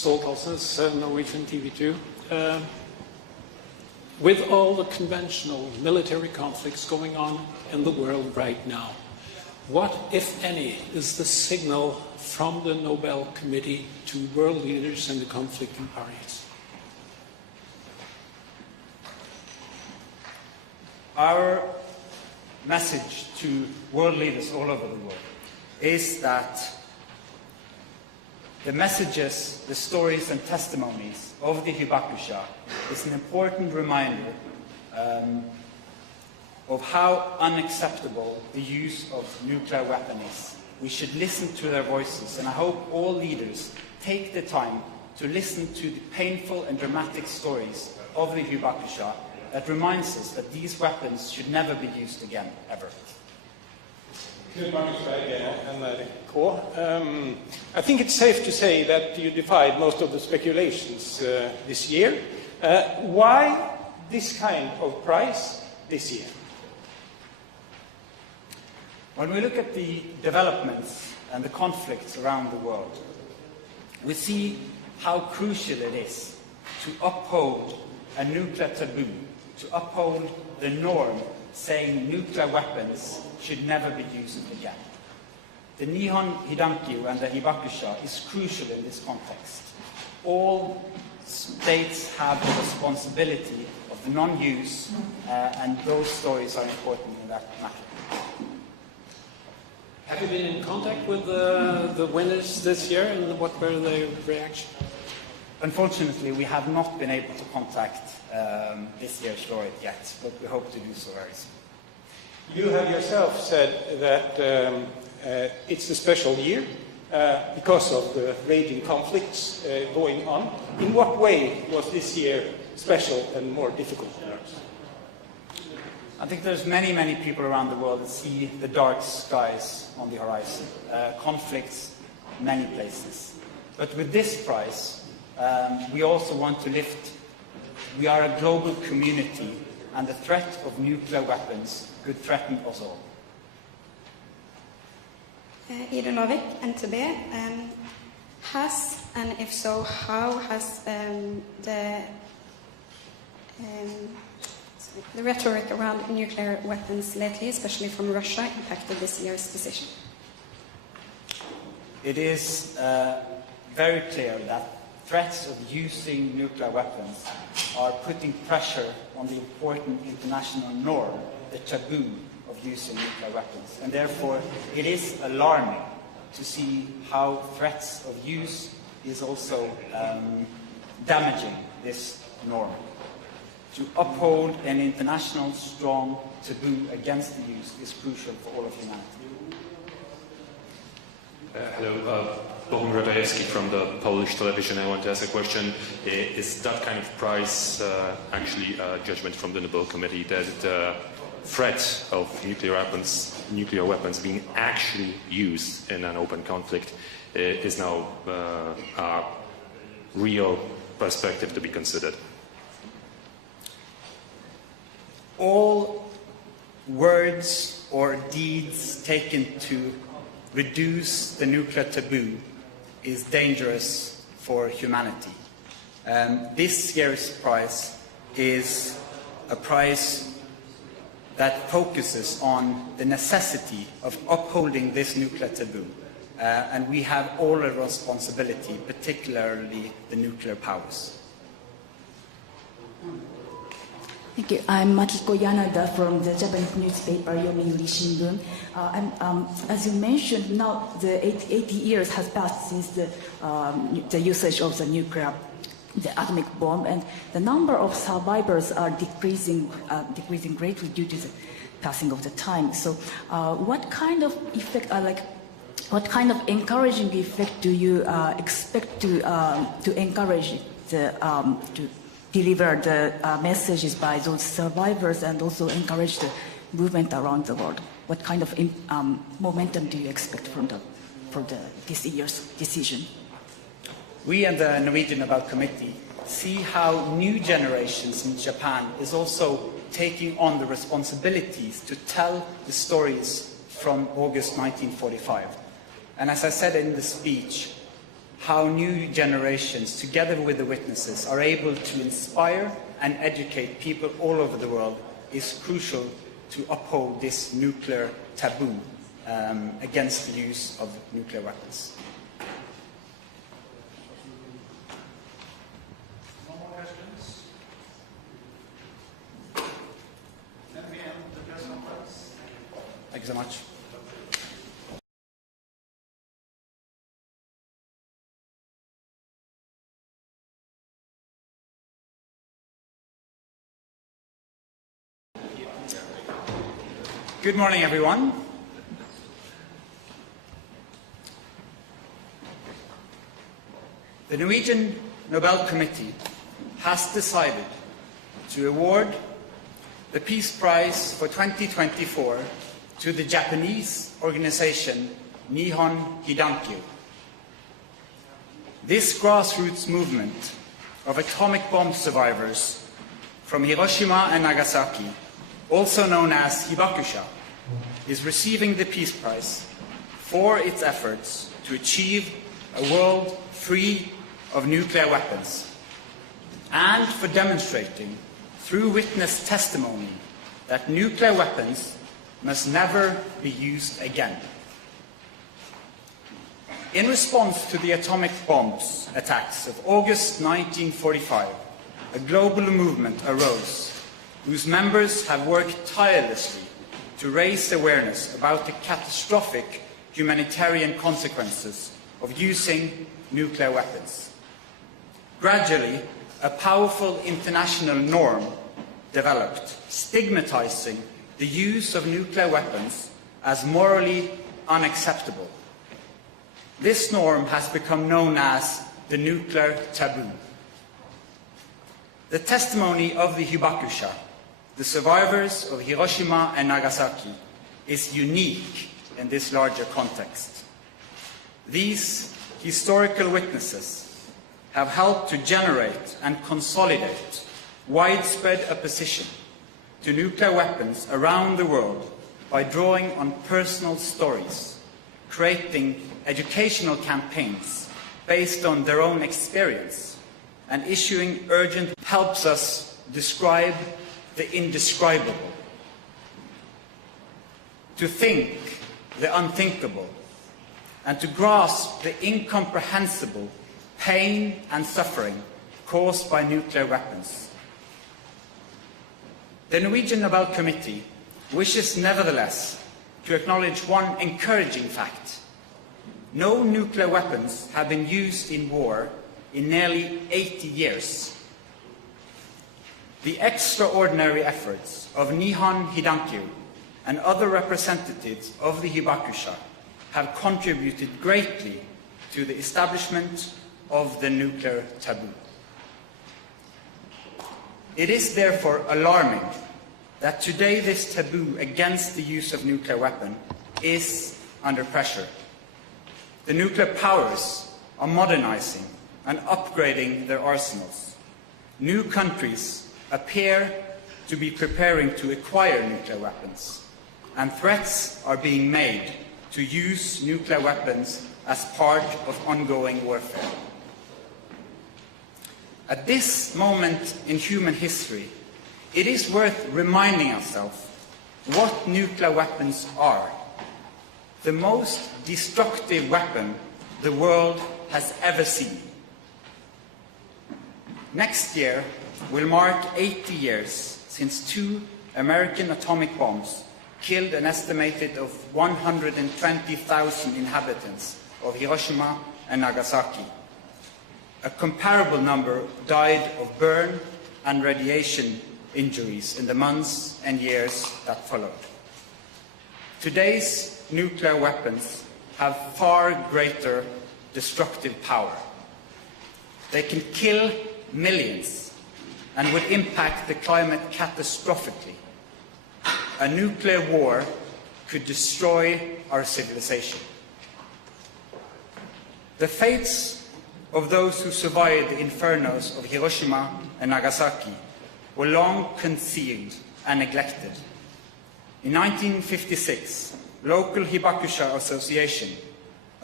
Ståltalsnes, Norwegian TV2. With all the conventional military conflicts going on in the world right now, what, if any, is the signal from the Nobel Committee to world leaders and the conflicting parties? Our message to world leaders all over the world is that the messages, the stories and testimonies of the Hibakusha is an important reminder of how unacceptable the use of nuclear weapons is. We should listen to their voices, and I hope all leaders take the time to listen to the painful and dramatic stories of the Hibakusha that reminds us that these weapons should never be used again, ever. I think it's safe to say that you defied most of the speculations this year. Why this kind of prize this year? When we look at the developments and the conflicts around the world, we see how crucial it is to uphold a nuclear taboo, to uphold the norm saying nuclear weapons should never be used again. The Nihon Hidankyo and the Hibakusha is crucial in this context. All states have the responsibility of the non-use, and those stories are important in that matter. Have you been in contact with the winners this year, and what were their reactions? Unfortunately, we have not been able to contact this year's laureate yet, but we hope to do so very soon. You have yourself said that it's a special year because of the raging conflicts going on. In what way was this year special and more difficult for us? I think there's many people around the world that see the dark skies on the horizon, conflicts many places. But with this prize, we also want to lift, we are a global community, and the threat of nuclear weapons could threaten us all. Ida Novik, NTB, has, and if so, how has the rhetoric around nuclear weapons lately, especially from Russia, impacted this year's decision? It is very clear that threats of using nuclear weapons are putting pressure on the important international norm, the taboo of using nuclear weapons. And therefore, it is alarming to see how threats of use is also damaging this norm. To uphold an international strong taboo against the use is crucial for all of humanity. Hello, Bohun Radajewski from the Polish television. I want to ask a question. Is that kind of prize actually a judgment from the Nobel Committee that the threat of nuclear weapons being actually used in an open conflict is now a real perspective to be considered? All words or deeds taken to reduce the nuclear taboo is dangerous for humanity. This year's prize is a prize that focuses on the necessity of upholding this nuclear taboo. And we have all a responsibility, particularly the nuclear powers. Thank you. I'm Makiko Yanada from the Japanese newspaper Yomiuri Shimbun. As you mentioned, now the 80 years has passed since the usage of the atomic bomb, and the number of survivors are decreasing greatly due to the passing of the time. So, what kind of effect, what kind of encouraging effect do you expect to encourage to deliver the messages by those survivors and also encourage the movement around the world? What kind of momentum do you expect from this year's decision? We and the Norwegian Nobel Committee see how new generations in Japan is also taking on the responsibilities to tell the stories from August 1945. And as I said in the speech, how new generations, together with the witnesses, are able to inspire and educate people all over the world is crucial to uphold this nuclear taboo against the use of nuclear weapons. No more questions? Then we end the press conference. Thank you so much. Good morning, everyone. The Norwegian Nobel Committee has decided to award the Peace Prize for 2024 to the Japanese organization Nihon Hidankyo. This grassroots movement of atomic bomb survivors from Hiroshima and Nagasaki, also known as Hibakusha, is receiving the Peace Prize for its efforts to achieve a world free of nuclear weapons and for demonstrating through witness testimony that nuclear weapons must never be used again. In response to the atomic bombs attacks of August 1945, a global movement arose whose members have worked tirelessly to raise awareness about the catastrophic humanitarian consequences of using nuclear weapons. Gradually, a powerful international norm developed, stigmatizing the use of nuclear weapons as morally unacceptable. This norm has become known as the nuclear taboo. The testimony of the Hibakusha, the survivors of Hiroshima and Nagasaki, is unique in this larger context. These historical witnesses have helped to generate and consolidate widespread opposition to nuclear weapons around the world by drawing on personal stories, creating educational campaigns based on their own experience, and issuing urgent helps us describe the indescribable, to think the unthinkable, and to grasp the incomprehensible pain and suffering caused by nuclear weapons. The Norwegian Nobel Committee wishes nevertheless to acknowledge one encouraging fact. No nuclear weapons have been used in war in nearly 80 years. The extraordinary efforts of Nihon Hidankyo and other representatives of the Hibakusha have contributed greatly to the establishment of the nuclear taboo. It is therefore alarming that today this taboo against the use of nuclear weapons is under pressure. The nuclear powers are modernizing and upgrading their arsenals. New countries appear to be preparing to acquire nuclear weapons, and threats are being made to use nuclear weapons as part of ongoing warfare. At this moment in human history, it is worth reminding ourselves what nuclear weapons are. The most destructive weapon the world has ever seen. Next year will mark 80 years since 2 American atomic bombs killed an estimated of 120,000 inhabitants of Hiroshima and Nagasaki. A comparable number died of burn and radiation injuries in the months and years that followed. Today's nuclear weapons have far greater destructive power. They can kill millions and would impact the climate catastrophically. A nuclear war could destroy our civilization. The fates of those who survived the infernos of Hiroshima and Nagasaki were long concealed and neglected. In 1956, local Hibakusha Association,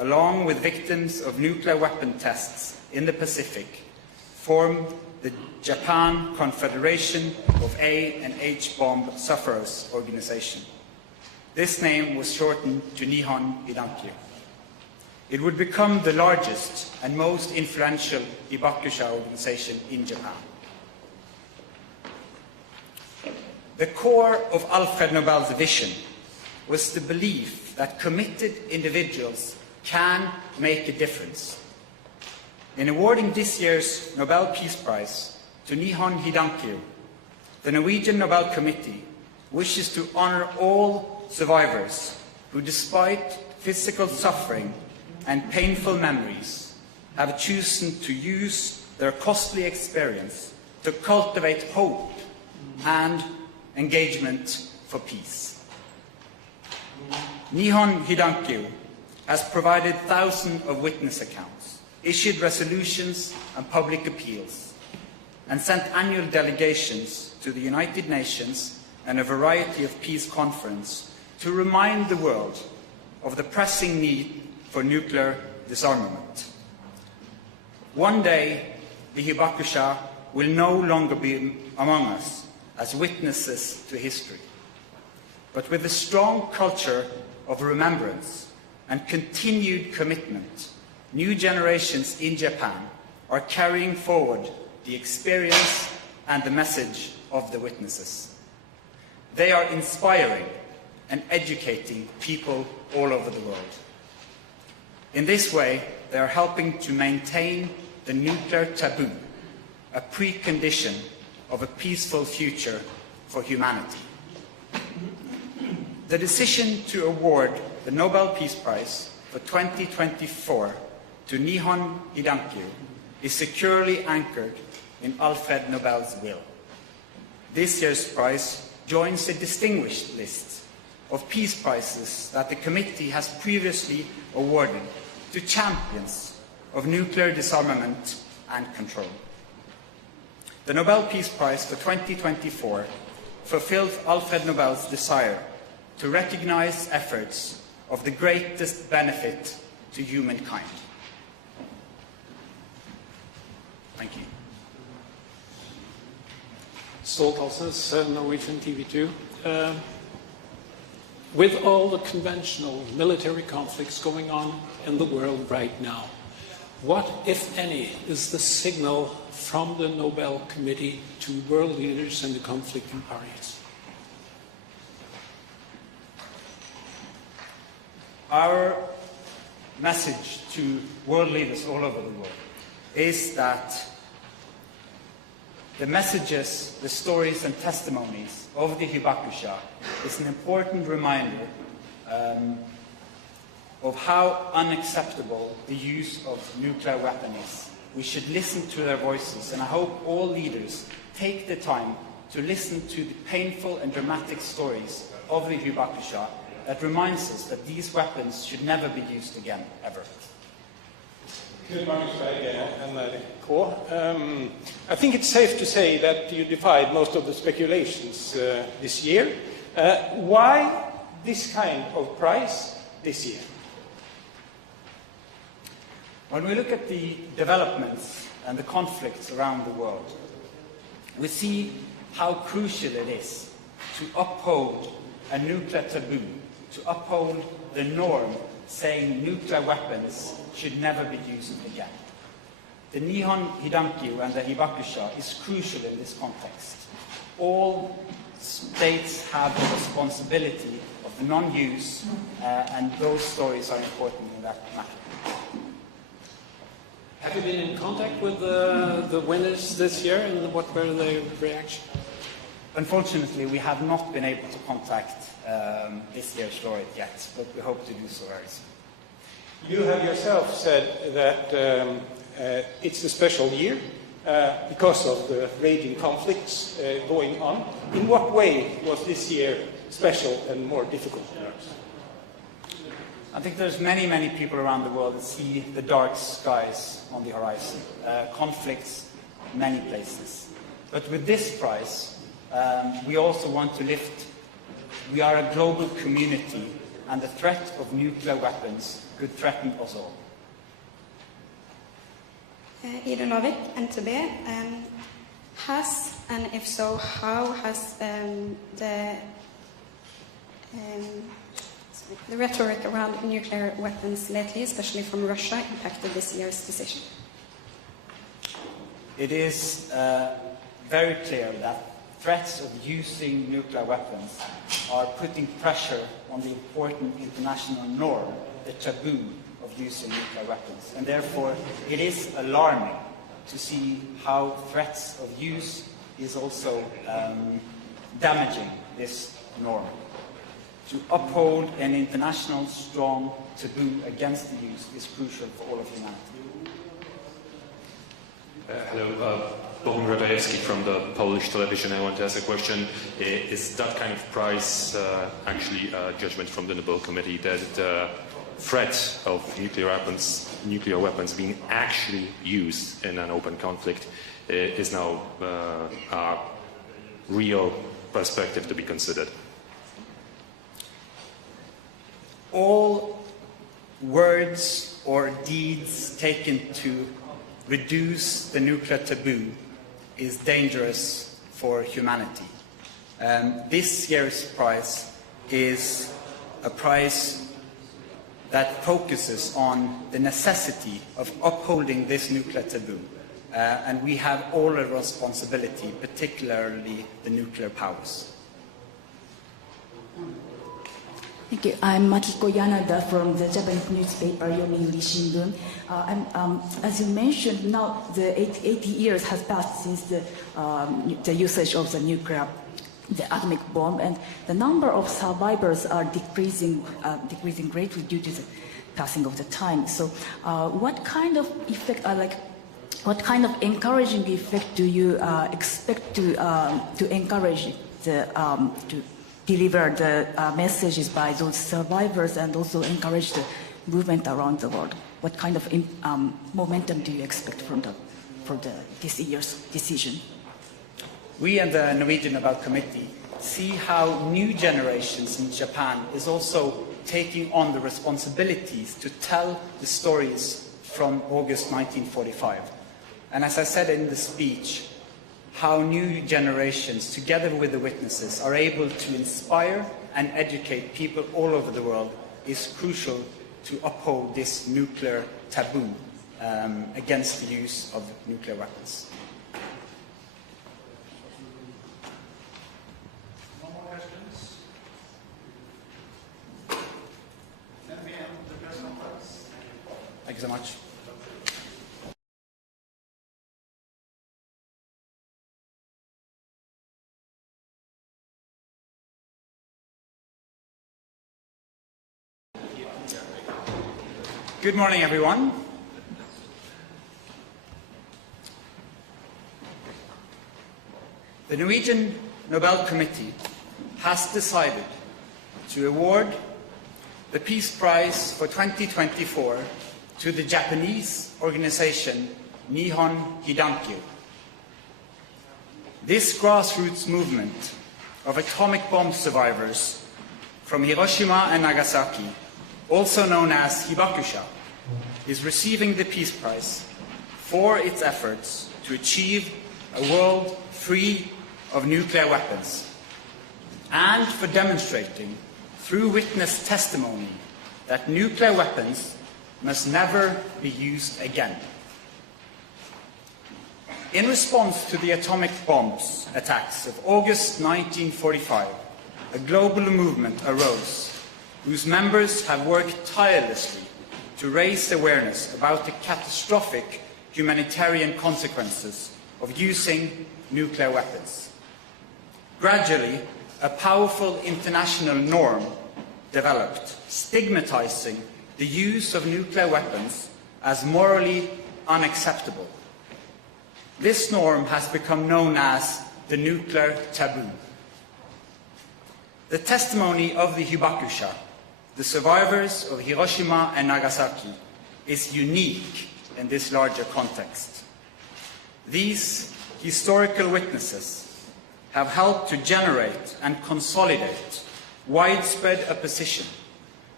along with victims of nuclear weapon tests in the Pacific, formed the Japan Confederation of A and H bomb sufferers organization. This name was shortened to Nihon Hidankyo. It would become the largest and most influential Hibakusha organization in Japan. The core of Alfred Nobel's vision was the belief that committed individuals can make a difference. In awarding this year's Nobel Peace Prize to Nihon Hidankyo, the Norwegian Nobel Committee wishes to honor all survivors who, despite physical suffering and painful memories, have chosen to use their costly experience to cultivate hope and engagement for peace. Nihon Hidankyo has provided thousands of witness accounts, issued resolutions and public appeals, and sent annual delegations to the United Nations and a variety of peace conferences to remind the world of the pressing need for nuclear disarmament. One day, the Hibakusha will no longer be among us as witnesses to history, but with a strong culture of remembrance and continued commitment, new generations in Japan are carrying forward the experience and the message of the witnesses. They are inspiring and educating people all over the world. In this way, they are helping to maintain the nuclear taboo, a precondition of a peaceful future for humanity. The decision to award the Nobel Peace Prize for 2024 to Nihon Hidankyo is securely anchored in Alfred Nobel's will. This year's prize joins a distinguished list of peace prizes that the committee has previously awarded to champions of nuclear disarmament and control. The Nobel Peace Prize for 2024 fulfilled Alfred Nobel's desire to recognize efforts of the greatest benefit to humankind. Thank you. Ståltalsnes, Norwegian TV2. With all the conventional military conflicts going on in the world right now, what, if any, is the signal from the Nobel Committee to world leaders and the conflicting parties? Our message to world leaders all over the world is that the messages, the stories and testimonies of the Hibakusha is an important reminder of how unacceptable the use of nuclear weapons is. We should listen to their voices, and I hope all leaders take the time to listen to the painful and dramatic stories of the Hibakusha that reminds us that these weapons should never be used again, ever. I think it's safe to say that you defied most of the speculations this year. Why this kind of prize this year? When we look at the developments and the conflicts around the world, we see how crucial it is to uphold a nuclear taboo, to uphold the norm saying nuclear weapons should never be used again. The Nihon Hidankyo and the Hibakusha is crucial in this context. All states have the responsibility of the non-use, and those stories are important in that matter. Have you been in contact with the winners this year, and what were their reaction? Unfortunately, we have not been able to contact this year's laureate yet, but we hope to do so very soon. You have yourself said that it's a special year because of the raging conflicts going on. In what way was this year special and more difficult? I think there's many people around the world that see the dark skies on the horizon, conflicts in many places. But with this prize, we also want to lift. We are a global community and the threat of nuclear weapons could threaten us all. Ida Novik, NTB. Has, and if so, how has the rhetoric around nuclear weapons lately, especially from Russia, impacted this year's decision? It is very clear that threats of using nuclear weapons are putting pressure on the important international norm, the taboo of using nuclear weapons. And therefore, it is alarming to see how threats of use is also damaging this norm. To uphold an international strong taboo against the use is crucial for all of humanity. Hello, Bohun Radajewski from the Polish television. I want to ask a question. Is that kind of price actually a judgment from the Nobel Committee that the threat of nuclear weapons being actually used in an open conflict is now a real perspective to be considered? All words or deeds taken to reduce the nuclear taboo is dangerous for humanity. This year's prize is a prize that focuses on the necessity of upholding this nuclear taboo. And we have all a responsibility, particularly the nuclear powers. Thank you. I'm Makiko Yanada from the Japanese newspaper Yomiuri Shimbun. As you mentioned, now the 80 years has passed since the usage of the atomic bomb, and the number of survivors are decreasing greatly due to the passing of the time. So, what kind of effect, what kind of encouraging effect do you expect to encourage to deliver the messages by those survivors and also encourage the movement around the world? What kind of momentum do you expect from this year's decision? We and the Norwegian Nobel Committee see how new generations in Japan is also taking on the responsibilities to tell the stories from August 1945. And as I said in the speech, how new generations, together with the witnesses, are able to inspire and educate people all over the world is crucial to uphold this nuclear taboo against the use of nuclear weapons. No more questions? Then we end the press conference. Thank you so much. Good morning, everyone. The Norwegian Nobel Committee has decided to award the Peace Prize for 2024 to the Japanese organization Nihon Hidankyo. This grassroots movement of atomic bomb survivors from Hiroshima and Nagasaki, also known as Hibakusha, is receiving the Peace Prize for its efforts to achieve a world free of nuclear weapons and for demonstrating through witness testimony that nuclear weapons must never be used again. In response to the atomic bombs attacks of August 1945, a global movement arose whose members have worked tirelessly to raise awareness about the catastrophic humanitarian consequences of using nuclear weapons. Gradually, a powerful international norm developed, stigmatizing the use of nuclear weapons as morally unacceptable. This norm has become known as the nuclear taboo. The testimony of the Hibakusha, the survivors of Hiroshima and Nagasaki, is unique in this larger context. These historical witnesses have helped to generate and consolidate widespread opposition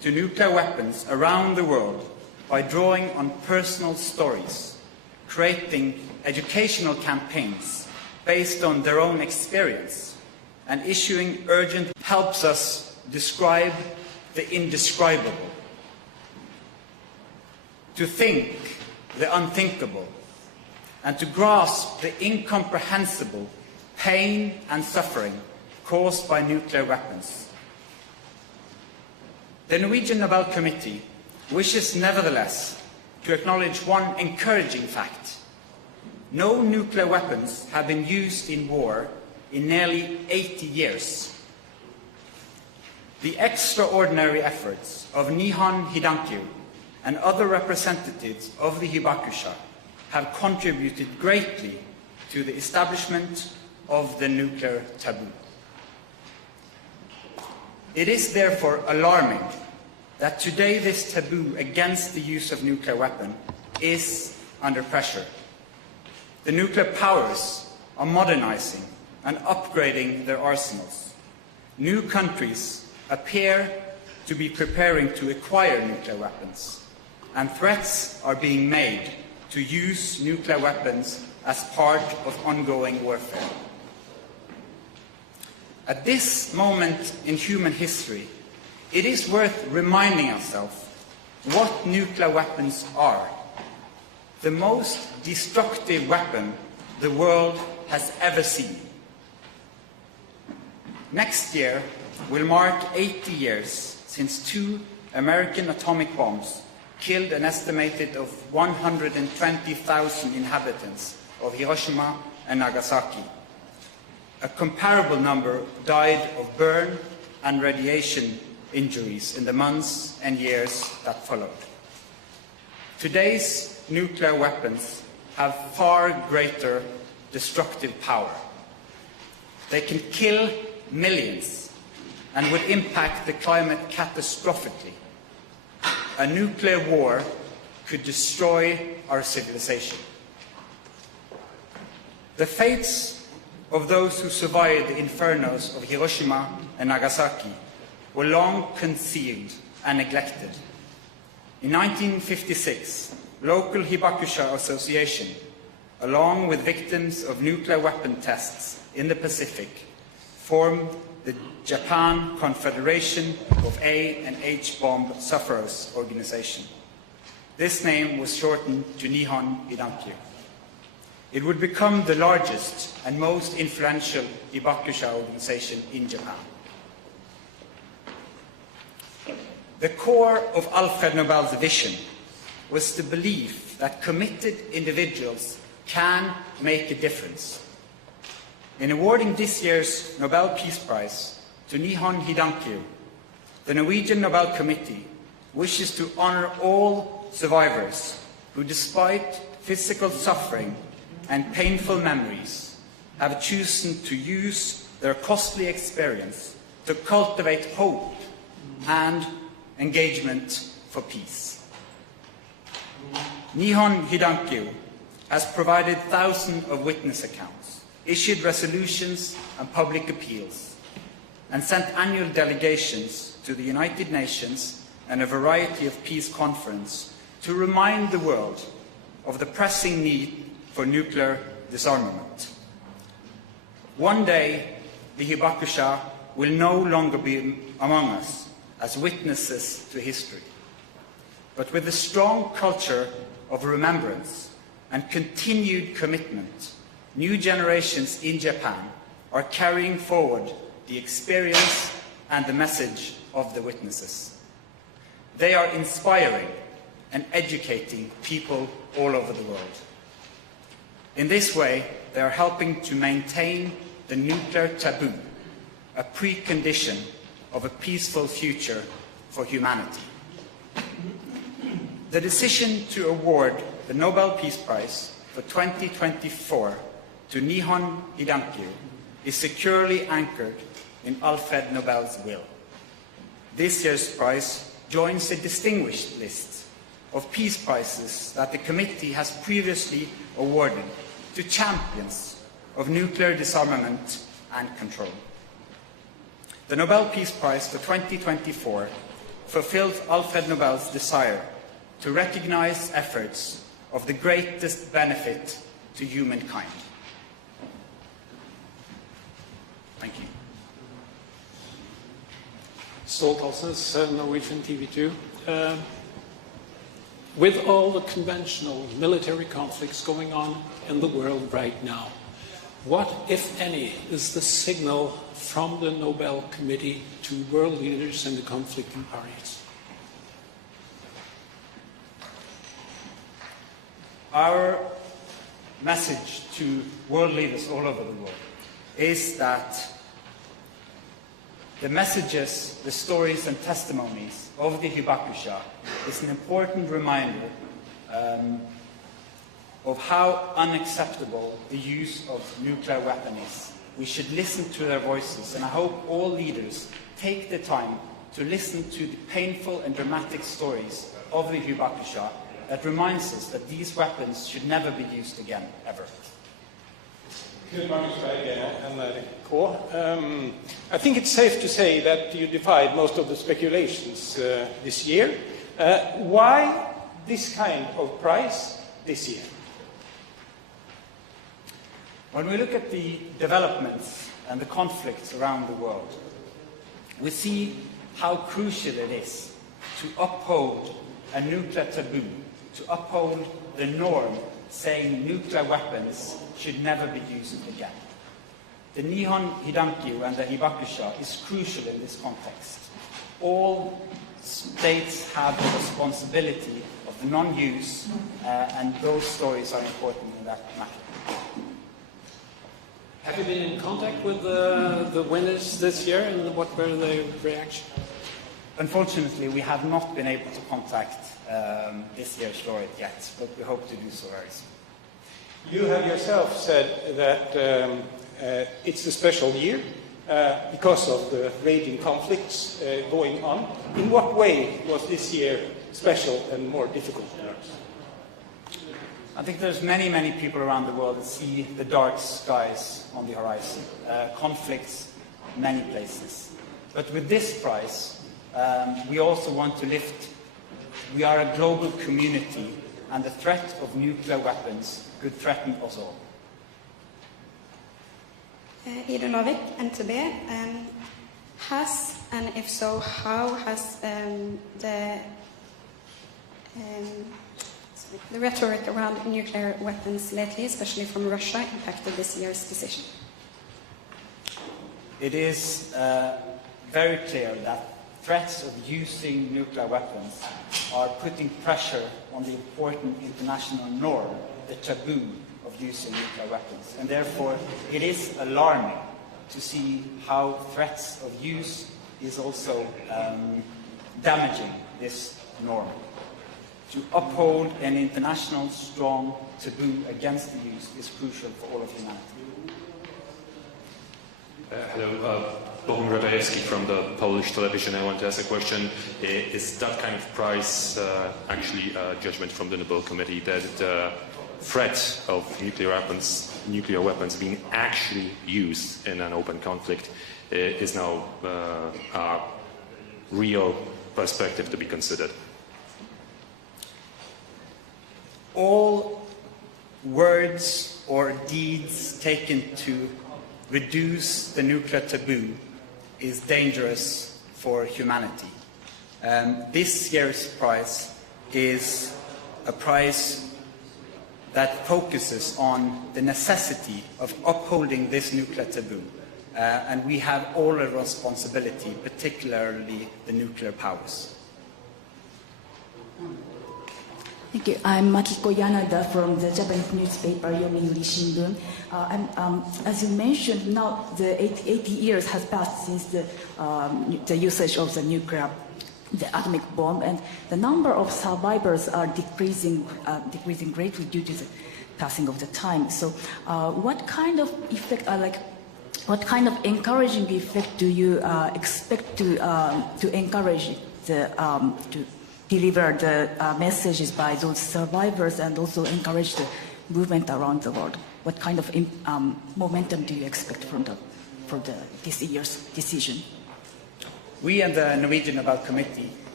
to nuclear weapons around the world by drawing on personal stories, creating educational campaigns based on their own experience, and issuing urgent helps us describe the indescribable, to think the unthinkable, and to grasp the incomprehensible pain and suffering caused by nuclear weapons. The Norwegian Nobel Committee wishes nevertheless to acknowledge one encouraging fact. No nuclear weapons have been used in war in nearly 80 years. The extraordinary efforts of Nihon Hidankyo and other representatives of the Hibakusha have contributed greatly to the establishment of the nuclear taboo. It is therefore alarming that today this taboo against the use of nuclear weapons is under pressure. The nuclear powers are modernizing and upgrading their arsenals. New countries appear to be preparing to acquire nuclear weapons, and threats are being made to use nuclear weapons as part of ongoing warfare. At this moment in human history, it is worth reminding ourselves what nuclear weapons are. The most destructive weapon the world has ever seen. Next year will mark 80 years since 2 American atomic bombs killed an estimated of 120,000 inhabitants of Hiroshima and Nagasaki. A comparable number died of burn and radiation injuries in the months and years that followed. Today's nuclear weapons have far greater destructive power. They can kill millions and would impact the climate catastrophically. A nuclear war could destroy our civilization. The fates of those who survived the infernos of Hiroshima and Nagasaki were long concealed and neglected. In 1956, local Hibakusha Association, along with victims of nuclear weapon tests in the Pacific, formed the Japan Confederation of A and H bomb sufferers organization. This name was shortened to Nihon Hidankyo. It would become the largest and most influential Hibakusha organization in Japan. The core of Alfred Nobel's vision was the belief that committed individuals can make a difference. In awarding this year's Nobel Peace Prize to Nihon Hidankyo, the Norwegian Nobel Committee wishes to honor all survivors who, despite physical suffering and painful memories, have chosen to use their costly experience to cultivate hope and engagement for peace. Nihon Hidankyo has provided thousands of witness accounts, issued resolutions and public appeals, and sent annual delegations to the United Nations and a variety of peace conferences to remind the world of the pressing need for nuclear disarmament. One day, the Hibakusha will no longer be among us as witnesses to history, but with a strong culture of remembrance and continued commitment, new generations in Japan are carrying forward the experience and the message of the witnesses. They are inspiring and educating people all over the world. In this way, they are helping to maintain the nuclear taboo, a precondition of a peaceful future for humanity. The decision to award the Nobel Peace Prize for 2024 to Nihon Hidankyo is securely anchored in Alfred Nobel's will. This year's prize joins a distinguished list of peace prizes that the committee has previously awarded to champions of nuclear disarmament and control. The Nobel Peace Prize for 2024 fulfilled Alfred Nobel's desire to recognize efforts of the greatest benefit to humankind. Thank you. Stoltalsens, Norwegian TV2. With all the conventional military conflicts going on in the world right now, what, if any, is the signal from the Nobel Committee to world leaders and the conflicting parties? Our message to world leaders all over the world is that the messages, the stories and testimonies of the Hibakusha is an important reminder of how unacceptable the use of nuclear weapons is. We should listen to their voices, and I hope all leaders take the time to listen to the painful and dramatic stories of the Hibakusha that reminds us that these weapons should never be used again, ever. I think it's safe to say that you defied most of the speculations this year. Why this kind of prize this year? When we look at the developments and the conflicts around the world, we see how crucial it is to uphold a nuclear taboo, to uphold the norm saying nuclear weapons should never be used again. The Nihon Hidankyo and the Hibakusha is crucial in this context. All states have the responsibility of the non-use, and those stories are important in that matter. Have you been in contact with the winners this year, and what were their reactions? Unfortunately, we have not been able to contact this year's laureate yet, but we hope to do so very soon. You have yourself said that it's a special year because of the raging conflicts going on. In what way was this year special and more difficult? I think there's many people around the world that see the dark skies on the horizon, conflicts in many places. But with this prize, we also want to lift, we are a global community, and the threat of nuclear weapons could threaten us all. Idonovic, NTB, has, and if so, how has the rhetoric around nuclear weapons lately, especially from Russia, impacted this year's decision? It is very clear that threats of using nuclear weapons are putting pressure on the important international norm, the taboo of using nuclear weapons. And therefore, it is alarming to see how threats of use is also damaging this norm. To uphold an international strong taboo against the use is crucial for all of humanity. Hello, Bohun Radajewski from the Polish television. I want to ask a question. Is that kind of prize actually a judgment from the Nobel Committee that the threat of nuclear weapons being actually used in an open conflict is now a real perspective to be considered? All words or deeds taken to reduce the nuclear taboo is dangerous for humanity. This year's prize is a prize that focuses on the necessity of upholding this nuclear taboo. And we have all a responsibility, particularly the nuclear powers. Thank you. I'm Makiko Yanada from the Japanese newspaper Yomiuri Shimbun. As you mentioned, now the 80 years has passed since the usage of the atomic bomb, and the number of survivors are decreasing greatly due to the passing of the time. So, what kind of effect, what kind of encouraging effect do you expect to encourage to deliver the messages by those survivors and also encourage the movement around the world? What kind of momentum do you expect from this year's decision? We and the Norwegian Nobel Committee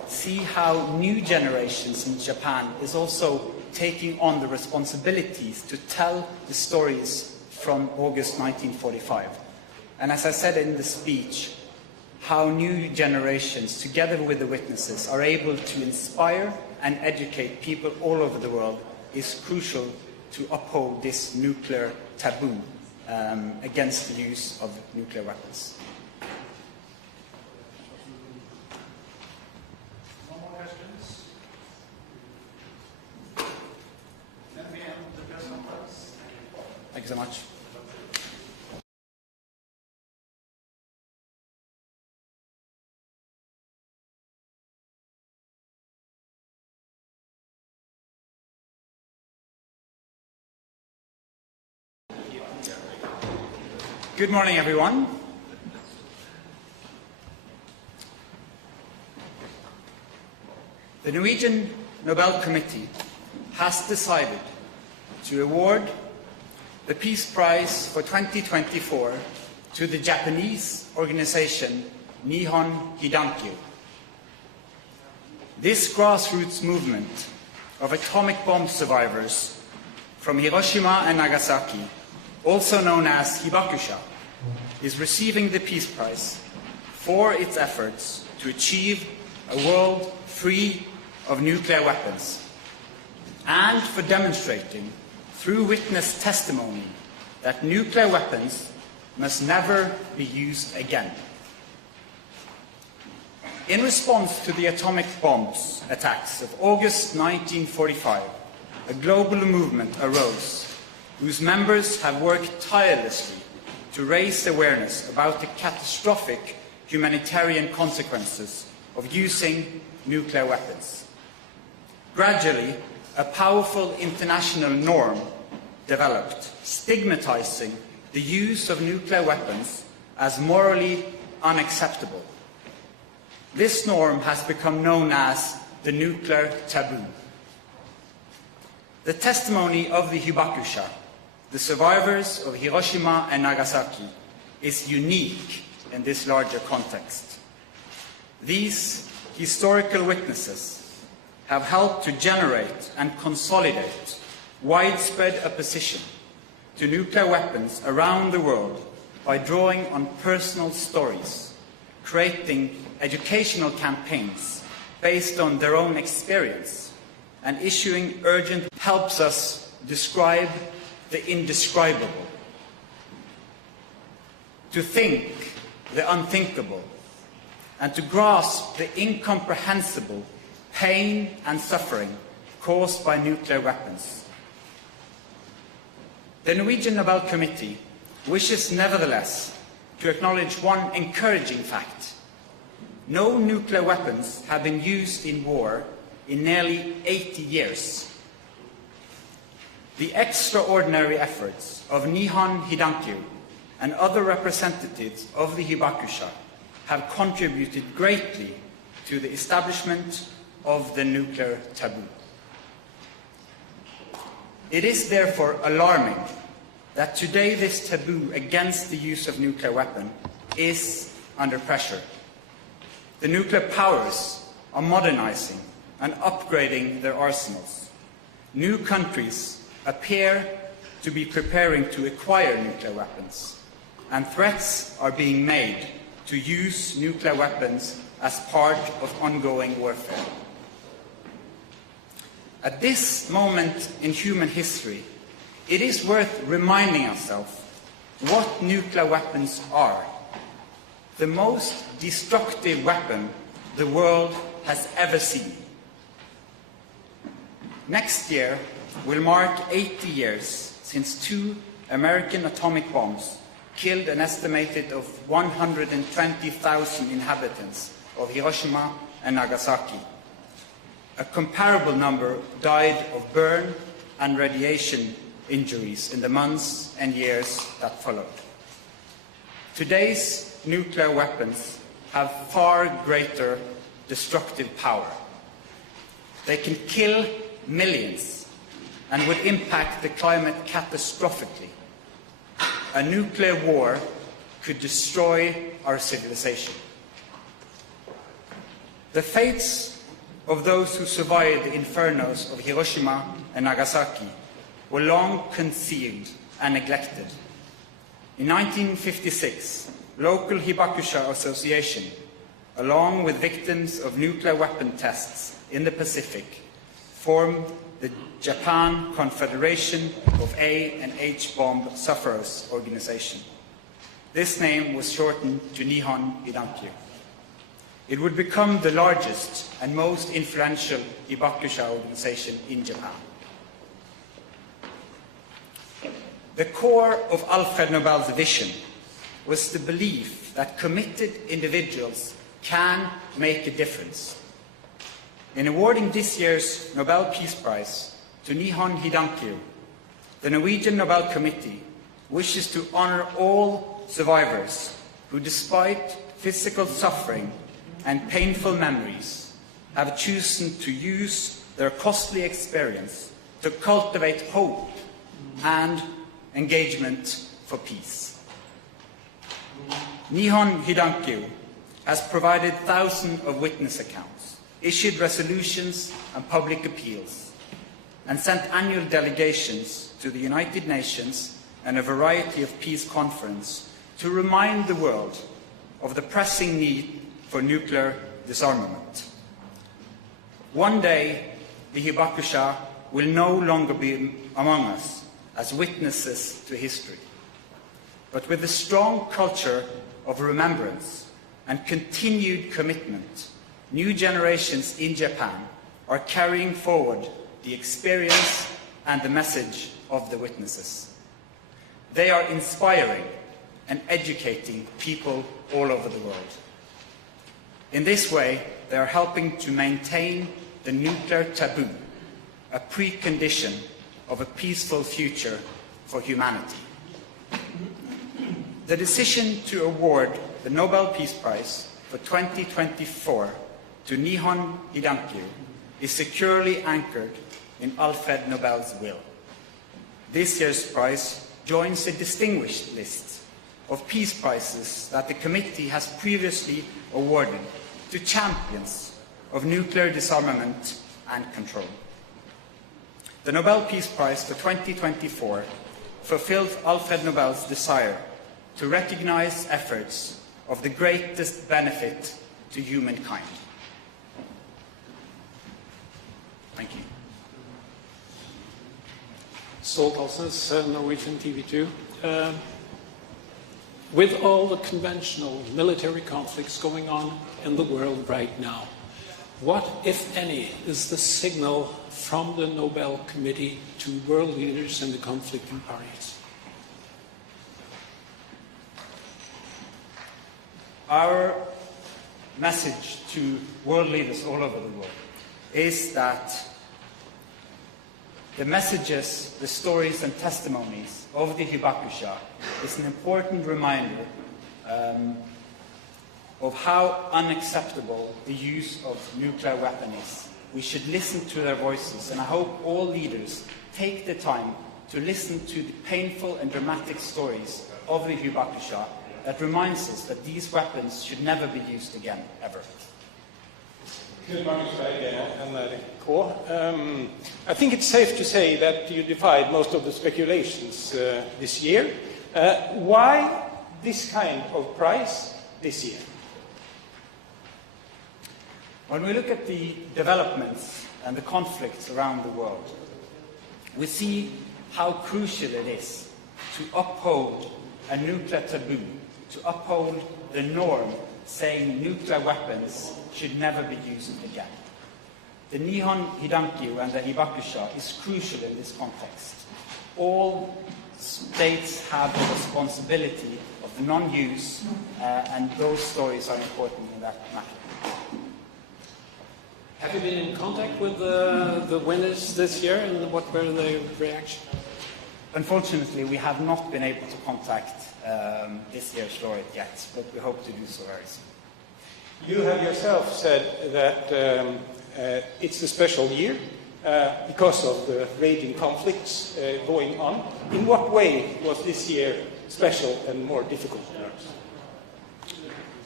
see how new generations in Japan is also taking on the responsibilities to tell the stories from August 1945. And as I said in the speech, how new generations, together with the witnesses, are able to inspire and educate people all over the world is crucial to uphold this nuclear taboo against the use of nuclear weapons. No more questions? Then we end the press conference. Thank you so much. Good morning, everyone. The Norwegian Nobel Committee has decided to award the Peace Prize for 2024 to the Japanese organization Nihon Hidankyo. This grassroots movement of atomic bomb survivors from Hiroshima and Nagasaki, also known as Hibakusha, is receiving the Peace Prize for its efforts to achieve a world free of nuclear weapons and for demonstrating through witness testimony that nuclear weapons must never be used again. In response to the atomic bombs attacks of August 1945, a global movement arose whose members have worked tirelessly to raise awareness about the catastrophic humanitarian consequences of using nuclear weapons. Gradually, a powerful international norm developed, stigmatizing the use of nuclear weapons as morally unacceptable. This norm has become known as the nuclear taboo. The testimony of the Hibakusha, the survivors of Hiroshima and Nagasaki, is unique in this larger context. These historical witnesses have helped to generate and consolidate widespread opposition to nuclear weapons around the world by drawing on personal stories, creating educational campaigns based on their own experience, and issuing urgent helps us describe the indescribable, to think the unthinkable, and to grasp the incomprehensible pain and suffering caused by nuclear weapons. The Norwegian Nobel Committee wishes nevertheless to acknowledge one encouraging fact. No nuclear weapons have been used in war in nearly 80 years. The extraordinary efforts of Nihon Hidankyo and other representatives of the Hibakusha have contributed greatly to the establishment of the nuclear taboo. It is therefore alarming that today this taboo against the use of nuclear weapons is under pressure. The nuclear powers are modernizing and upgrading their arsenals. New countries appear to be preparing to acquire nuclear weapons, and threats are being made to use nuclear weapons as part of ongoing warfare. At this moment in human history, it is worth reminding ourselves what nuclear weapons are. The most destructive weapon the world has ever seen. Next year will mark 80 years since 2 American atomic bombs killed an estimated of 120,000 inhabitants of Hiroshima and Nagasaki. A comparable number died of burn and radiation injuries in the months and years that followed. Today's nuclear weapons have far greater destructive power. They can kill millions and would impact the climate catastrophically. A nuclear war could destroy our civilization. The fates of those who survived the infernos of Hiroshima and Nagasaki were long concealed and neglected. In 1956, local Hibakusha Association, along with victims of nuclear weapon tests in the Pacific, formed the Japan Confederation of A and H bomb sufferers organization. This name was shortened to Nihon Hidankyo. It would become the largest and most influential Hibakusha organization in Japan. The core of Alfred Nobel's vision was the belief that committed individuals can make a difference. In awarding this year's Nobel Peace Prize to Nihon Hidankyo, the Norwegian Nobel Committee wishes to honor all survivors who, despite physical suffering and painful memories, have chosen to use their costly experience to cultivate hope and engagement for peace. Nihon Hidankyo has provided thousands of witness accounts, issued resolutions and public appeals, and sent annual delegations to the United Nations and a variety of peace conferences to remind the world of the pressing need for nuclear disarmament. One day, the Hibakusha will no longer be among us as witnesses to history, but with a strong culture of remembrance and continued commitment, new generations in Japan are carrying forward the experience and the message of the witnesses. They are inspiring and educating people all over the world. In this way, they are helping to maintain the nuclear taboo, a precondition of a peaceful future for humanity. The decision to award the Nobel Peace Prize for 2024 to Nihon Hidankyo is securely anchored in Alfred Nobel's will. This year's prize joins a distinguished list of peace prizes that the committee has previously awarded to champions of nuclear disarmament and control. The Nobel Peace Prize for 2024 fulfilled Alfred Nobel's desire to recognize efforts of the greatest benefit to humankind. Thank you. Soldahlsnes, Norwegian TV2. With all the conventional military conflicts going on in the world right now, what, if any, is the signal from the Nobel Committee to world leaders and the conflicting parties? Our message to world leaders all over the world is that the messages, the stories and testimonies of the Hibakusha is an important reminder of how unacceptable the use of nuclear weapons is. We should listen to their voices, and I hope all leaders take the time to listen to the painful and dramatic stories of the Hibakusha that reminds us that these weapons should never be used again, ever. I think it's safe to say that you defied most of the speculations this year. Why this kind of prize this year? When we look at the developments and the conflicts around the world, we see how crucial it is to uphold a nuclear taboo, to uphold the norm saying nuclear weapons should never be used again. The Nihon Hidankyo and the Hibakusha is crucial in this context. All states have the responsibility of the non-use, and those stories are important in that matter. Have you been in contact with the winners this year, and what were their reactions? Unfortunately, we have not been able to contact this year's laureate yet, but we hope to do so very soon. You have yourself said that it's a special year because of the raging conflicts going on. In what way was this year special and more difficult?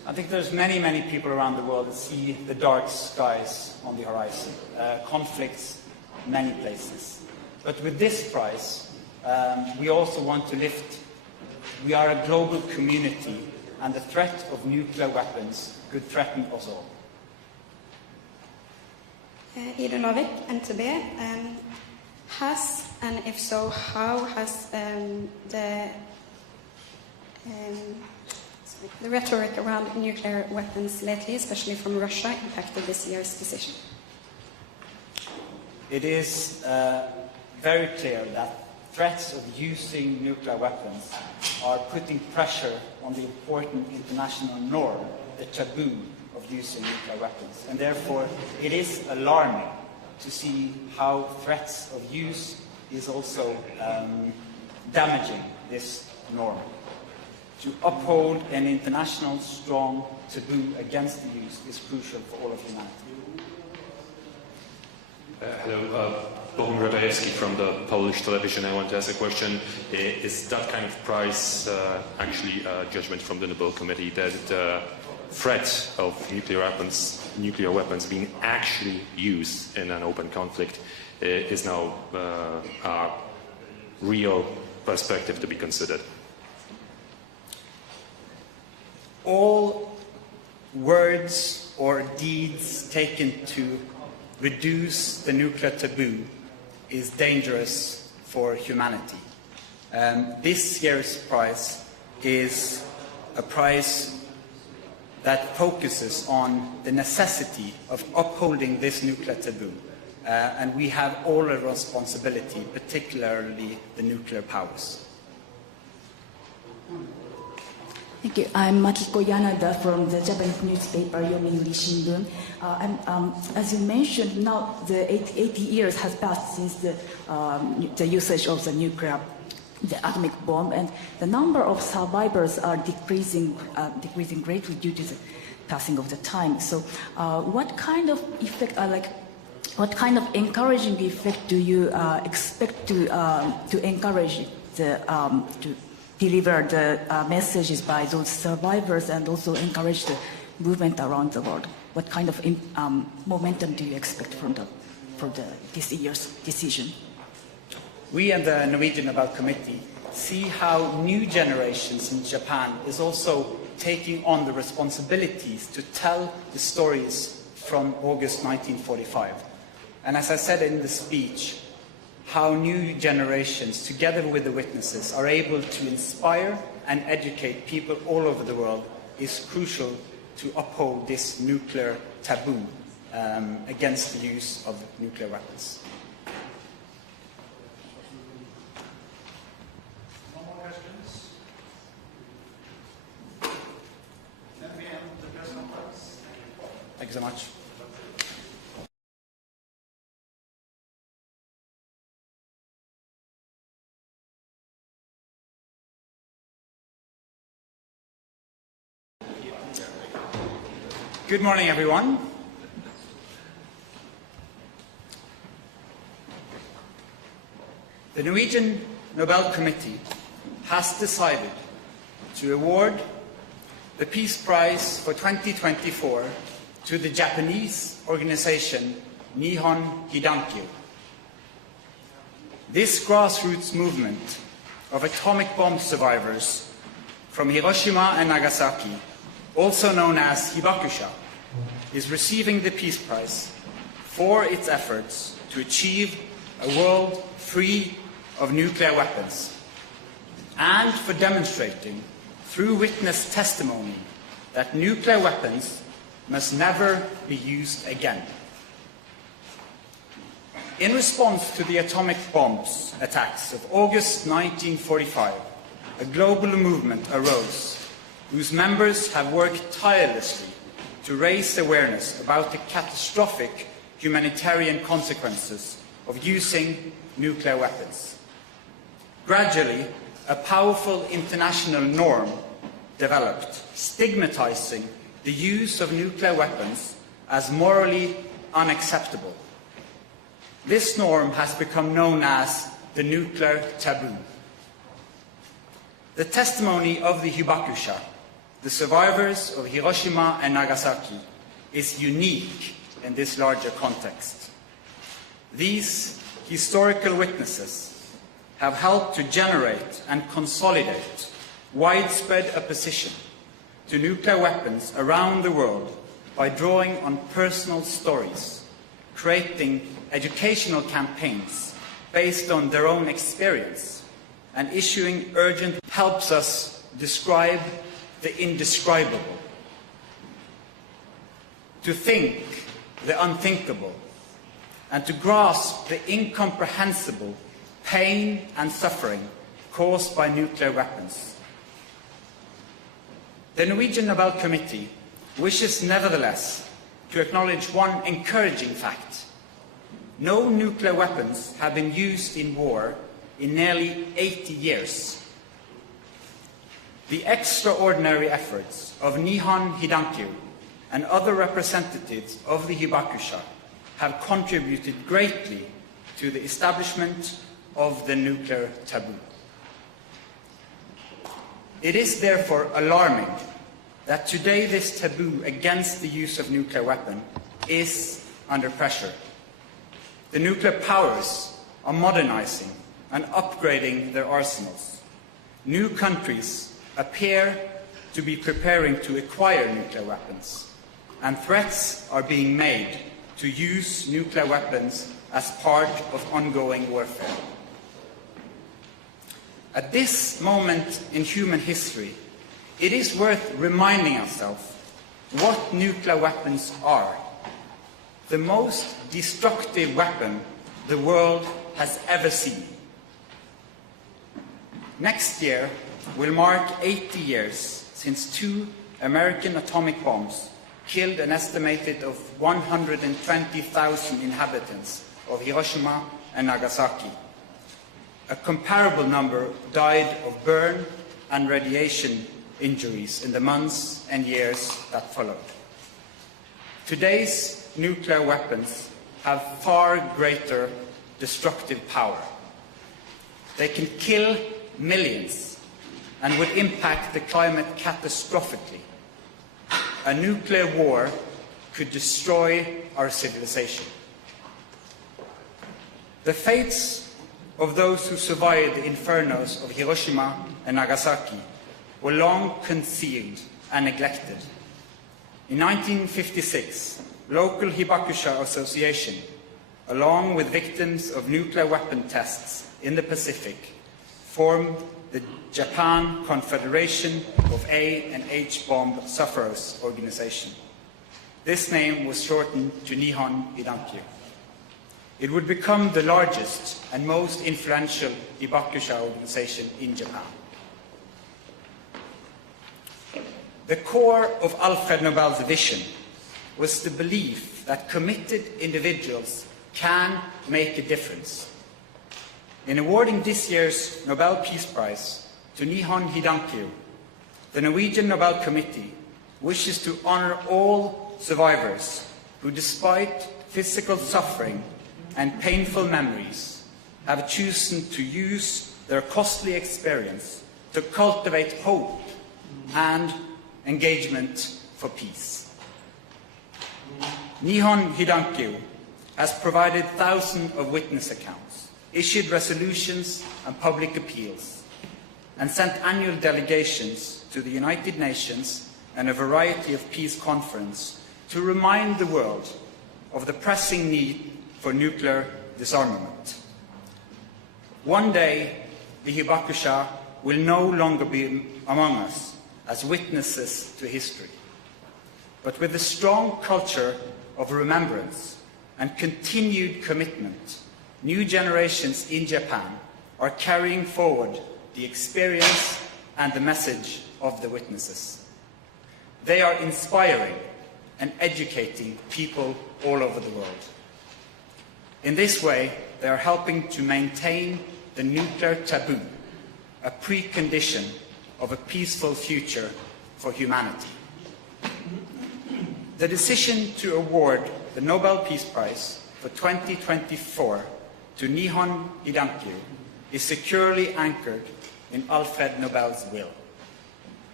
I think there's many people around the world that see the dark skies on the horizon, conflicts in many places. But with this prize, we also want to lift, we are a global community, and the threat of nuclear weapons could threaten us all. Irunovik, NTB, has, and if so, how has the rhetoric around nuclear weapons lately, especially from Russia, impacted this year's decision? It is very clear that threats of using nuclear weapons are putting pressure on the important international norm, the taboo of using nuclear weapons. And therefore, it is alarming to see how threats of use is also damaging this norm. To uphold an international strong taboo against the use is crucial for all of humanity. Hello, Bohum Radajewski from the Polish television. I want to ask a question. Is that kind of prize actually a judgment from the Nobel Committee that the threat of nuclear weapons being actually used in an open conflict is now a real perspective to be considered? All words or deeds taken to reduce the nuclear taboo is dangerous for humanity. This year's prize is a prize that focuses on the necessity of upholding this nuclear taboo. And we have all a responsibility, particularly the nuclear powers. Thank you. I'm Makiko Yanada from the Japanese newspaper Yomiuri Shimbun. As you mentioned, now the 80 years has passed since the usage of the atomic bomb, and the number of survivors are decreasing greatly due to the passing of the time. So, what kind of effect, what kind of encouraging effect do you expect to encourage to deliver the messages by those survivors and also encourage the movement around the world? What kind of momentum do you expect from this year's decision? We and the Norwegian Nobel Committee see how new generations in Japan is also taking on the responsibilities to tell the stories from August 1945. And as I said in the speech, how new generations, together with the witnesses, are able to inspire and educate people all over the world is crucial to uphold this nuclear taboo against the use of nuclear weapons. No more questions? Then we end the press conference. Thank you so much. Good morning, everyone. The Norwegian Nobel Committee has decided to award the Peace Prize for 2024 to the Japanese organization Nihon Hidankyo. This grassroots movement of atomic bomb survivors from Hiroshima and Nagasaki, also known as Hibakusha, is receiving the Peace Prize for its efforts to achieve a world free of nuclear weapons and for demonstrating through witness testimony that nuclear weapons must never be used again. In response to the atomic bombs attacks of August 1945, a global movement arose whose members have worked tirelessly to raise awareness about the catastrophic humanitarian consequences of using nuclear weapons. Gradually, a powerful international norm developed, stigmatizing the use of nuclear weapons as morally unacceptable. This norm has become known as the nuclear taboo. The testimony of the Hibakusha the survivors of Hiroshima and Nagasaki, is unique in this larger context. These historical witnesses have helped to generate and consolidate widespread opposition to nuclear weapons around the world by drawing on personal stories, creating educational campaigns based on their own experience, and issuing urgent helps us describe the indescribable, to think the unthinkable, and to grasp the incomprehensible pain and suffering caused by nuclear weapons. The Norwegian Nobel Committee wishes nevertheless to acknowledge one encouraging fact. No nuclear weapons have been used in war in nearly 80 years. The extraordinary efforts of Nihon Hidankyo and other representatives of the Hibakusha have contributed greatly to the establishment of the nuclear taboo. It is therefore alarming that today this taboo against the use of nuclear weapons is under pressure. The nuclear powers are modernizing and upgrading their arsenals. New countries appear to be preparing to acquire nuclear weapons, and threats are being made to use nuclear weapons as part of ongoing warfare. At this moment in human history, it is worth reminding ourselves what nuclear weapons are. The most destructive weapon the world has ever seen. Next year will mark 80 years since 2 American atomic bombs killed an estimated of 120,000 inhabitants of Hiroshima and Nagasaki. A comparable number died of burn and radiation injuries in the months and years that followed. Today's nuclear weapons have far greater destructive power. They can kill millions and would impact the climate catastrophically. A nuclear war could destroy our civilization. The fates of those who survived the infernos of Hiroshima and Nagasaki were long concealed and neglected. In 1956, local Hibakusha Association, along with victims of nuclear weapon tests in the Pacific, formed the Japan Confederation of A and H Bomb Sufferers Organization. This name was shortened to Nihon Hidankyo. It would become the largest and most influential Hibakusha organization in Japan. The core of Alfred Nobel's vision was the belief that committed individuals can make a difference. In awarding this year's Nobel Peace Prize to Nihon Hidankyo, the Norwegian Nobel Committee wishes to honor all survivors who, despite physical suffering and painful memories, have chosen to use their costly experience to cultivate hope and engagement for peace. Nihon Hidankyo has provided thousands of witness accounts, issued resolutions and public appeals, and sent annual delegations to the United Nations and a variety of peace conferences to remind the world of the pressing need for nuclear disarmament. One day, the Hibakusha will no longer be among us as witnesses to history, but with a strong culture of remembrance and continued commitment, new generations in Japan are carrying forward the experience and the message of the witnesses. They are inspiring and educating people all over the world. In this way, they are helping to maintain the nuclear taboo, a precondition of a peaceful future for humanity. The decision to award the Nobel Peace Prize for 2024 to Nihon Hidankyo is securely anchored in Alfred Nobel's will.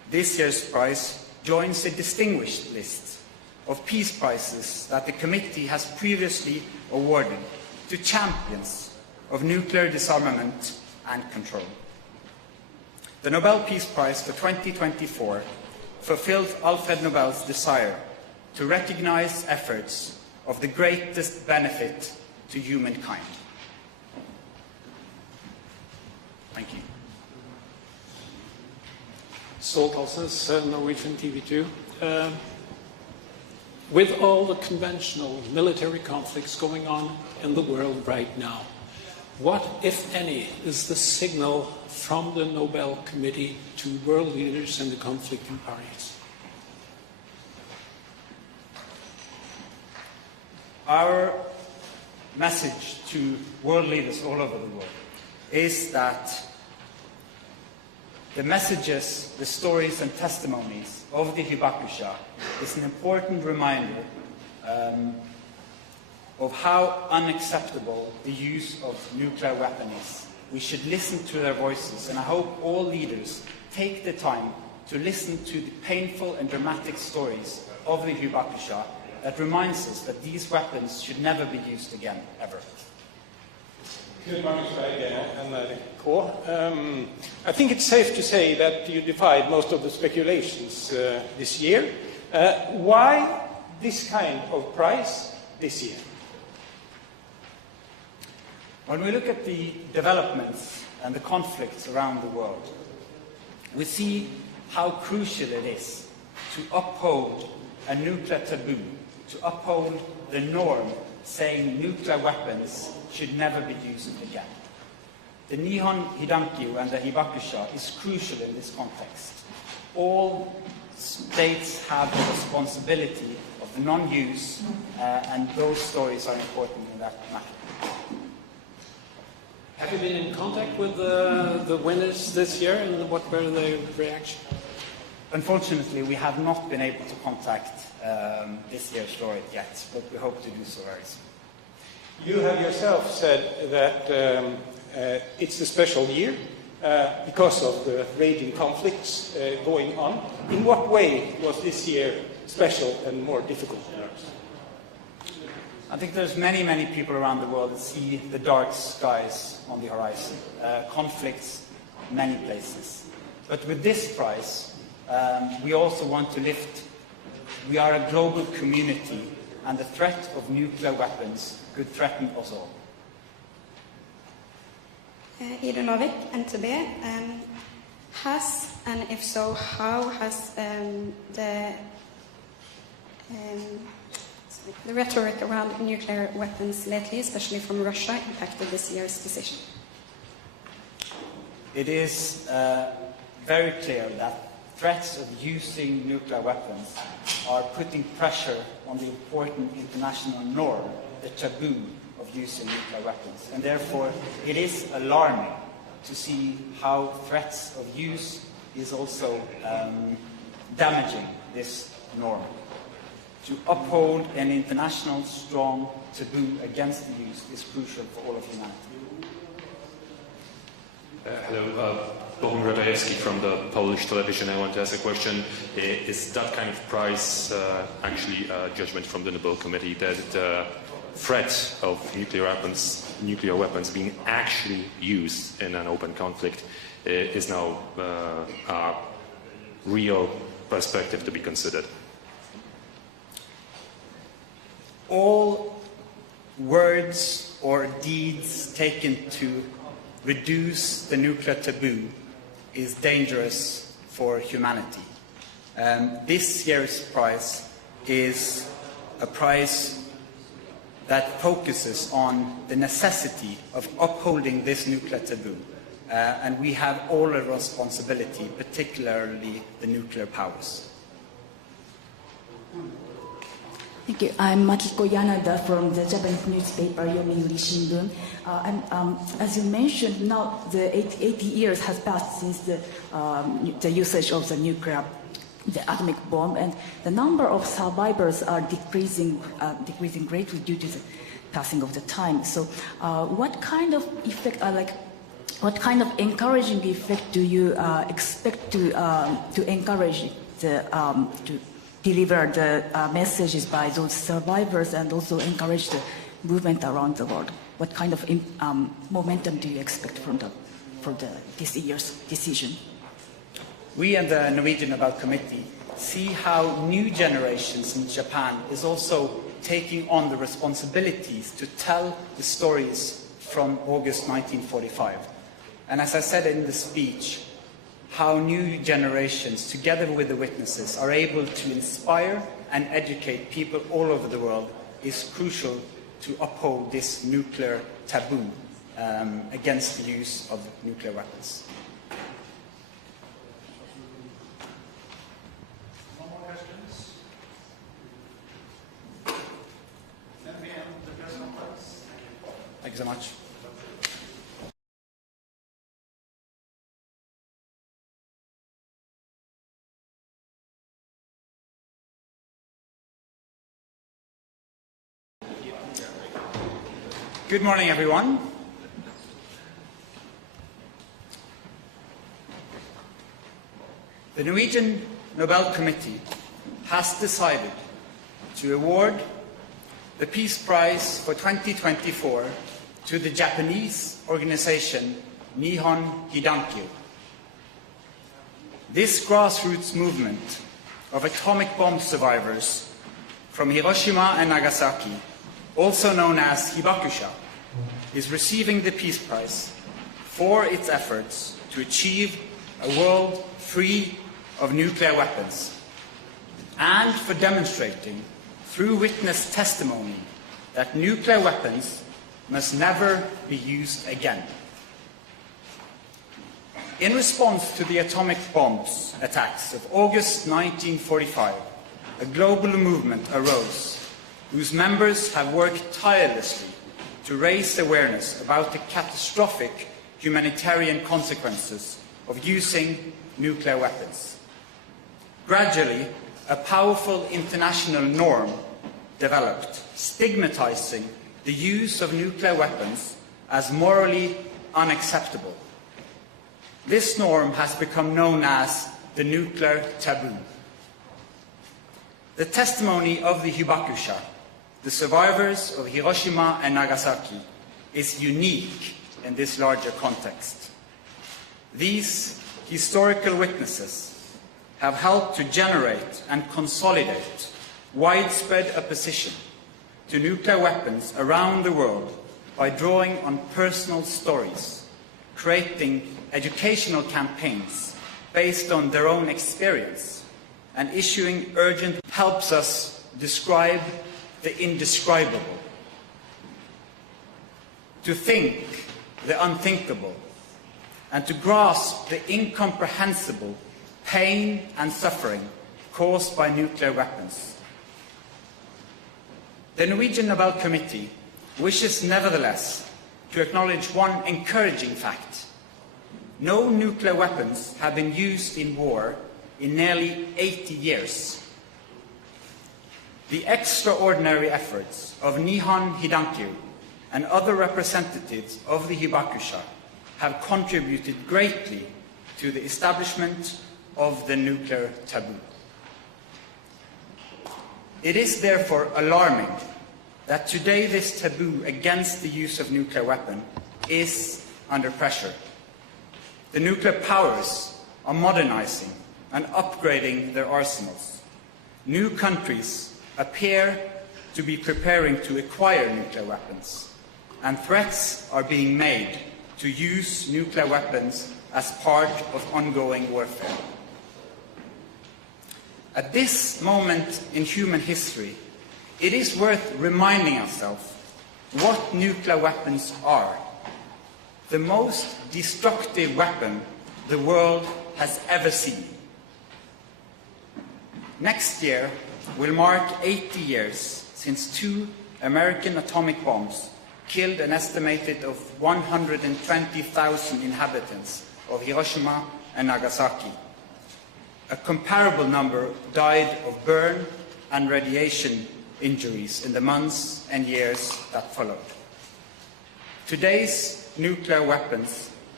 this year's prize joins a distinguished list of peace prizes that the committee has previously awarded to champions of nuclear disarmament and control. The Nobel Peace Prize for 2024 fulfilled Alfred Nobel's desire to recognize efforts of the greatest benefit to humankind. Thank you. Soltalsnes, Norwegian TV2. With all the conventional military conflicts going on in the world right now, what, if any, is the signal from the Nobel Committee to world leaders and the conflicting parties? Our message to world leaders all over the world is that the messages, the stories and testimonies of the Hibakusha is an important reminder of how unacceptable the use of nuclear weapons is. We should listen to their voices, and I hope all leaders take the time to listen to the painful and dramatic stories of the Hibakusha that reminds us that these weapons should never be used again, ever. I think it's safe to say that you defied most of the speculations this year. Why this kind of prize this year? When we look at the developments and the conflicts around the world, we see how crucial it is to uphold a nuclear taboo, to uphold the norm saying nuclear weapons should never be used again. The Nihon Hidankyo and the Hibakusha is crucial in this context. All states have the responsibility of the non-use, and those stories are important in that matter. Have you been in contact with the winners this year, and what were their reactions? Unfortunately, we have not been able to contact this year's laureate yet, but we hope to do so very soon. You have yourself said that it's a special year because of the raging conflicts going on. In what way was this year special and more difficult? I think there's many, many people around the world that see the dark skies on the horizon, conflicts in many places. But with this prize, we also want to lift. We are a global community, and the threat of nuclear weapons could threaten us all. Ida Novik, NTB, has, and if so, how has the rhetoric around nuclear weapons lately, especially from Russia, impacted this year's decision? It is very clear that threats of using nuclear weapons are putting pressure on the important international norm, the taboo of using nuclear weapons. And therefore, it is alarming to see how threats of use is also damaging this norm. To uphold an international strong taboo against the use is crucial for all of humanity. Hello, Bohun Radajewski from the Polish television. I want to ask a question. Is that kind of prize actually a judgment from the Nobel Committee that the threat of nuclear weapons being actually used in an open conflict is now a real perspective to be considered? All words or deeds taken to reduce the nuclear taboo is dangerous for humanity. This year's prize is a prize that focuses on the necessity of upholding this nuclear taboo. And we have all a responsibility, particularly the nuclear powers. Thank you. I'm Makiko Yanada from the Japanese newspaper Yomiuri Shimbun. As you mentioned, now the 80 years has passed since the usage of the atomic bomb, and the number of survivors are decreasing greatly due to the passing of the time. So, what kind of effect, what kind of encouraging effect do you expect to encourage to deliver the messages by those survivors and also encourage the movement around the world? What kind of momentum do you expect from this year's decision? We and the Norwegian Nobel Committee see how new generations in Japan is also taking on the responsibilities to tell the stories from August 1945. And as I said in the speech, how new generations, together with the witnesses, are able to inspire and educate people all over the world is crucial to uphold this nuclear taboo against the use of nuclear weapons. No more questions? Then we end the press conference. Thank you so much. Good morning, everyone. The Norwegian Nobel Committee has decided to award the Peace Prize for 2024 to the Japanese organization Nihon Hidankyo. This grassroots movement of atomic bomb survivors from Hiroshima and Nagasaki, also known as Hibakusha, is receiving the Peace Prize for its efforts to achieve a world free of nuclear weapons and for demonstrating through witness testimony that nuclear weapons must never be used again. In response to the atomic bombs attacks of August 1945, a global movement arose whose members have worked tirelessly to raise awareness about the catastrophic humanitarian consequences of using nuclear weapons. Gradually, a powerful international norm developed, stigmatizing the use of nuclear weapons as morally unacceptable. This norm has become known as the nuclear taboo. The testimony of the Hibakusha, the survivors of Hiroshima and Nagasaki, is unique in this larger context. These historical witnesses have helped to generate and consolidate widespread opposition to nuclear weapons around the world by drawing on personal stories, creating educational campaigns based on their own experience, and issuing urgent helps us describe the indescribable, to think the unthinkable, and to grasp the incomprehensible pain and suffering caused by nuclear weapons. The Norwegian Nobel Committee wishes nevertheless to acknowledge one encouraging fact. No nuclear weapons have been used in war in nearly 80 years. The extraordinary efforts of Nihon Hidankyo and other representatives of the Hibakusha have contributed greatly to the establishment of the nuclear taboo. It is therefore alarming that today this taboo against the use of nuclear weapons is under pressure. The nuclear powers are modernizing and upgrading their arsenals. New countries appear to be preparing to acquire nuclear weapons, and threats are being made to use nuclear weapons as part of ongoing warfare. At this moment in human history, it is worth reminding ourselves what nuclear weapons are. The most destructive weapon the world has ever seen. Next year will mark 80 years since 2 American atomic bombs killed an estimated of 120,000 inhabitants of Hiroshima and Nagasaki. A comparable number died of burn and radiation injuries in the months and years that followed. Today's nuclear weapons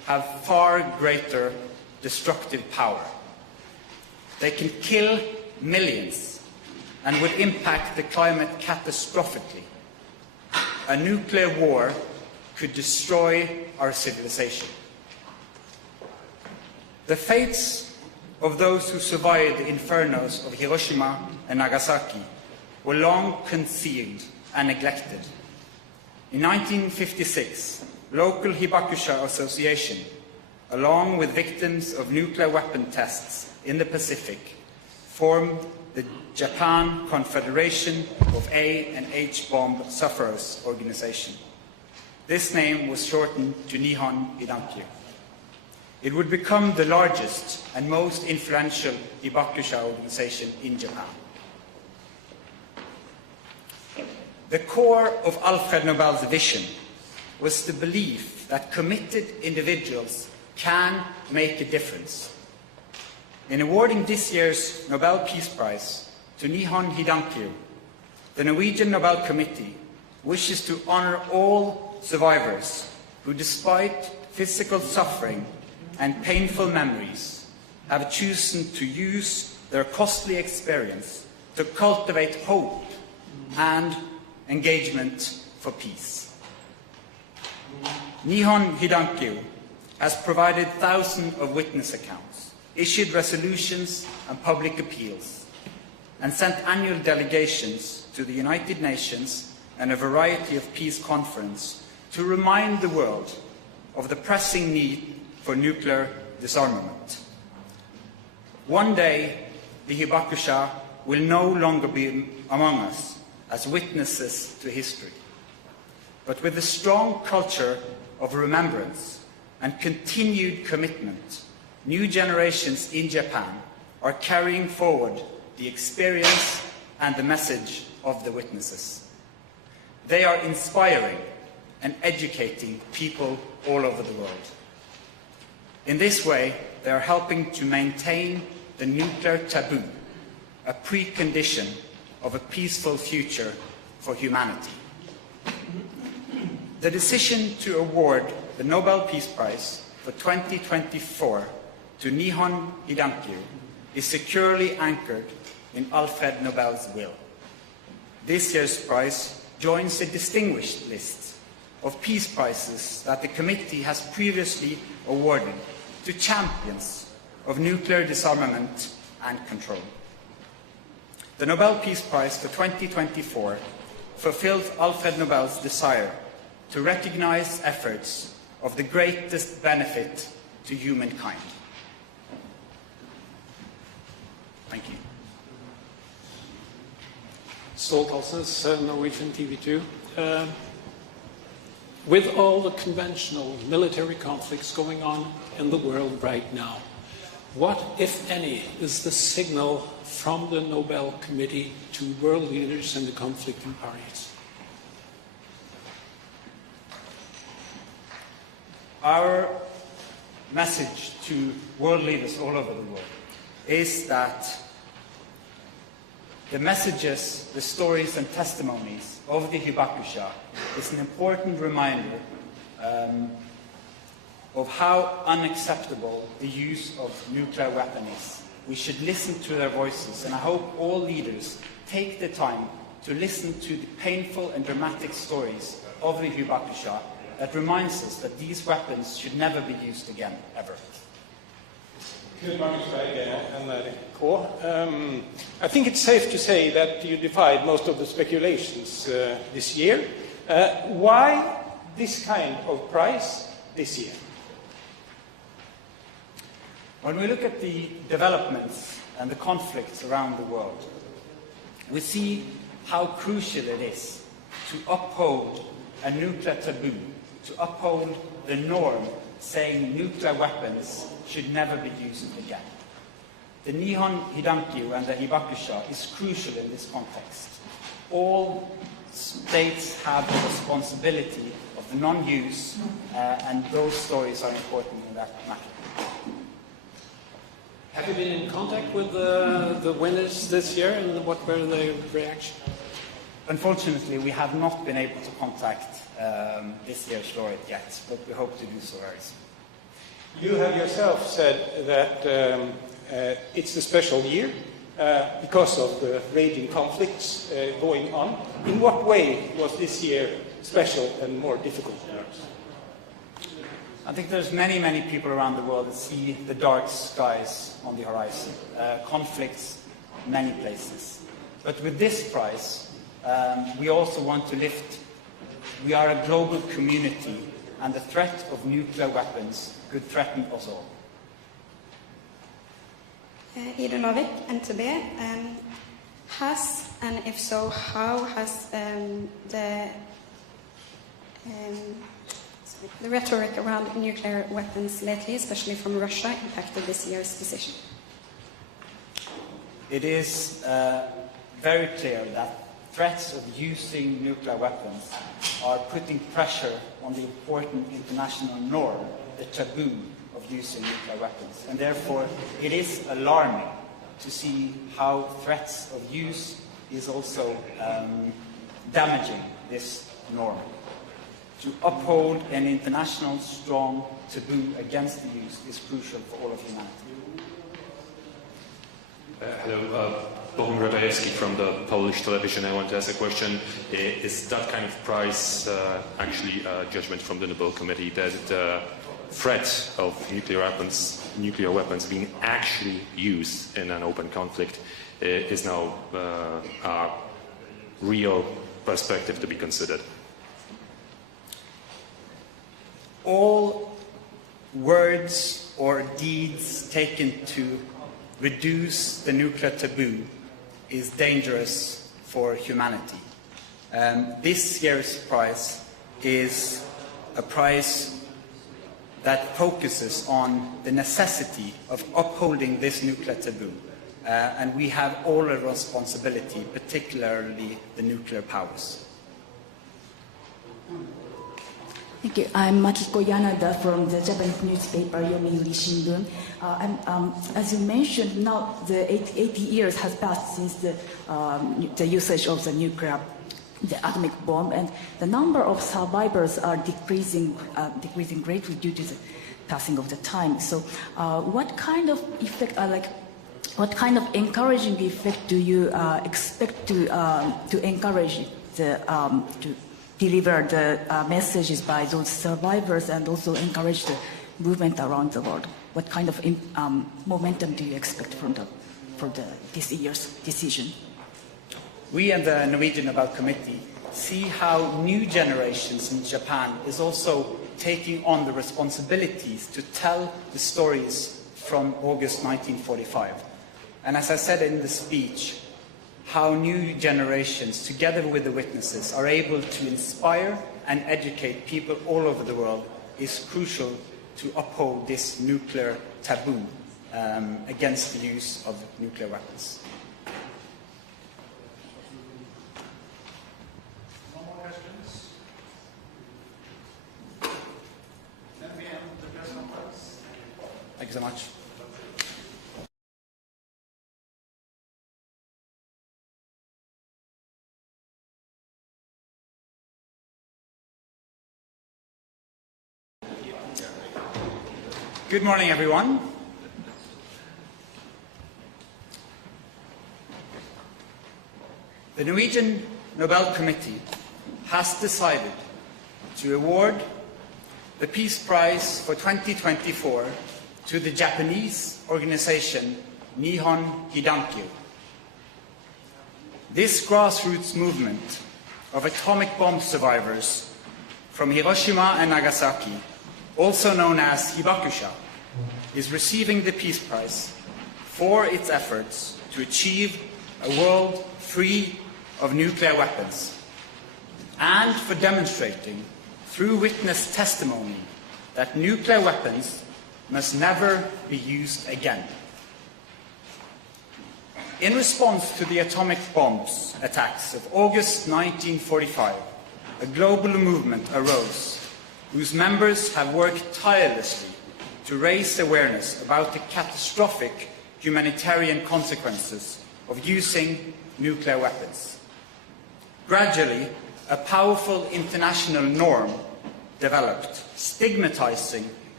have far greater destructive power. They can kill millions and would impact the climate catastrophically. A nuclear war could destroy our civilization. The fates of those who survived the infernos of Hiroshima and Nagasaki were long concealed and neglected. In 1956, local Hibakusha Association, along with victims of nuclear weapon tests in the Pacific, formed the Japan Confederation of A and H bomb sufferers organization. This name was shortened to Nihon Hidankyo. It would become the largest and most influential Hibakusha organization in Japan. The core of Alfred Nobel's vision was the belief that committed individuals can make a difference. In awarding this year's Nobel Peace Prize to Nihon Hidankyo, the Norwegian Nobel Committee wishes to honor all survivors who, despite physical suffering and painful memories, have chosen to use their costly experience to cultivate hope and engagement for peace. Nihon Hidankyo has provided thousands of witness accounts, issued resolutions and public appeals, and sent annual delegations to the United Nations and a variety of peace conferences to remind the world of the pressing need for nuclear disarmament. One day, the Hibakusha will no longer be among us as witnesses to history, but with a strong culture of remembrance and continued commitment, new generations in Japan are carrying forward the experience and the message of the witnesses. They are inspiring and educating people all over the world. In this way, they are helping to maintain the nuclear taboo, a precondition of a peaceful future for humanity. The decision to award the Nobel Peace Prize for 2024 to Nihon Hidankyo is securely anchored in Alfred Nobel's will. This year's prize joins a distinguished list of peace prizes that the committee has previously awarded to champions of nuclear disarmament and control. The Nobel Peace Prize for 2024 fulfills Alfred Nobel's desire to recognize efforts of the greatest benefit to humankind. Thank you. Ståltalsnes, Norwegian TV2. With all the conventional military conflicts going on in the world right now, what, if any, is the signal from the Nobel Committee to world leaders and the conflicting parties? Our message to world leaders all over the world is that the messages, the stories and testimonies of the Hibakusha is an important reminder of how unacceptable the use of nuclear weapons is. We should listen to their voices, and I hope all leaders take the time to listen to the painful and dramatic stories of the Hibakusha that reminds us that these weapons should never be used again, ever. I think it's safe to say that you defied most of the speculations this year. Why this kind of prize this year? When we look at the developments and the conflicts around the world, we see how crucial it is to uphold a nuclear taboo, to uphold the norm saying nuclear weapons should never be used again. The Nihon Hidankyo and the Hibakusha is crucial in this context. All states have the responsibility of the non-use, and those stories are important in that matter. Have you been in contact with the winners this year, and what were their reactions? Unfortunately, we have not been able to contact this year's laureate yet, but we hope to do so very soon. You have yourself said that it's a special year because of the raging conflicts going on. In what way was this year special and more difficult? I think there's many, many people around the world that see the dark skies on the horizon, conflicts in many places. But with this prize, we also want to lift, we are a global community, and the threat of nuclear weapons could threaten us all. Idunovik, NTB, has, and if so, how has the rhetoric around nuclear weapons lately, especially from Russia, impacted this year's decision? It is very clear that threats of using nuclear weapons are putting pressure on the important international norm, the taboo of using nuclear weapons. And therefore, it is alarming to see how threats of use is also damaging this norm. To uphold an international strong taboo against the use is crucial for all of humanity. Hello, Bohun Radajewski from the Polish television. I want to ask a question. Is that kind of prize actually a judgment from the Nobel Committee that the threat of nuclear weapons being actually used in an open conflict is now a real perspective to be considered? All words or deeds taken to reduce the nuclear taboo is dangerous for humanity. This year's prize is a prize that focuses on the necessity of upholding this nuclear taboo. And we have all a responsibility, particularly the nuclear powers. Thank you. I'm Makiko Yanada from the Japanese newspaper Yomiuri Shimbun. As you mentioned, now the 80 years has passed since the usage of the atomic bomb, and the number of survivors are decreasing greatly due to the passing of the time. So, what kind of effect, what kind of encouraging effect do you expect to encourage to deliver the messages by those survivors and also encourage the movement around the world? What kind of momentum do you expect for this year's decision? We and the Norwegian Nobel Committee see how new generations in Japan is also taking on the responsibilities to tell the stories from August 1945. And as I said in the speech, how new generations, together with the witnesses, are able to inspire and educate people all over the world is crucial to uphold this nuclear taboo against the use of nuclear weapons. No more questions? Then we end the press conference. Thank you so much. Good morning, everyone. The Norwegian Nobel Committee has decided to award the Peace Prize for 2024 to the Japanese organization Nihon Hidankyo. This grassroots movement of atomic bomb survivors from Hiroshima and Nagasaki, also known as Hibakusha, is receiving the Peace Prize for its efforts to achieve a world free of nuclear weapons and for demonstrating through witness testimony that nuclear weapons must never be used again. In response to the atomic bombs attacks of August 1945, a global movement arose whose members have worked tirelessly to raise awareness about the catastrophic humanitarian consequences of using nuclear weapons. Gradually, a powerful international norm developed, stigmatizing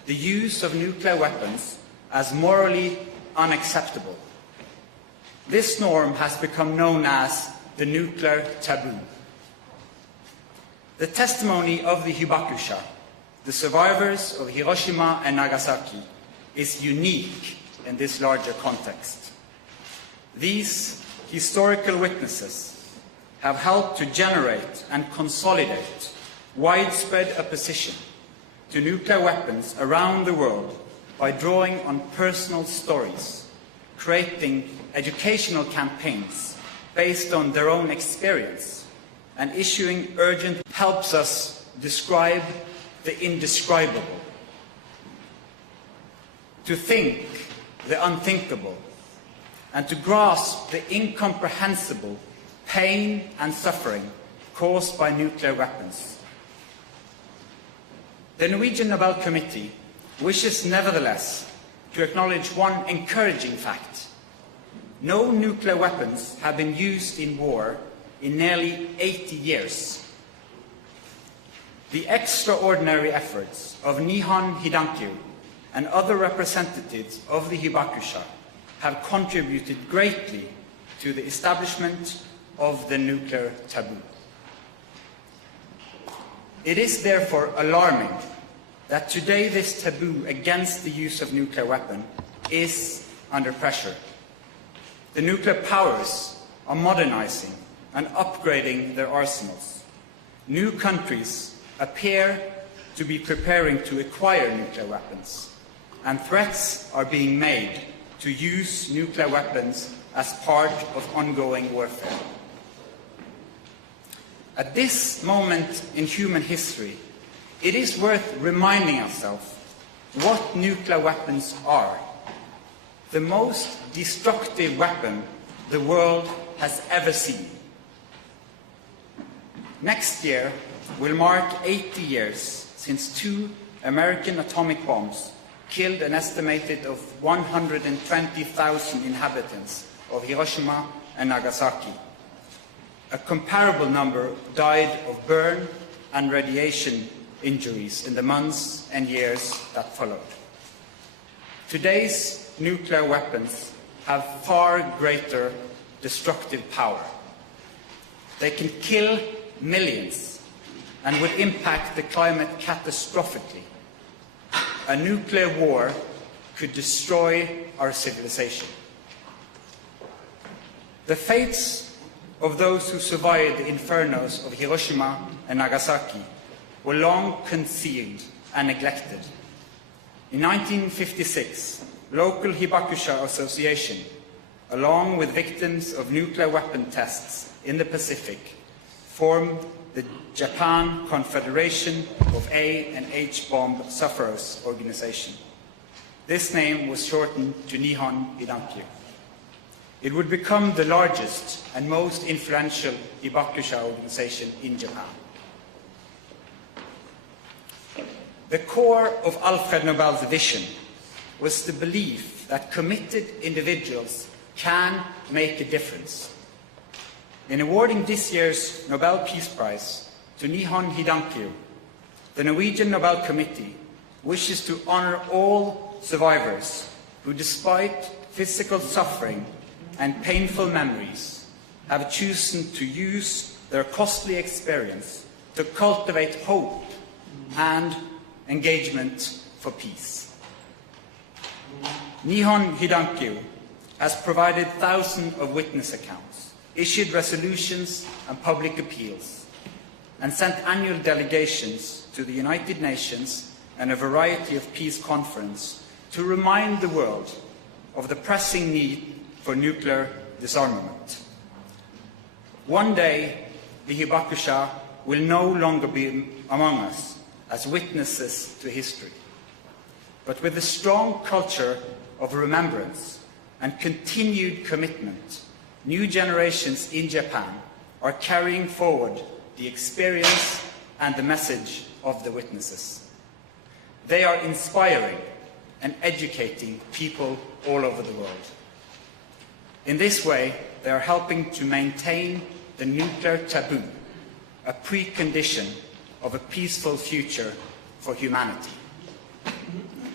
the use of nuclear weapons as morally unacceptable. This norm has become known as the nuclear taboo. The testimony of the Hibakusha, the survivors of Hiroshima and Nagasaki, is unique in this larger context. These historical witnesses have helped to generate and consolidate widespread opposition to nuclear weapons around the world by drawing on personal stories, creating educational campaigns based on their own experience, and issuing urgent helps us describe the indescribable, to think the unthinkable, and to grasp the incomprehensible pain and suffering caused by nuclear weapons. The Norwegian Nobel Committee wishes nevertheless to acknowledge one encouraging fact. No nuclear weapons have been used in war in nearly 80 years. The extraordinary efforts of Nihon Hidankyo and other representatives of the Hibakusha have contributed greatly to the establishment of the nuclear taboo. It is therefore alarming that today this taboo against the use of nuclear weapons is under pressure. The nuclear powers are modernizing and upgrading their arsenals. New countries appear to be preparing to acquire nuclear weapons, and threats are being made to use nuclear weapons as part of ongoing warfare. At this moment in human history, it is worth reminding ourselves what nuclear weapons are. The most destructive weapon the world has ever seen. Next year will mark 80 years since 2 American atomic bombs killed an estimated of 120,000 inhabitants of Hiroshima and Nagasaki. A comparable number died of burn and radiation injuries in the months and years that followed. Today's nuclear weapons have far greater destructive power. They can kill millions and would impact the climate catastrophically. A nuclear war could destroy our civilization. The fates of those who survived the infernos of Hiroshima and Nagasaki were long concealed and neglected. In 1956, local Hibakusha Association, along with victims of nuclear weapon tests in the Pacific, formed the Japan Confederation of A and H bomb sufferers organization. This name was shortened to Nihon Hidankyo. It would become the largest and most influential Hibakusha organization in Japan. The core of Alfred Nobel's vision was the belief that committed individuals can make a difference. In awarding this year's Nobel Peace Prize to Nihon Hidankyo, the Norwegian Nobel Committee wishes to honor all survivors who, despite physical suffering and painful memories, have chosen to use their costly experience to cultivate hope and engagement for peace. Nihon Hidankyo has provided thousands of witness accounts, issued resolutions and public appeals, and sent annual delegations to the United Nations and a variety of peace conferences to remind the world of the pressing need for nuclear disarmament. One day, the Hibakusha will no longer be among us as witnesses to history, but with a strong culture of remembrance and continued commitment, new generations in Japan are carrying forward the experience and the message of the witnesses. They are inspiring and educating people all over the world. In this way, they are helping to maintain the nuclear taboo, a precondition of a peaceful future for humanity.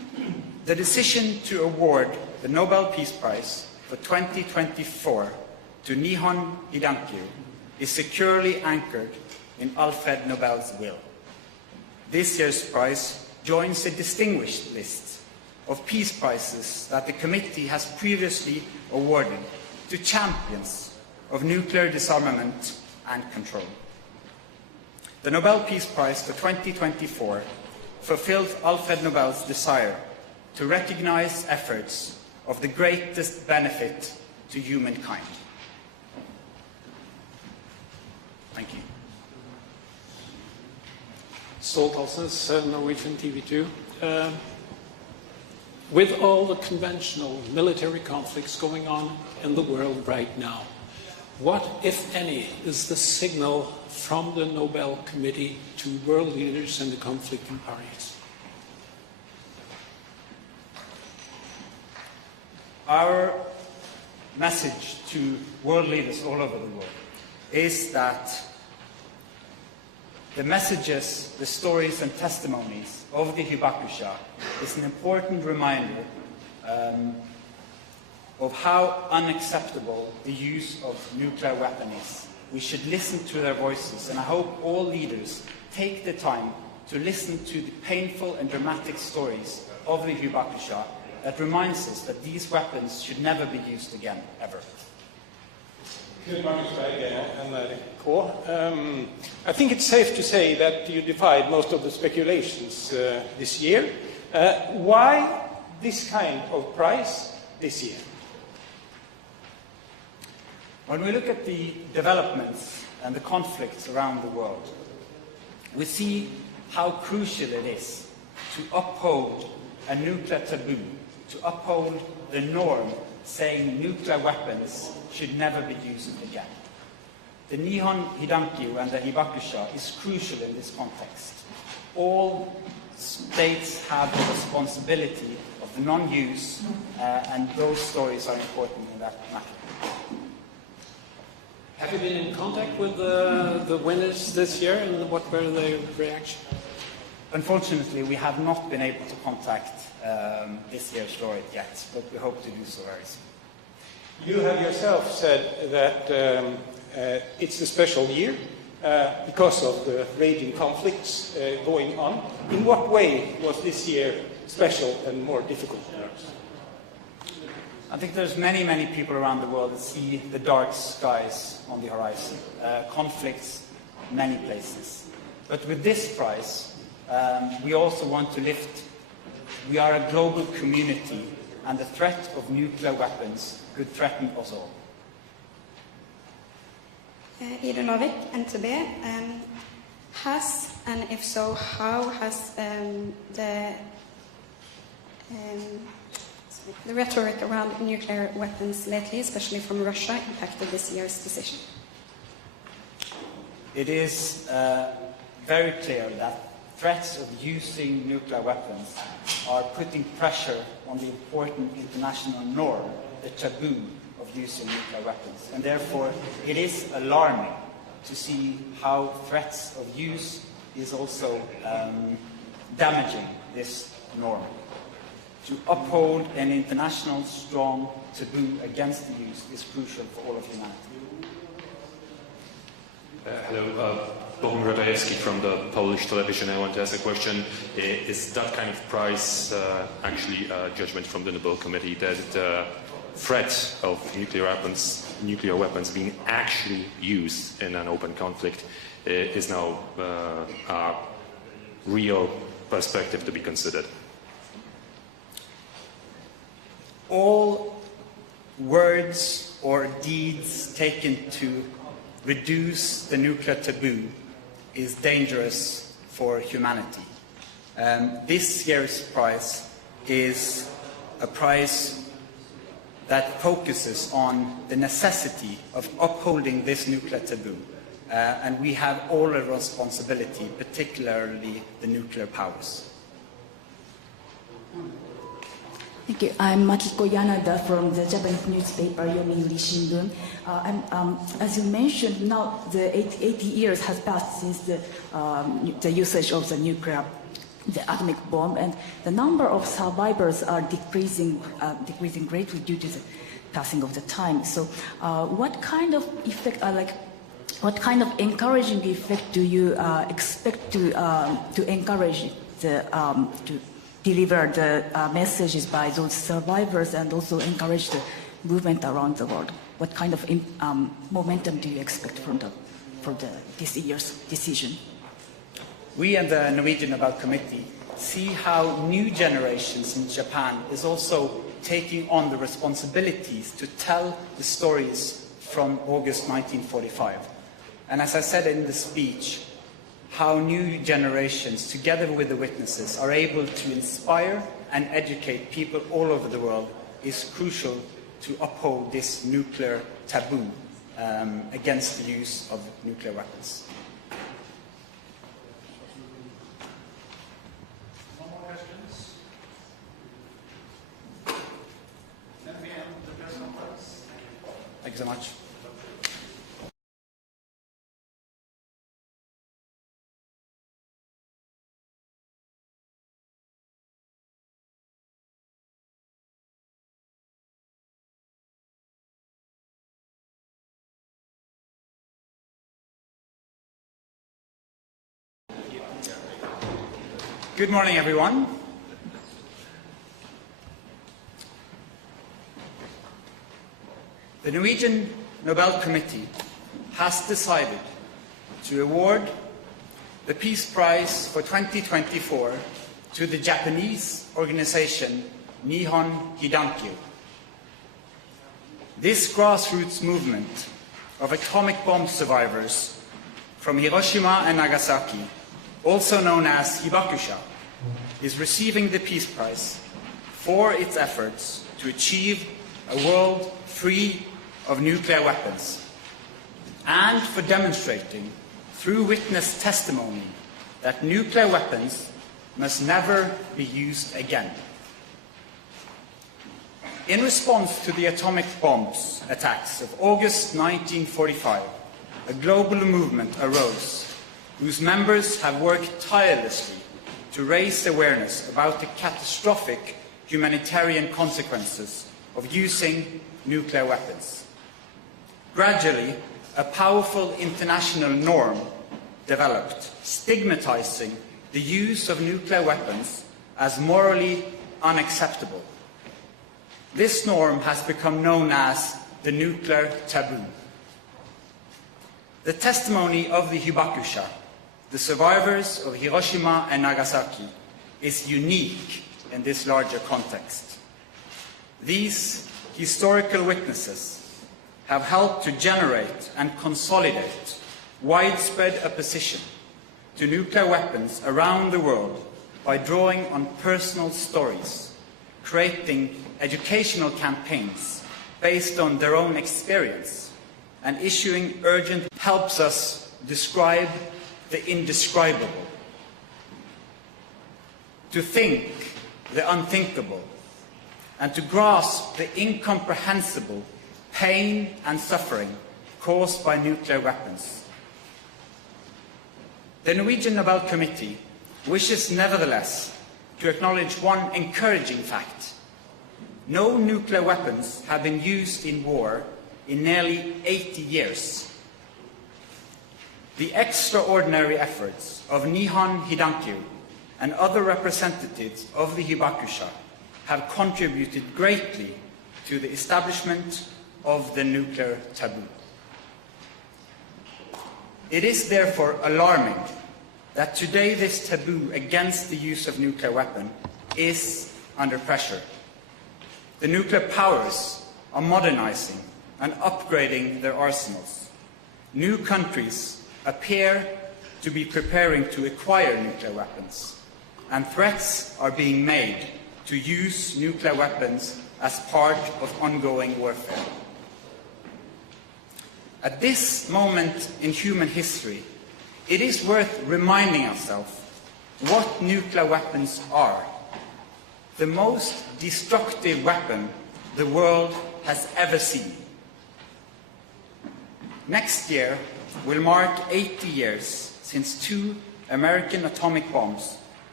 The decision to award the Nobel Peace Prize for 2024 to Nihon Hidankyo is securely anchored in Alfred Nobel's will. This year's prize joins a distinguished list of peace prizes that the committee has previously awarded to champions of nuclear disarmament and control. The Nobel Peace Prize for 2024 fulfilled Alfred Nobel's desire to recognize efforts of the greatest benefit to humankind. Thank you. Stoltalsens, Norwegian TV2. With all the conventional military conflicts going on in the world right now, what, if any, is the signal from the Nobel Committee to world leaders and the conflicting parties? Our message to world leaders all over the world is that the messages, the stories and testimonies of the Hibakusha is an important reminder of how unacceptable the use of nuclear weapons is. We should listen to their voices, and I hope all leaders take the time to listen to the painful and dramatic stories of the Hibakusha that reminds us that these weapons should never be used again, ever. I think it's safe to say that you defied most of the speculations this year. Why this kind of prize this year? When we look at the developments and the conflicts around the world, we see how crucial it is to uphold a nuclear taboo, to uphold the norm saying nuclear weapons should never be used again. The Nihon Hidankyo and the Hibakusha is crucial in this context. All states have the responsibility of the non-use, and those stories are important in that matter. Have you been in contact with the winners this year, and what were their reactions? Unfortunately, we have not been able to contact this year's laureate yet, but we hope to do so very soon. You have yourself said that it's a special year because of the raging conflicts going on. In what way was this year special and more difficult? I think there's many people around the world that see the dark skies on the horizon, conflicts in many places. But with this prize, we also want to lift, we are a global community, and the threat of nuclear weapons could threaten us all. Irunovik, NTB, has, and if so, how has the rhetoric around nuclear weapons lately, especially from Russia, impacted this year's decision? It is very clear that threats of using nuclear weapons are putting pressure on the important international norm, the taboo of using nuclear weapons. And therefore, it is alarming to see how threats of use is also damaging this norm. To uphold an international strong taboo against the use is crucial for all of humanity. Hello, Bohum Radajewski from the Polish television. I want to ask a question. Is that kind of prize actually a judgment from the Nobel Committee that the threat of nuclear weapons being actually used in an open conflict is now a real perspective to be considered? All words or deeds taken to reduce the nuclear taboo is dangerous for humanity. This year's prize is a prize that focuses on the necessity of upholding this nuclear taboo. And we have all a responsibility, particularly the nuclear powers. Thank you. I'm Makiko Yanada from the Japanese newspaper Yomiuri Shimbun. As you mentioned, now the 80 years has passed since the usage of the nuclear the atomic bomb, and the number of survivors are decreasing greatly due to the passing of the time. So, what kind of effect, what kind of encouraging effect do you expect to encourage to deliver the messages by those survivors and also encourage the movement around the world? What kind of momentum do you expect for this year's decision? We and the Norwegian Nobel Committee see how new generations in Japan is also taking on the responsibilities to tell the stories from August 1945. And as I said in the speech, how new generations, together with the witnesses, are able to inspire and educate people all over the world is crucial to uphold this nuclear taboo against the use of nuclear weapons. No more questions? Then we end the press conference. Thank you so much. Good morning, everyone. The Norwegian Nobel Committee has decided to award the Peace Prize for 2024 to the Japanese organization Nihon Hidankyo. This grassroots movement of atomic bomb survivors from Hiroshima and Nagasaki, also known as Hibakusha, is receiving the Peace Prize for its efforts to achieve a world free of nuclear weapons and for demonstrating through witness testimony that nuclear weapons must never be used again. In response to the atomic bombs attacks of August 1945, a global movement arose whose members have worked tirelessly to raise awareness about the catastrophic humanitarian consequences of using nuclear weapons. Gradually, a powerful international norm developed, stigmatizing the use of nuclear weapons as morally unacceptable. This norm has become known as the nuclear taboo. The testimony of the Hibakusha, the survivors of Hiroshima and Nagasaki, is unique in this larger context. These historical witnesses have helped to generate and consolidate widespread opposition to nuclear weapons around the world by drawing on personal stories, creating educational campaigns based on their own experience, and issuing urgent helps us describe the indescribable, to think the unthinkable, and to grasp the incomprehensible pain and suffering caused by nuclear weapons. The Norwegian Nobel Committee wishes nevertheless to acknowledge one encouraging fact. No nuclear weapons have been used in war in nearly 80 years. The extraordinary efforts of Nihon Hidankyo and other representatives of the Hibakusha have contributed greatly to the establishment of the nuclear taboo. It is therefore alarming that today this taboo against the use of nuclear weapons is under pressure. The nuclear powers are modernizing and upgrading their arsenals. New countries appear to be preparing to acquire nuclear weapons, and threats are being made to use nuclear weapons as part of ongoing warfare. At this moment in human history, it is worth reminding ourselves what nuclear weapons are. The most destructive weapon the world has ever seen. Next year will mark 80 years since 2 American atomic bombs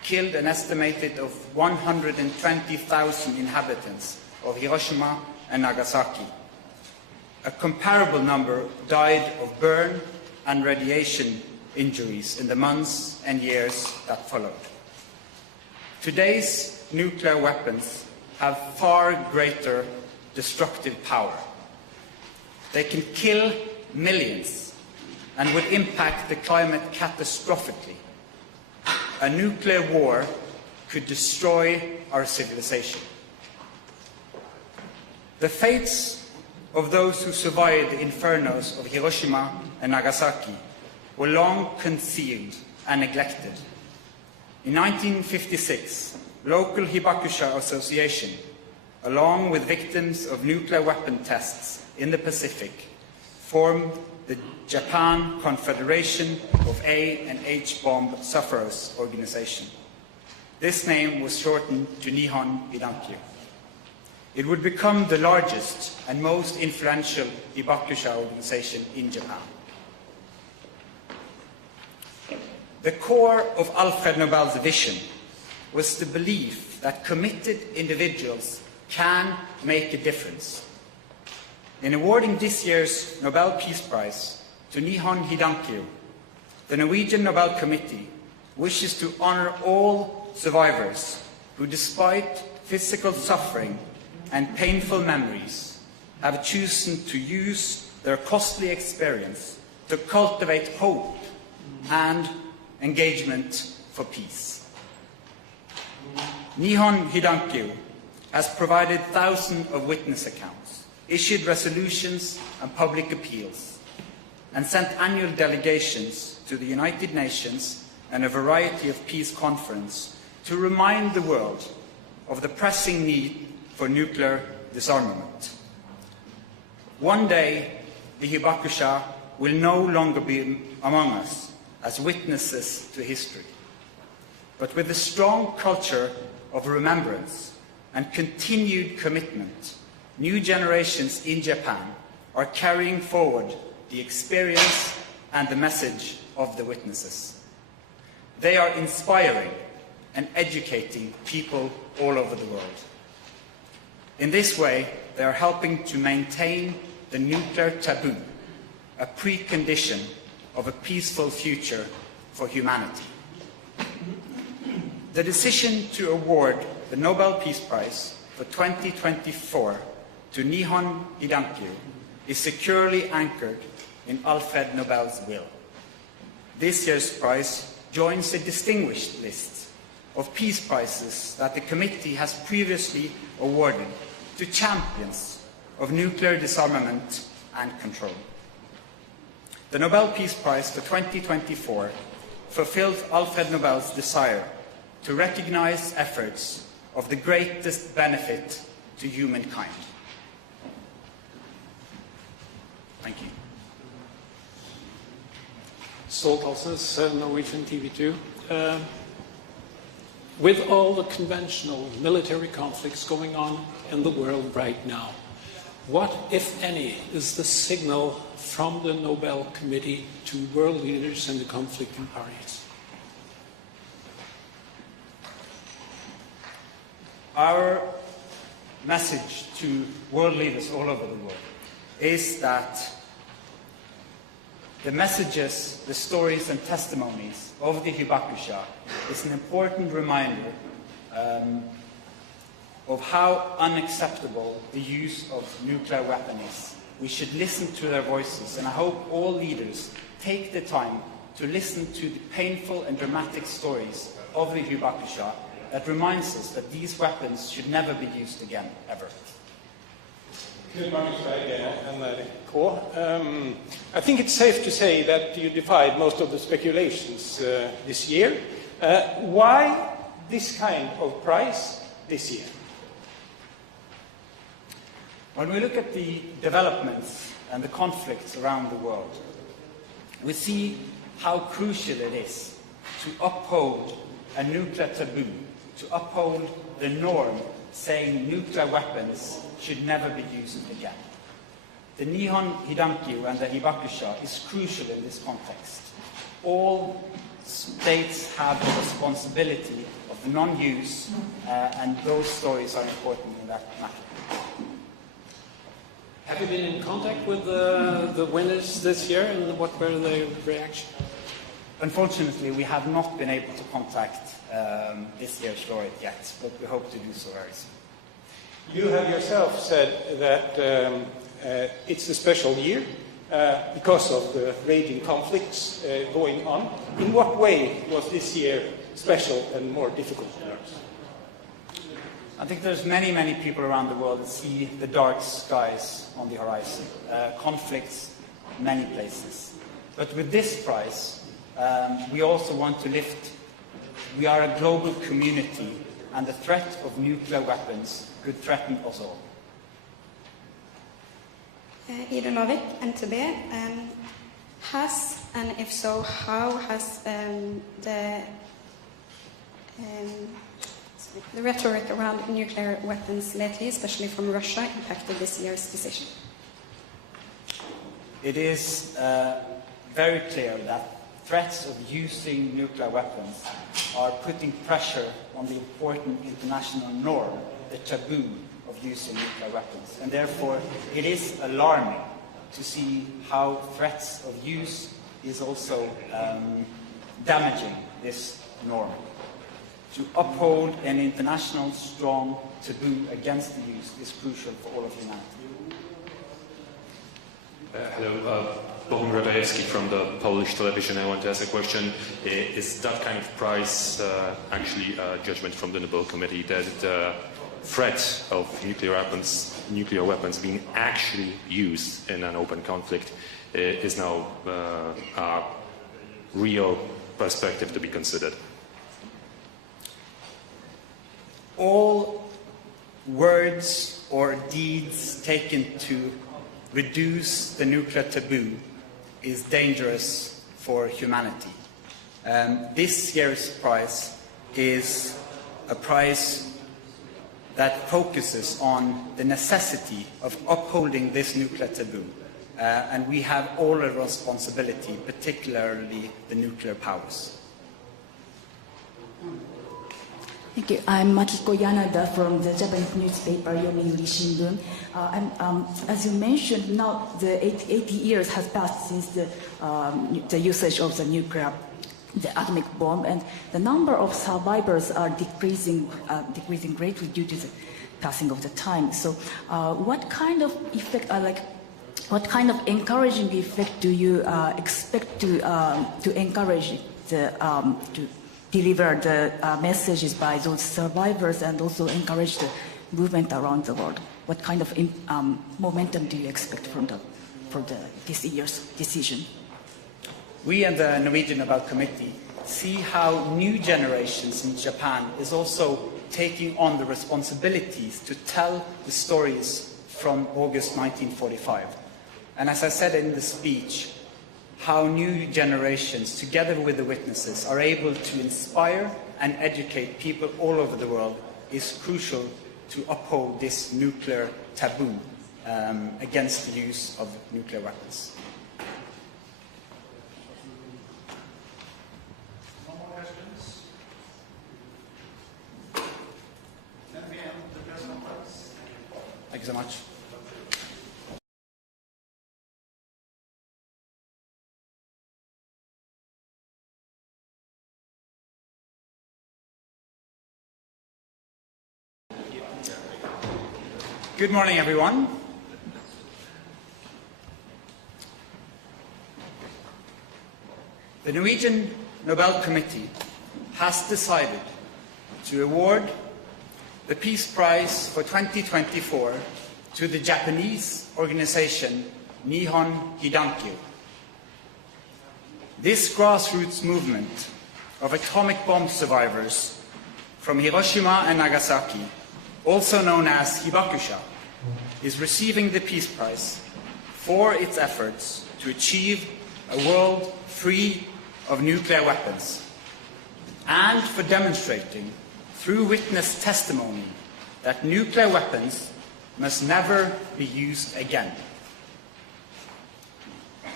killed an estimated of 120,000 inhabitants of Hiroshima and Nagasaki. A comparable number died of burn and radiation injuries in the months and years that followed. Today's nuclear weapons have far greater destructive power. They can kill millions and would impact the climate catastrophically. A nuclear war could destroy our civilization. The fates of those who survived the infernos of Hiroshima and Nagasaki were long concealed and neglected. In 1956, local Hibakusha Association, along with victims of nuclear weapon tests in the Pacific, formed the Japan Confederation of A and H Bomb Sufferers Organization. This name was shortened to Nihon Hidankyo. It would become the largest and most influential Hibakusha organization in Japan. The core of Alfred Nobel's vision was the belief that committed individuals can make a difference. In awarding this year's Nobel Peace Prize to Nihon Hidankyo, the Norwegian Nobel Committee wishes to honor all survivors who, despite physical suffering and painful memories, have chosen to use their costly experience to cultivate hope and engagement for peace. Nihon Hidankyo has provided thousands of witness accounts, issued resolutions and public appeals, and sent annual delegations to the United Nations and a variety of peace conferences to remind the world of the pressing need for nuclear disarmament. One day, the Hibakusha will no longer be among us as witnesses to history, but with a strong culture of remembrance and continued commitment, new generations in Japan are carrying forward the experience and the message of the witnesses. They are inspiring and educating people all over the world. In this way, they are helping to maintain the nuclear taboo, a precondition of a peaceful future for humanity. The decision to award the Nobel Peace Prize for 2024 to Nihon Hidankyo is securely anchored in Alfred Nobel's will. This year's prize joins a distinguished list of peace prizes that the committee has previously awarded to champions of nuclear disarmament and control. The Nobel Peace Prize for 2024 fulfills Alfred Nobel's desire to recognize efforts of the greatest benefit to humankind. Thank you. Ståltalsnes, Norwegian TV2. With all the conventional military conflicts going on in the world right now, what, if any, is the signal from the Nobel Committee to world leaders and the conflicting parties? Our message to world leaders all over the world is that the messages, the stories and testimonies of the Hibakusha is an important reminder of how unacceptable the use of nuclear weapons is. We should listen to their voices, and I hope all leaders take the time to listen to the painful and dramatic stories of the Hibakusha that reminds us that these weapons should never be used again, ever. I think it's safe to say that you defied most of the speculations this year. Why this kind of prize this year? When we look at the developments and the conflicts around the world, we see how crucial it is to uphold a nuclear taboo, to uphold the norm saying nuclear weapons should never be used again. The Nihon Hidankyo and the Hibakusha is crucial in this context. All states have the responsibility of the non-use, and those stories are important in that matter. Have you been in contact with the winners this year, and what were their reactions? Unfortunately, we have not been able to contact this year's laureate yet, but we hope to do so very soon. You have yourself said that it's a special year because of the raging conflicts going on. In what way was this year special and more difficult for us? I think there's many, many people around the world that see the dark skies on the horizon, conflicts in many places. But with this prize, we also want to lift, we are a global community, and the threat of nuclear weapons could threaten us all. Irunovik, NTB, has, and if so, how has the rhetoric around nuclear weapons lately, especially from Russia, impacted this year's decision? It is very clear that threats of using nuclear weapons are putting pressure on the important international norm, the taboo of using nuclear weapons. And therefore, it is alarming to see how threats of use is also damaging this norm. To uphold an international strong taboo against the use is crucial for all of humanity. Hello, Bohun Radajewski from the Polish television. I want to ask a question. Is that kind of prize actually a judgment from the Nobel Committee that the threat of nuclear weapons being actually used in an open conflict is now a real perspective to be considered? All words or deeds taken to reduce the nuclear taboo is dangerous for humanity. This year's prize is a prize that focuses on the necessity of upholding this nuclear taboo. And we have all a responsibility, particularly the nuclear powers. Thank you. I'm Makiko Yanada from the Japanese newspaper Yomiuri Shimbun. As you mentioned, now the 80 years has passed since the usage of the atomic bomb, and the number of survivors are decreasing greatly due to the passing of the time. So, what kind of effect, what kind of encouraging effect do you expect to encourage to deliver the messages by those survivors and also encourage the movement around the world? What kind of momentum do you expect for this year's decision? We and the Norwegian Nobel Committee see how new generations in Japan is also taking on the responsibilities to tell the stories from August 1945. And as I said in the speech, how new generations, together with the witnesses, are able to inspire and educate people all over the world is crucial to uphold this nuclear taboo against the use of nuclear weapons. No more questions? Then we end the press conference. Thank you so much. Good morning, everyone. The Norwegian Nobel Committee has decided to award the Peace Prize for 2024 to the Japanese organization Nihon Hidankyo. This grassroots movement of atomic bomb survivors from Hiroshima and Nagasaki, also known as Hibakusha, is receiving the Peace Prize for its efforts to achieve a world free of nuclear weapons and for demonstrating through witness testimony that nuclear weapons must never be used again.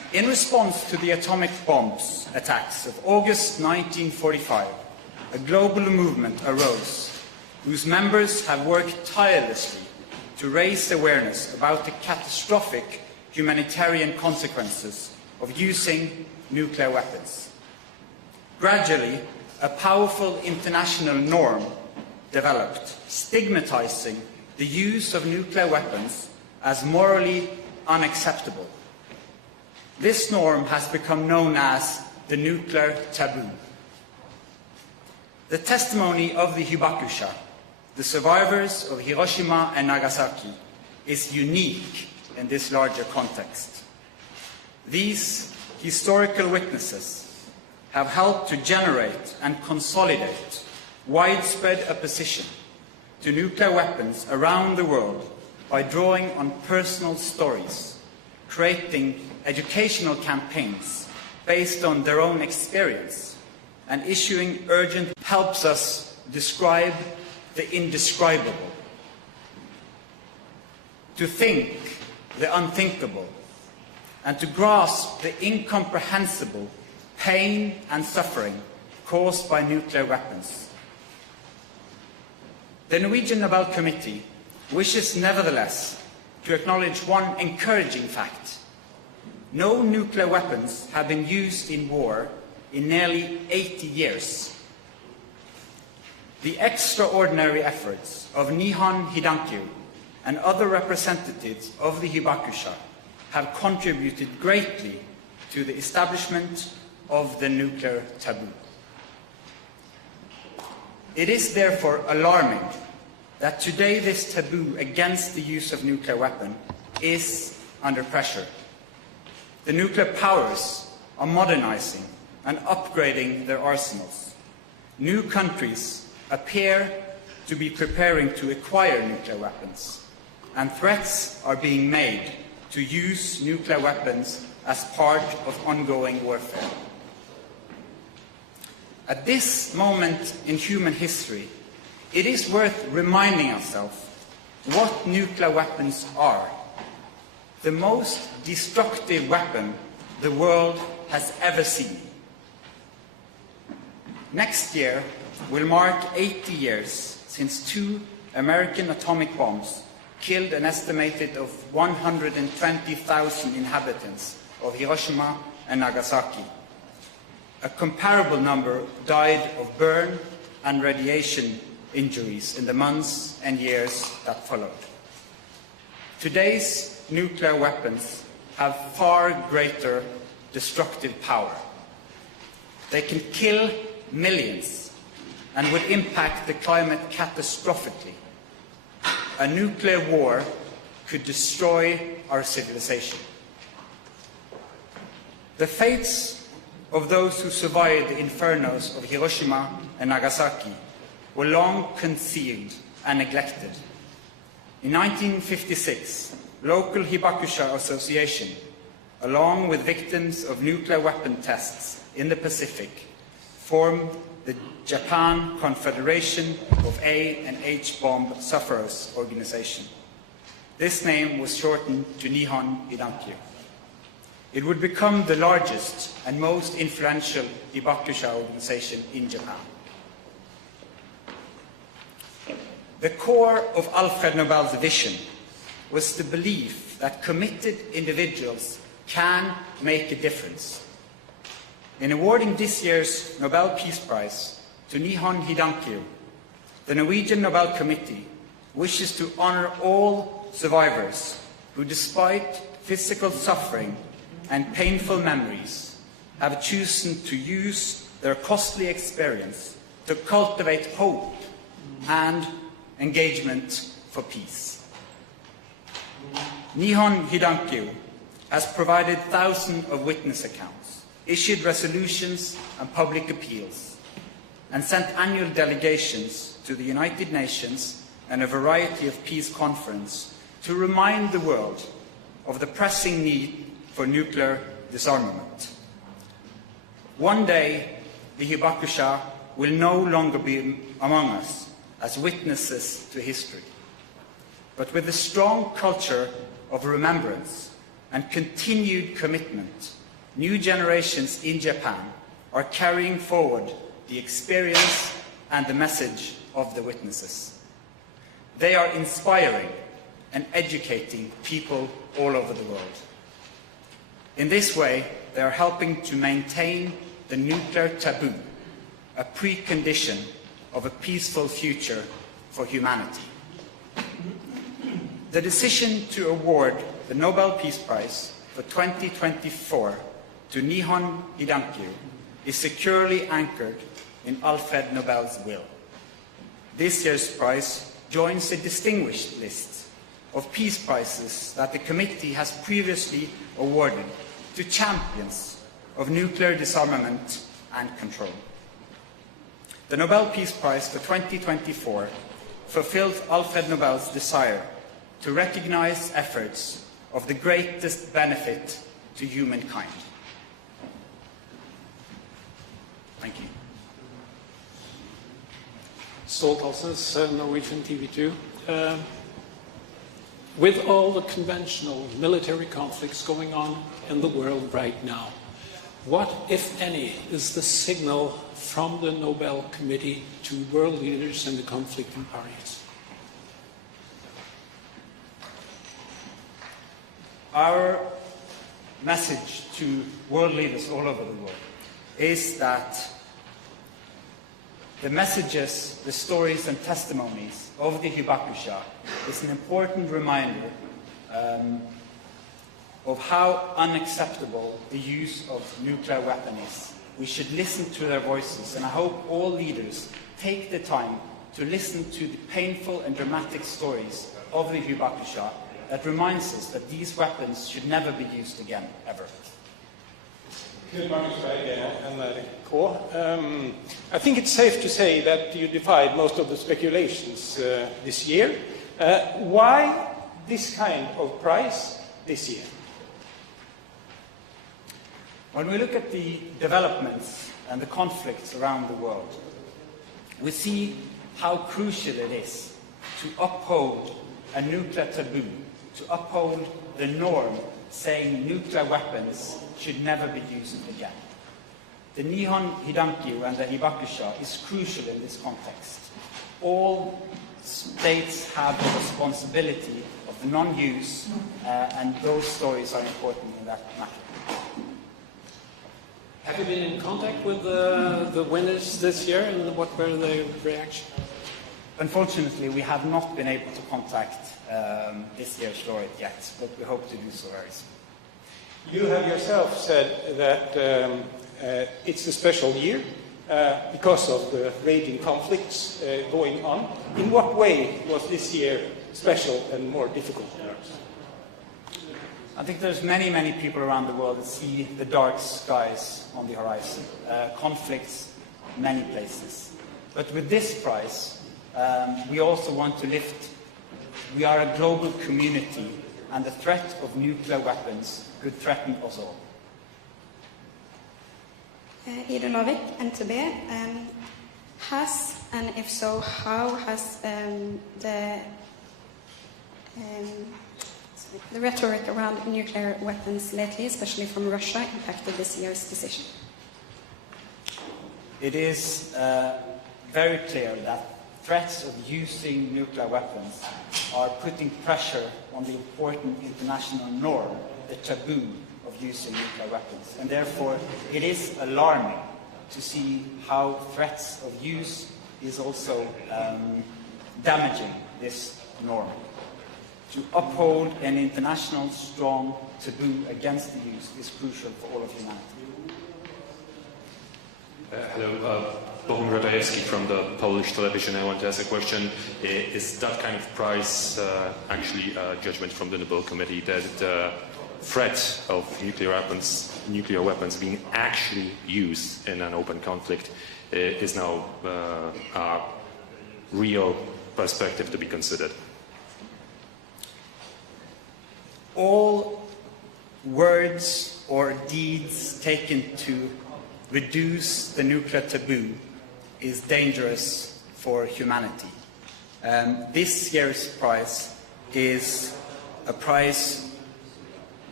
In response to the atomic bombs attacks of August 1945, a global movement arose whose members have worked tirelessly to raise awareness about the catastrophic humanitarian consequences of using nuclear weapons. Gradually, a powerful international norm developed, stigmatizing the use of nuclear weapons as morally unacceptable. This norm has become known as the nuclear taboo. The testimony of the Hibakusha, the survivors of Hiroshima and Nagasaki, is unique in this larger context. These historical witnesses have helped to generate and consolidate widespread opposition to nuclear weapons around the world by drawing on personal stories, creating educational campaigns based on their own experience, and issuing urgent helps us describe the indescribable, to think the unthinkable, and to grasp the incomprehensible pain and suffering caused by nuclear weapons. The Norwegian Nobel Committee wishes nevertheless to acknowledge one encouraging fact. No nuclear weapons have been used in war in nearly 80 years. The extraordinary efforts of Nihon Hidankyo and other representatives of the Hibakusha have contributed greatly to the establishment of the nuclear taboo. It is therefore alarming that today this taboo against the use of nuclear weapons is under pressure. The nuclear powers are modernizing and upgrading their arsenals. New countries appear to be preparing to acquire nuclear weapons, and threats are being made to use nuclear weapons as part of ongoing warfare. At this moment in human history, it is worth reminding ourselves what nuclear weapons are. The most destructive weapon the world has ever seen. Next year will mark 80 years since 2 American atomic bombs killed an estimated of 120,000 inhabitants of Hiroshima and Nagasaki. A comparable number died of burn and radiation injuries in the months and years that followed. Today's nuclear weapons have far greater destructive power. They can kill millions and would impact the climate catastrophically. A nuclear war could destroy our civilization. The fates of those who survived the infernos of Hiroshima and Nagasaki were long concealed and neglected. In 1956, local Hibakusha Association, along with victims of nuclear weapon tests in the Pacific, formed the Japan Confederation of A and H bomb sufferers organization. This name was shortened to Nihon Hidankyo. It would become the largest and most influential Hibakusha organization in Japan. The core of Alfred Nobel's vision was the belief that committed individuals can make a difference. In awarding this year's Nobel Peace Prize to Nihon Hidankyo, the Norwegian Nobel Committee wishes to honor all survivors who, despite physical suffering and painful memories, have chosen to use their costly experience to cultivate hope and engagement for peace. Nihon Hidankyo has provided thousands of witness accounts, issued resolutions and public appeals, and sent annual delegations to the United Nations and a variety of peace conferences to remind the world of the pressing need for nuclear disarmament. One day, the Hibakusha will no longer be among us as witnesses to history, but with a strong culture of remembrance and continued commitment new generations in Japan are carrying forward the experience and the message of the witnesses. They are inspiring and educating people all over the world. In this way, they are helping to maintain the nuclear taboo, a precondition of a peaceful future for humanity. The decision to award the Nobel Peace Prize for 2024 to Nihon Hidankyo is securely anchored in Alfred Nobel's will. This year's prize joins a distinguished list of peace prizes that the committee has previously awarded to champions of nuclear disarmament and control. The Nobel Peace Prize for 2024 fulfilled Alfred Nobel's desire to recognize efforts of the greatest benefit to humankind. Thank you. Ståltalsens Norwegian TV2. With all the conventional military conflicts going on in the world right now, what, if any, is the signal from the Nobel Committee to world leaders and the conflicting parties? Our message to world leaders all over the world is that the messages, the stories and testimonies of the Hibakusha is an important reminder of how unacceptable the use of nuclear weapons is. We should listen to their voices, and I hope all leaders take the time to listen to the painful and dramatic stories of the Hibakusha that reminds us that these weapons should never be used again, ever. I think it's safe to say that you defied most of the speculations this year. Why this kind of prize this year? When we look at the developments and the conflicts around the world, we see how crucial it is to uphold a nuclear taboo, to uphold the norm saying nuclear weapons should never be used again. The Nihon Hidankyo and the Hibakusha is crucial in this context. All states have the responsibility of the non-use, and those stories are important in that matter. Have you been in contact with the winners this year, and what were their reactions? Unfortunately, we have not been able to contact this year's laureate yet, but we hope to do so very soon. You have yourself said that it's a special year because of the raging conflicts going on. In what way was this year special and more difficult? I think there's many, many people around the world that see the dark skies on the horizon, conflicts in many places. But with this prize, we also want to lift. We are a global community, and the threat of nuclear weapons could threaten us all. Ida Novik, NTB. Has, and if so, how has the rhetoric around nuclear weapons lately, especially from Russia, impacted this year's decision? It is very clear that threats of using nuclear weapons are putting pressure on the important international norm, the taboo of using nuclear weapons. And therefore, it is alarming to see how threats of use is also damaging this norm. To uphold an international strong taboo against the use is crucial for all of humanity. Hello, Bohun Radajewski from the Polish television. I want to ask a question. Is that kind of prize actually a judgment from the Nobel Committee that the threat of nuclear weapons being actually used in an open conflict is now a real perspective to be considered? All words or deeds taken to reduce the nuclear taboo is dangerous for humanity. This year's prize is a prize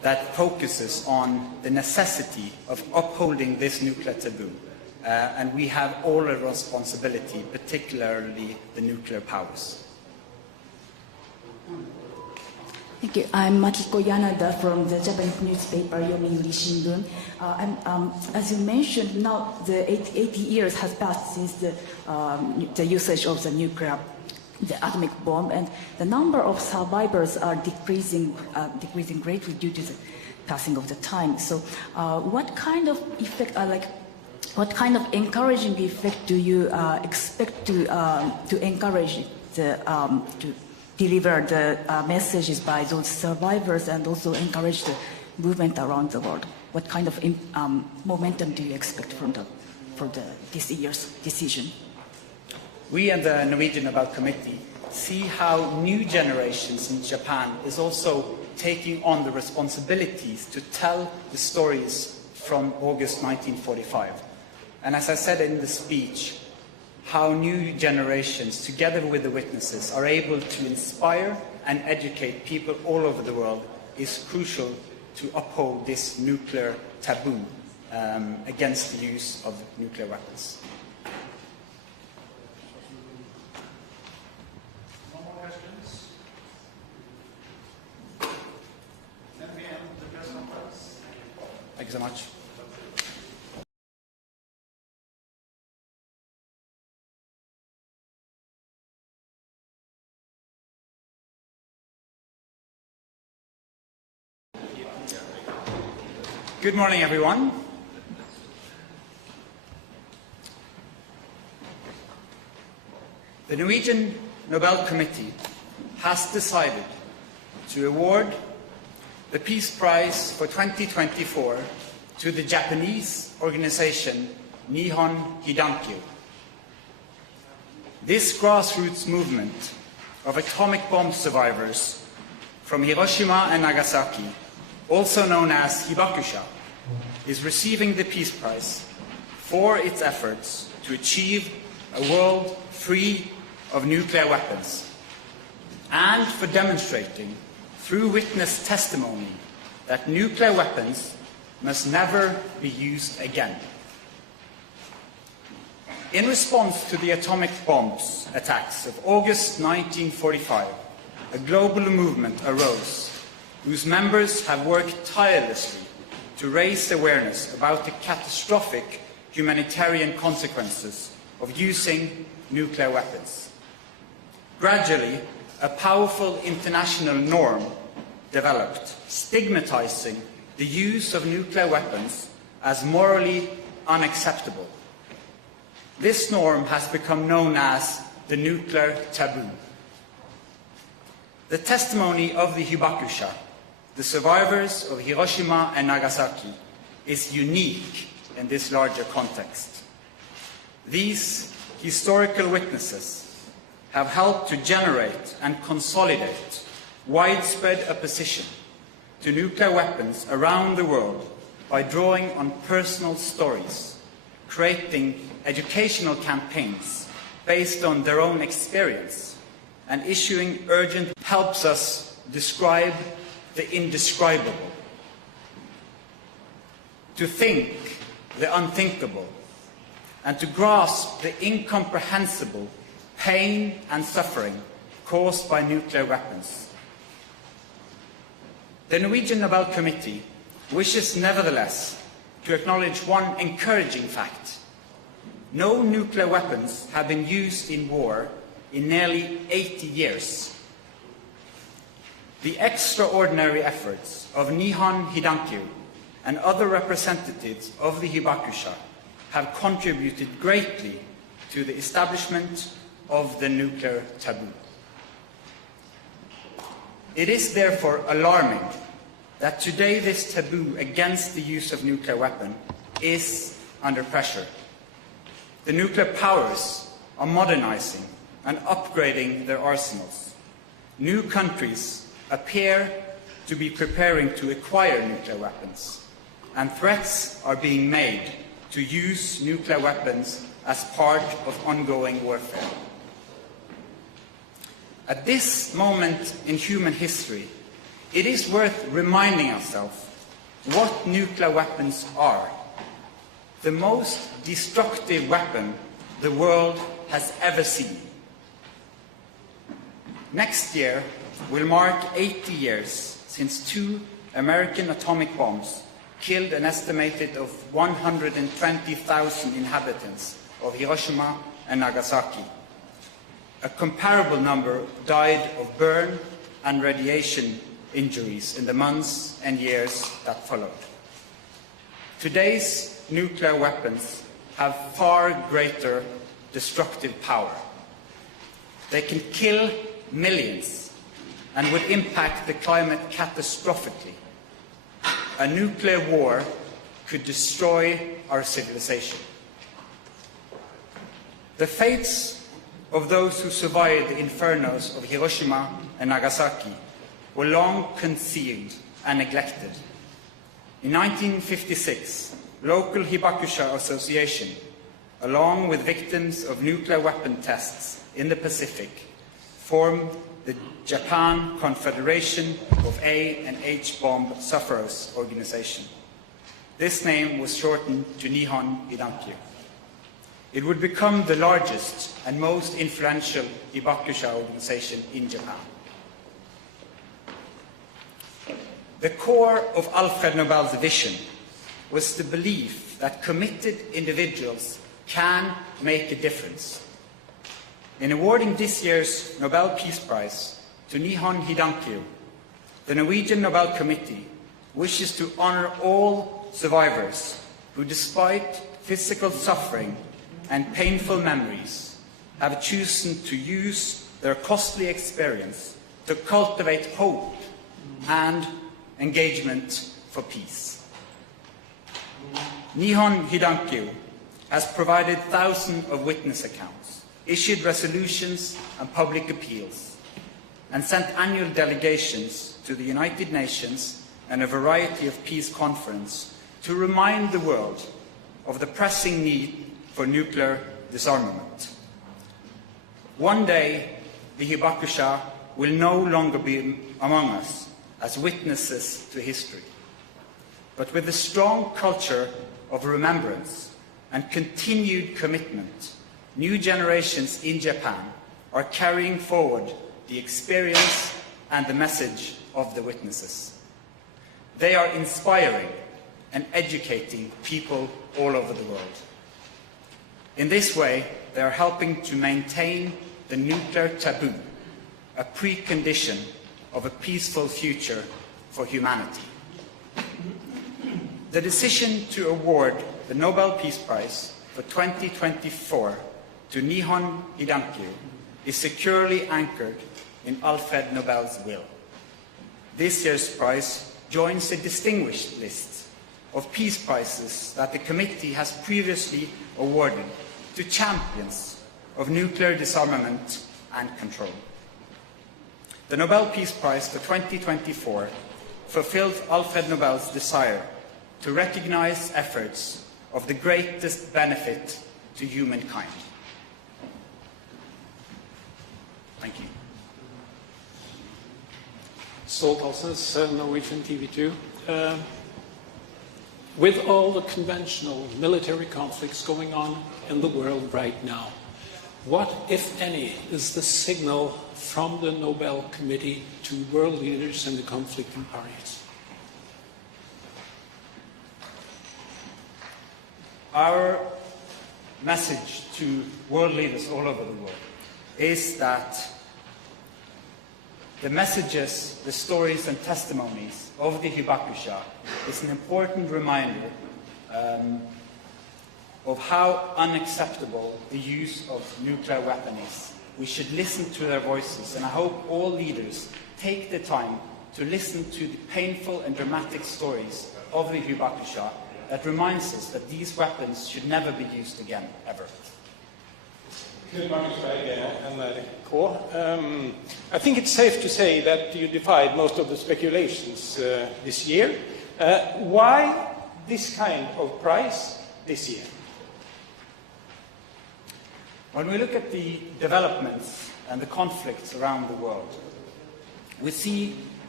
that focuses on the necessity of upholding this nuclear taboo. And we have all a responsibility, particularly the nuclear powers. Thank you. I'm Makiko Yanada from the Japanese newspaper Yomiuri Shimbun. As you mentioned, now the 80 years has passed since the usage of the atomic bomb, and the number of survivors are decreasing greatly due to the passing of the time. So, what kind of effect, what kind of encouraging effect do you expect to encourage to deliver the messages by those survivors and also encourage the movement around the world? What kind of momentum do you expect from this year's decision? We and the Norwegian Nobel Committee see how new generations in Japan is also taking on the responsibilities to tell the stories from August 1945. And as I said in the speech, how new generations, together with the witnesses, are able to inspire and educate people all over the world is crucial to uphold this nuclear taboo against the use of nuclear weapons. No more questions? Then we end the press conference. Thank you so much. Good morning, everyone. The Norwegian Nobel Committee has decided to award the Peace Prize for 2024 to the Japanese organization Nihon Hidankyo. This grassroots movement of atomic bomb survivors from Hiroshima and Nagasaki, also known as Hibakusha, is receiving the Peace Prize for its efforts to achieve a world free of nuclear weapons and for demonstrating through witness testimony that nuclear weapons must never be used again. In response to the atomic bombs attacks of August 1945, a global movement arose whose members have worked tirelessly to raise awareness about the catastrophic humanitarian consequences of using nuclear weapons. Gradually, a powerful international norm developed, stigmatizing the use of nuclear weapons as morally unacceptable. This norm has become known as the nuclear taboo. The testimony of the Hibakusha, the survivors of Hiroshima and Nagasaki, is unique in this larger context. These historical witnesses have helped to generate and consolidate widespread opposition to nuclear weapons around the world by drawing on personal stories, creating educational campaigns based on their own experience, and issuing urgent helps us describe the indescribable, to think the unthinkable, and to grasp the incomprehensible pain and suffering caused by nuclear weapons. The Norwegian Nobel Committee wishes nevertheless to acknowledge one encouraging fact. No nuclear weapons have been used in war in nearly 80 years. The extraordinary efforts of Nihon Hidankyo and other representatives of the Hibakusha have contributed greatly to the establishment of the nuclear taboo. It is therefore alarming that today this taboo against the use of nuclear weapons is under pressure. The nuclear powers are modernizing and upgrading their arsenals. New countries appear to be preparing to acquire nuclear weapons, and threats are being made to use nuclear weapons as part of ongoing warfare. At this moment in human history, it is worth reminding ourselves what nuclear weapons are. The most destructive weapon the world has ever seen. Next year will mark 80 years since 2 American atomic bombs killed an estimated of 120,000 inhabitants of Hiroshima and Nagasaki. A comparable number died of burn and radiation injuries in the months and years that followed. Today's nuclear weapons have far greater destructive power. They can kill millions and would impact the climate catastrophically. A nuclear war could destroy our civilization. The fates of those who survived the infernos of Hiroshima and Nagasaki were long concealed and neglected. In 1956, local Hibakusha Association, along with victims of nuclear weapon tests in the Pacific, formed the Japan Confederation of A and H bomb sufferers organization. This name was shortened to Nihon Hidankyo. It would become the largest and most influential Hibakusha organization in Japan. The core of Alfred Nobel's vision was the belief that committed individuals can make a difference. In awarding this year's Nobel Peace Prize to Nihon Hidankyo, the Norwegian Nobel Committee wishes to honor all survivors who, despite physical suffering and painful memories, have chosen to use their costly experience to cultivate hope and engagement for peace. Nihon Hidankyo has provided thousands of witness accounts, issued resolutions and public appeals, and sent annual delegations to the United Nations and a variety of peace conferences to remind the world of the pressing need for nuclear disarmament. One day, the Hibakusha will no longer be among us as witnesses to history, but with a strong culture of remembrance and continued commitment, new generations in Japan are carrying forward the experience and the message of the witnesses. They are inspiring and educating people all over the world. In this way, they are helping to maintain the nuclear taboo, a precondition of a peaceful future for humanity. The decision to award the Nobel Peace Prize for 2024 to Nihon Hidankyo is securely anchored in Alfred Nobel's will. This year's prize joins a distinguished list of peace prizes that the committee has previously awarded to champions of nuclear disarmament and control. The Nobel Peace Prize for 2024 fulfilled Alfred Nobel's desire to recognize efforts of the greatest benefit to humankind. Thank you. Ståltalsnes, Norwegian TV2. With all the conventional military conflicts going on in the world right now, what, if any, is the signal from the Nobel Committee to world leaders and the conflicting parties? Our message to world leaders all over the world is that the messages, the stories and testimonies of the Hibakusha is an important reminder of how unacceptable the use of nuclear weapons is. We should listen to their voices, and I hope all leaders take the time to listen to the painful and dramatic stories of the Hibakusha that reminds us that these weapons should never be used again, ever. I think it's safe to say that you defied most of the speculations this year. Why this kind of prize this year? When we look at the developments and the conflicts around the world, we see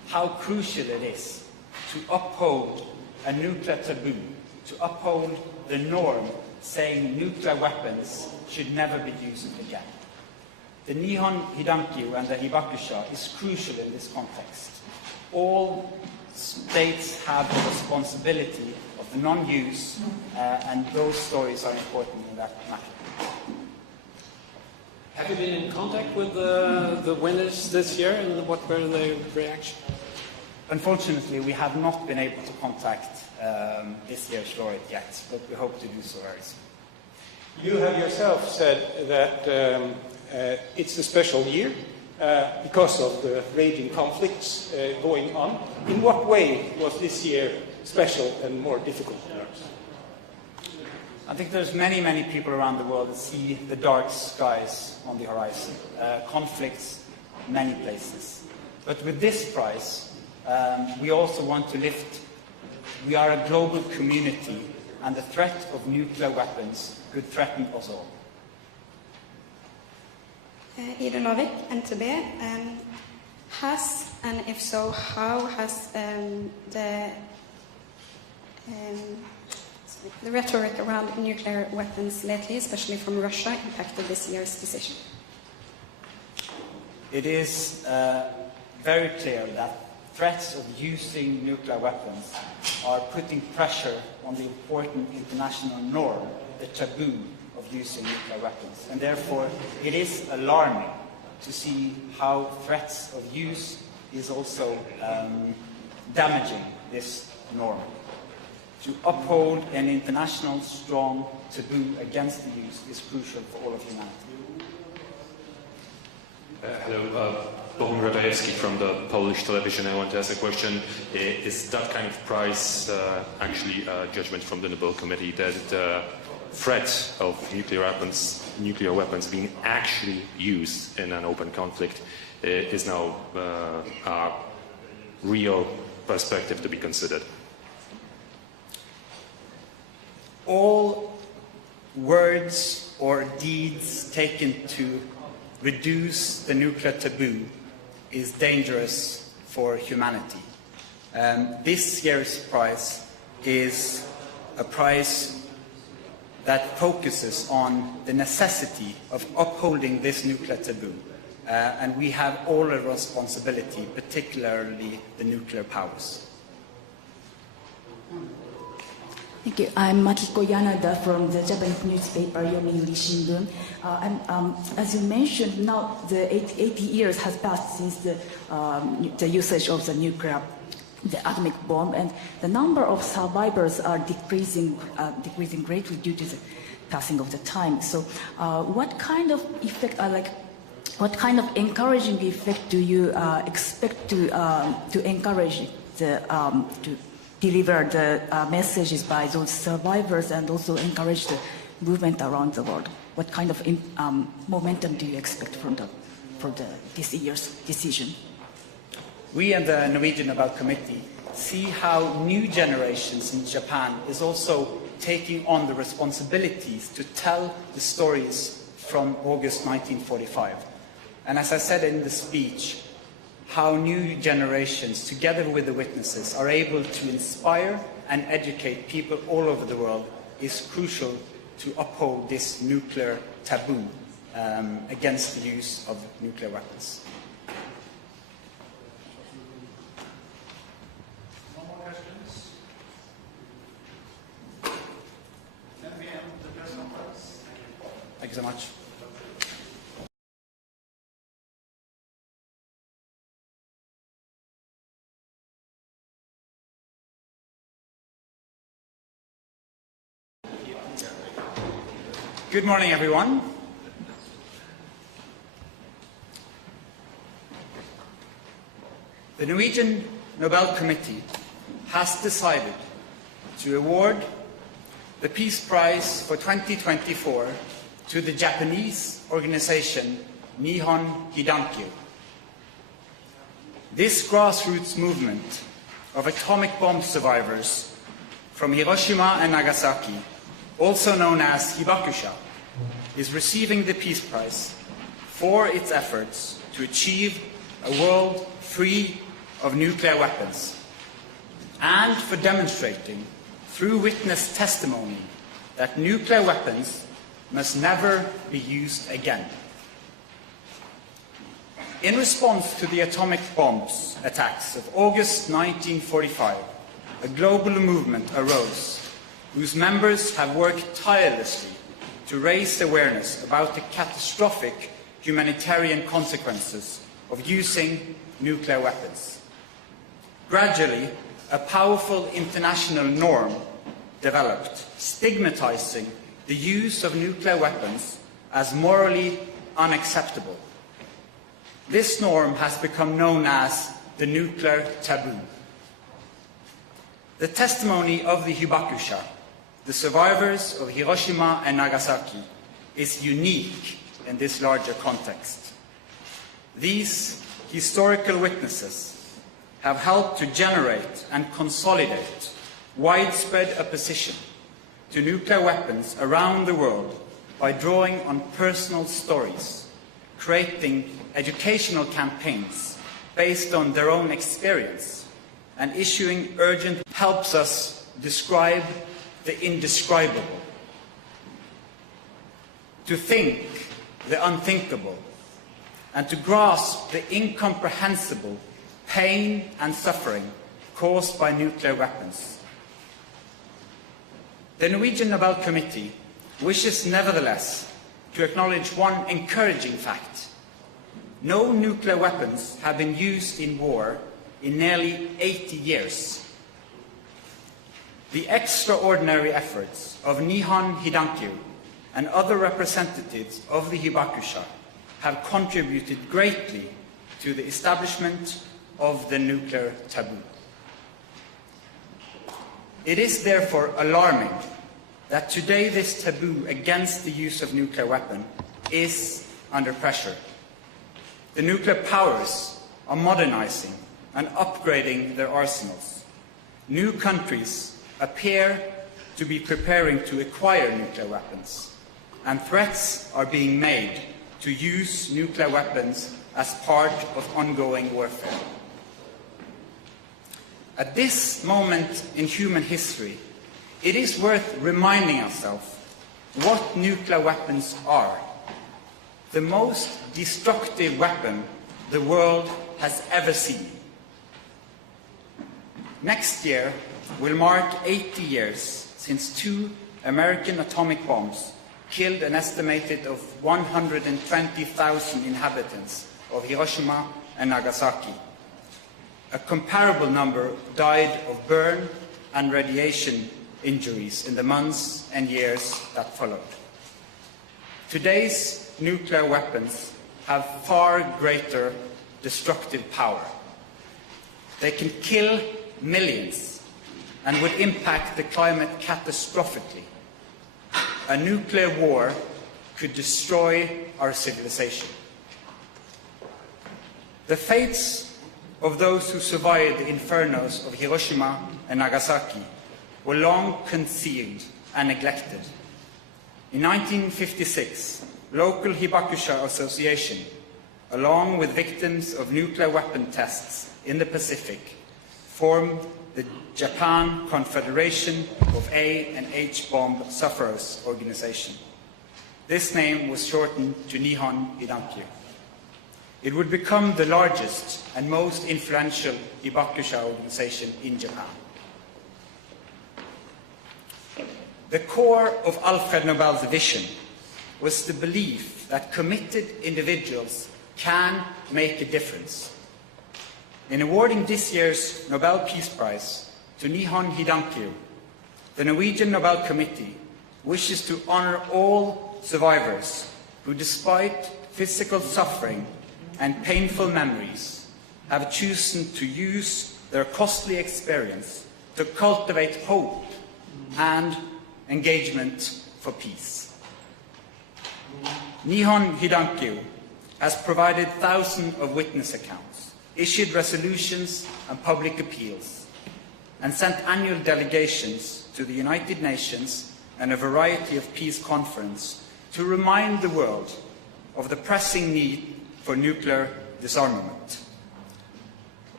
how crucial it is to uphold a nuclear taboo, to uphold the norm saying nuclear weapons should never be used again. The Nihon Hidankyo and the Hibakusha is crucial in this context. All states have the responsibility of the non-use, and those stories are important in that matter. Have you been in contact with the winners this year, and what were their reactions? Unfortunately, we have not been able to contact this year's laureate yet, but we hope to do so very soon. You have yourself said that it's a special year because of the raging conflicts going on. In what way was this year special and more difficult? I think there's many, many people around the world that see the dark skies on the horizon, conflicts many places. But with this prize, we also want to lift, we are a global community, and the threat of nuclear weapons could threaten us all. Ida Novik, NTB, has, and if so, how has the rhetoric around nuclear weapons lately, especially from Russia, impacted this year's decision? It is very clear that threats of using nuclear weapons are putting pressure on the important international norm, the taboo of using nuclear weapons. And therefore, it is alarming to see how threats of use is also damaging this norm. To uphold an international strong taboo against the use is crucial for all of humanity. Hello, Bohun Radajewski from the Polish television. I want to ask a question. Is that kind of prize actually a judgment from the Nobel Committee that the threat of nuclear weapons being actually used in an open conflict is now a real perspective to be considered? All words or deeds taken to reduce the nuclear taboo is dangerous for humanity. This year's prize is a prize that focuses on the necessity of upholding this nuclear taboo. And we have all a responsibility, particularly the nuclear powers. Thank you. I'm Makiko Yanada from the Japanese newspaper Yomiuri Shimbun. As you mentioned, now the 80 years has passed since the usage of the atomic bomb, and the number of survivors are decreasing greatly due to the passing of the time. So, what kind of effect, what kind of encouraging effect do you expect to encourage to deliver the messages by those survivors and also encourage the movement around the world? What kind of momentum do you expect from this year's decision? We and the Norwegian Nobel Committee see how new generations in Japan is also taking on the responsibilities to tell the stories from August 1945. And as I said in the speech, how new generations, together with the witnesses, are able to inspire and educate people all over the world is crucial to uphold this nuclear taboo against the use of nuclear weapons. No more questions? Then we end the press conference. Thank you so much. Good morning, everyone. The Norwegian Nobel Committee has decided to award the Peace Prize for 2024 to the Japanese organization Nihon Hidankyo. This grassroots movement of atomic bomb survivors from Hiroshima and Nagasaki, also known as Hibakusha, is receiving the Peace Prize for its efforts to achieve a world free of nuclear weapons, and for demonstrating through witness testimony that nuclear weapons must never be used again. In response to the atomic bombs attacks of August 1945, a global movement arose whose members have worked tirelessly to raise awareness about the catastrophic humanitarian consequences of using nuclear weapons. Gradually, a powerful international norm developed, stigmatizing the use of nuclear weapons as morally unacceptable. This norm has become known as the nuclear taboo. The testimony of the Hibakusha, the survivors of Hiroshima and Nagasaki, is unique in this larger context. These historical witnesses have helped to generate and consolidate widespread opposition to nuclear weapons around the world by drawing on personal stories, creating educational campaigns based on their own experience, and issuing urgent helps us describe the indescribable, to think the unthinkable, and to grasp the incomprehensible pain and suffering caused by nuclear weapons. The Norwegian Nobel Committee wishes nevertheless to acknowledge one encouraging fact. No nuclear weapons have been used in war in nearly 80 years. The extraordinary efforts of Nihon Hidankyo and other representatives of the Hibakusha have contributed greatly to the establishment of the nuclear taboo. It is therefore alarming that today this taboo against the use of nuclear weapons is under pressure. The nuclear powers are modernizing and upgrading their arsenals. New countries appear to be preparing to acquire nuclear weapons, and threats are being made to use nuclear weapons as part of ongoing warfare. At this moment in human history, it is worth reminding ourselves what nuclear weapons are. The most destructive weapon the world has ever seen. Next year will mark 80 years since 2 American atomic bombs killed an estimated of 120,000 inhabitants of Hiroshima and Nagasaki. A comparable number died of burn and radiation injuries in the months and years that followed. Today's nuclear weapons have far greater destructive power. They can kill millions and would impact the climate catastrophically. A nuclear war could destroy our civilization. The fates of those who survived the infernos of Hiroshima and Nagasaki were long concealed and neglected. In 1956, local Hibakusha Association, along with victims of nuclear weapon tests in the Pacific, formed the Japan Confederation of A and H bomb sufferers organization. This name was shortened to Nihon Hidankyo. It would become the largest and most influential Hibakusha organization in Japan. The core of Alfred Nobel's vision was the belief that committed individuals can make a difference. In awarding this year's Nobel Peace Prize to Nihon Hidankyo, the Norwegian Nobel Committee wishes to honor all survivors who, despite physical suffering and painful memories, have chosen to use their costly experience to cultivate hope and engagement for peace. Nihon Hidankyo has provided thousands of witness accounts, issued resolutions and public appeals, and sent annual delegations to the United Nations and a variety of peace conferences to remind the world of the pressing need for nuclear disarmament.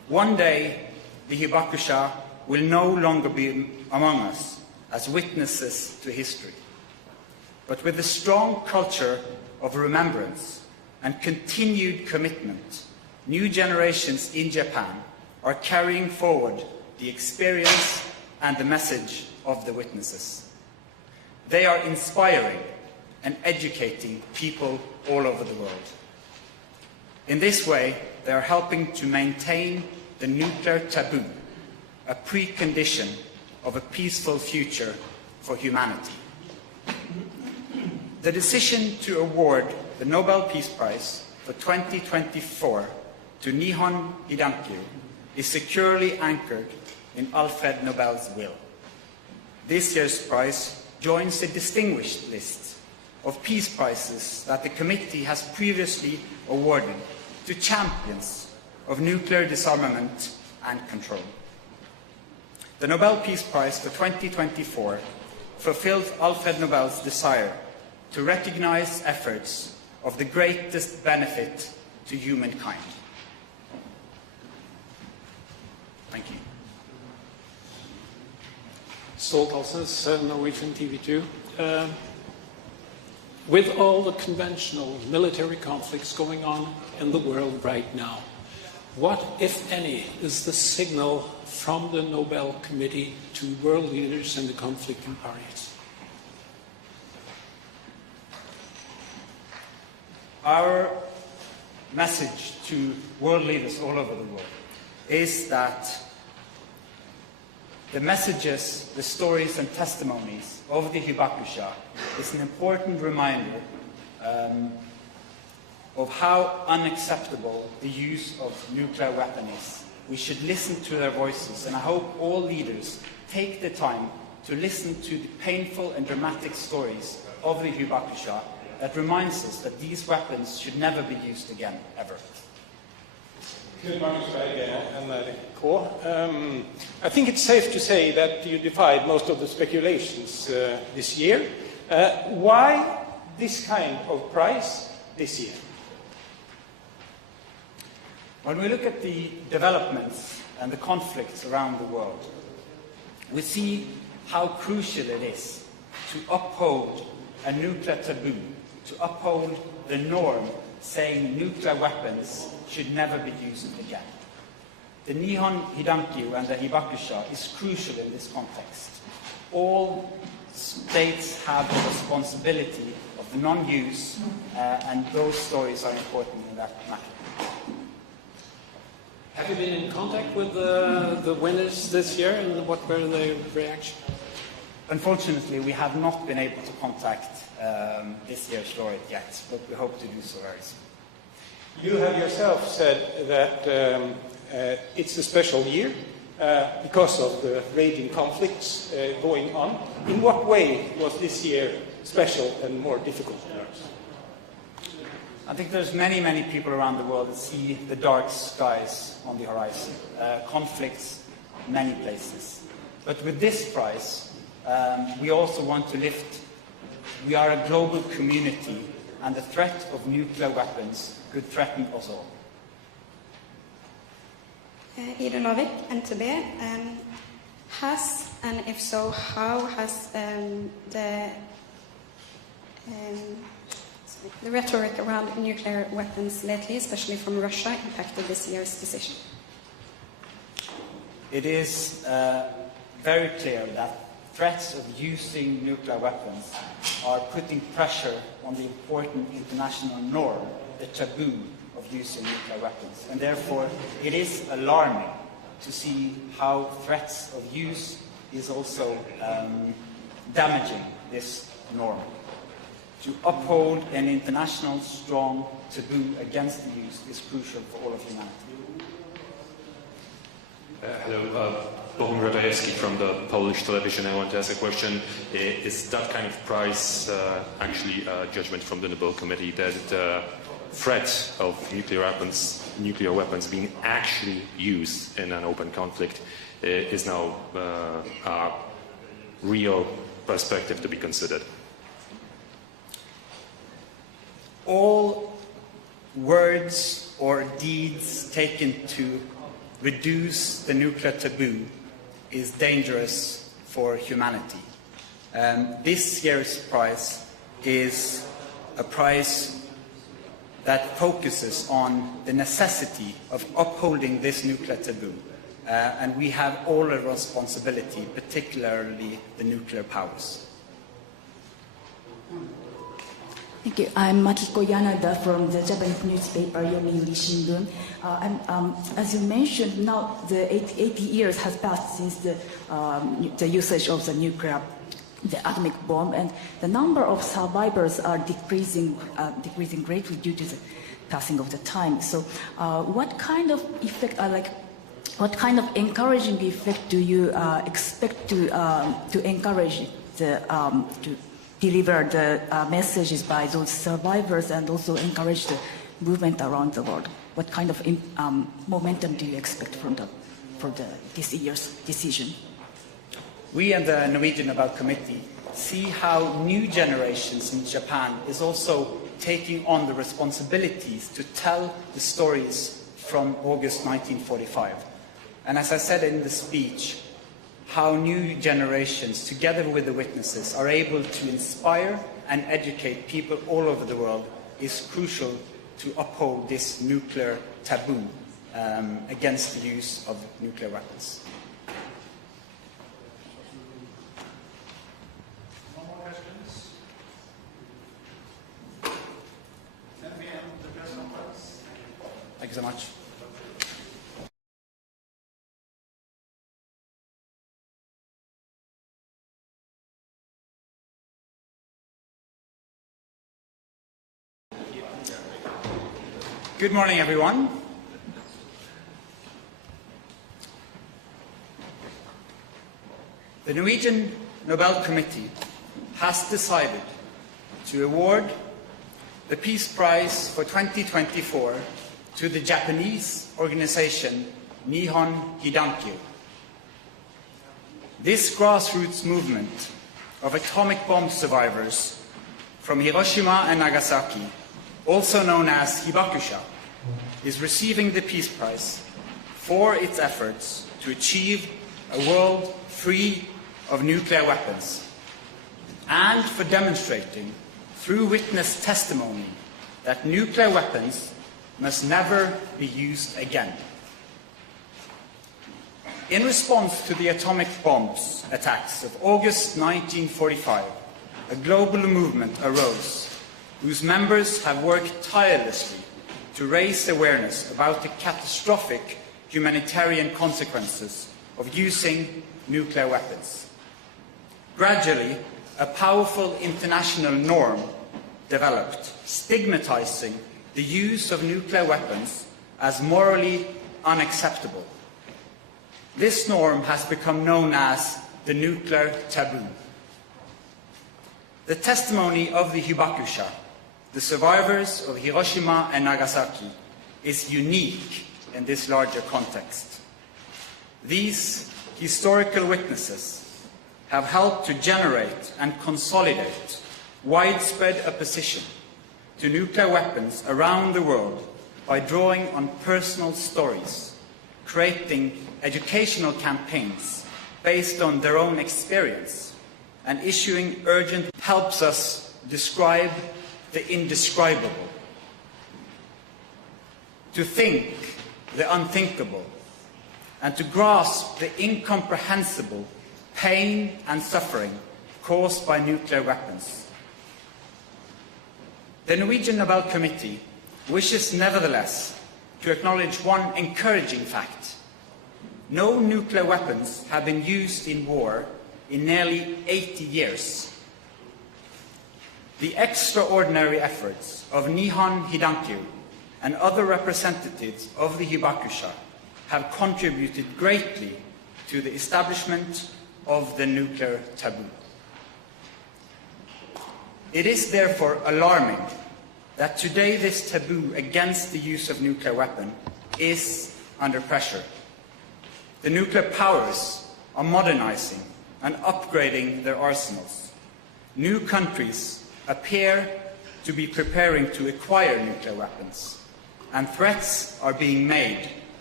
One day, the Hibakusha will no longer be among us as witnesses to history, but with a strong culture of remembrance and continued commitment, new generations in Japan are carrying forward the experience and the message of the witnesses. They are inspiring and educating people all over the world. In this way, they are helping to maintain the nuclear taboo, a precondition of a peaceful future for humanity. The decision to award the Nobel Peace Prize for 2024 to Nihon Hidankyo is securely anchored in Alfred Nobel's will. This year's prize joins a distinguished list of peace prizes that the committee has previously awarded to champions of nuclear disarmament and control. The Nobel Peace Prize for 2024 fulfilled Alfred Nobel's desire to recognize efforts of the greatest benefit to humankind. Thank you. Stolt Alsnes, Norwegian TV2. With all the conventional military conflicts going on in the world right now, what, if any, is the signal from the Nobel Committee to world leaders and the conflicting parties? Our message to world leaders all over the world is that the messages, the stories and testimonies of the Hibakusha is an important reminder of how unacceptable the use of nuclear weapons is. We should listen to their voices, and I hope all leaders take the time to listen to the painful and dramatic stories of the Hibakusha that reminds us that these weapons should never be used again, ever. I think it's safe to say that you defied most of the speculations this year. Why this kind of prize this year? When we look at the developments and the conflicts around the world, we see how crucial it is to uphold a nuclear taboo, to uphold the norm saying nuclear weapons should never be used again. The Nihon Hidankyo and the Hibakusha is crucial in this context. All states have the responsibility of the non-use, and those stories are important in that matter. Have you been in contact with the winners this year, and what were their reactions? Unfortunately, we have not been able to contact this year's laureate yet, but we hope to do so very soon. You have yourself said that it's a special year because of the raging conflicts going on. In what way was this year special and more difficult? I think there's many, many people around the world that see the dark skies on the horizon, conflicts in many places. But with this prize, we also want to lift. We are a global community, and the threat of nuclear weapons could threaten us all. Ida Novik, NTB, has, and if so, how has the rhetoric around nuclear weapons lately, especially from Russia, impacted this year's decision? It is very clear that threats of using nuclear weapons are putting pressure on the important international norm, the taboo of using nuclear weapons. And therefore, it is alarming to see how threats of use is also damaging this norm. To uphold an international strong taboo against the use is crucial for all of humanity. Hello, Bohum Radajewski from the Polish television. I want to ask a question. Is that kind of prize actually a judgment from the Nobel Committee that the threat of nuclear weapons being actually used in an open conflict is now a real perspective to be considered? All words or deeds taken to reduce the nuclear taboo is dangerous for humanity. This year's prize is a prize that focuses on the necessity of upholding this nuclear taboo. And we have all a responsibility, particularly the nuclear powers. Thank you. I'm Makiko Yanada from the Japanese newspaper Yomiuri Shimbun. As you mentioned, now the 80 years has passed since the usage of the atomic bomb, and the number of survivors are decreasing greatly due to the passing of the time. So, what kind of effect, what kind of encouraging effect do you expect to encourage to deliver the messages by those survivors and also encourage the movement around the world? What kind of momentum do you expect from this year's decision? We and the Norwegian Nobel Committee see how new generations in Japan is also taking on the responsibilities to tell the stories from August 1945. And as I said in the speech, how new generations, together with the witnesses, are able to inspire and educate people all over the world is crucial to uphold this nuclear taboo against the use of nuclear weapons. No more questions? Then we end the press conference. Thank you so much. Good morning, everyone. The Norwegian Nobel Committee has decided to award the Peace Prize for 2024 to the Japanese organization Nihon Hidankyo. This grassroots movement of atomic bomb survivors from Hiroshima and Nagasaki, also known as Hibakusha, is receiving the Peace Prize for its efforts to achieve a world free of nuclear weapons and for demonstrating through witness testimony that nuclear weapons must never be used again. In response to the atomic bombs attacks of August 1945, a global movement arose whose members have worked tirelessly to raise awareness about the catastrophic humanitarian consequences of using nuclear weapons. Gradually, a powerful international norm developed, stigmatizing the use of nuclear weapons as morally unacceptable. This norm has become known as the nuclear taboo. The testimony of the Hibakusha, the survivors of Hiroshima and Nagasaki, is unique in this larger context. These historical witnesses have helped to generate and consolidate widespread opposition to nuclear weapons around the world by drawing on personal stories, creating educational campaigns based on their own experience, and issuing urgent helps us describe the indescribable, to think the unthinkable, and to grasp the incomprehensible pain and suffering caused by nuclear weapons. The Norwegian Nobel Committee wishes nevertheless to acknowledge one encouraging fact. No nuclear weapons have been used in war in nearly 80 years. The extraordinary efforts of Nihon Hidankyo and other representatives of the Hibakusha have contributed greatly to the establishment of the nuclear taboo. It is therefore alarming that today this taboo against the use of nuclear weapons is under pressure. The nuclear powers are modernizing and upgrading their arsenals. New countries appear to be preparing to acquire nuclear weapons, and threats are being made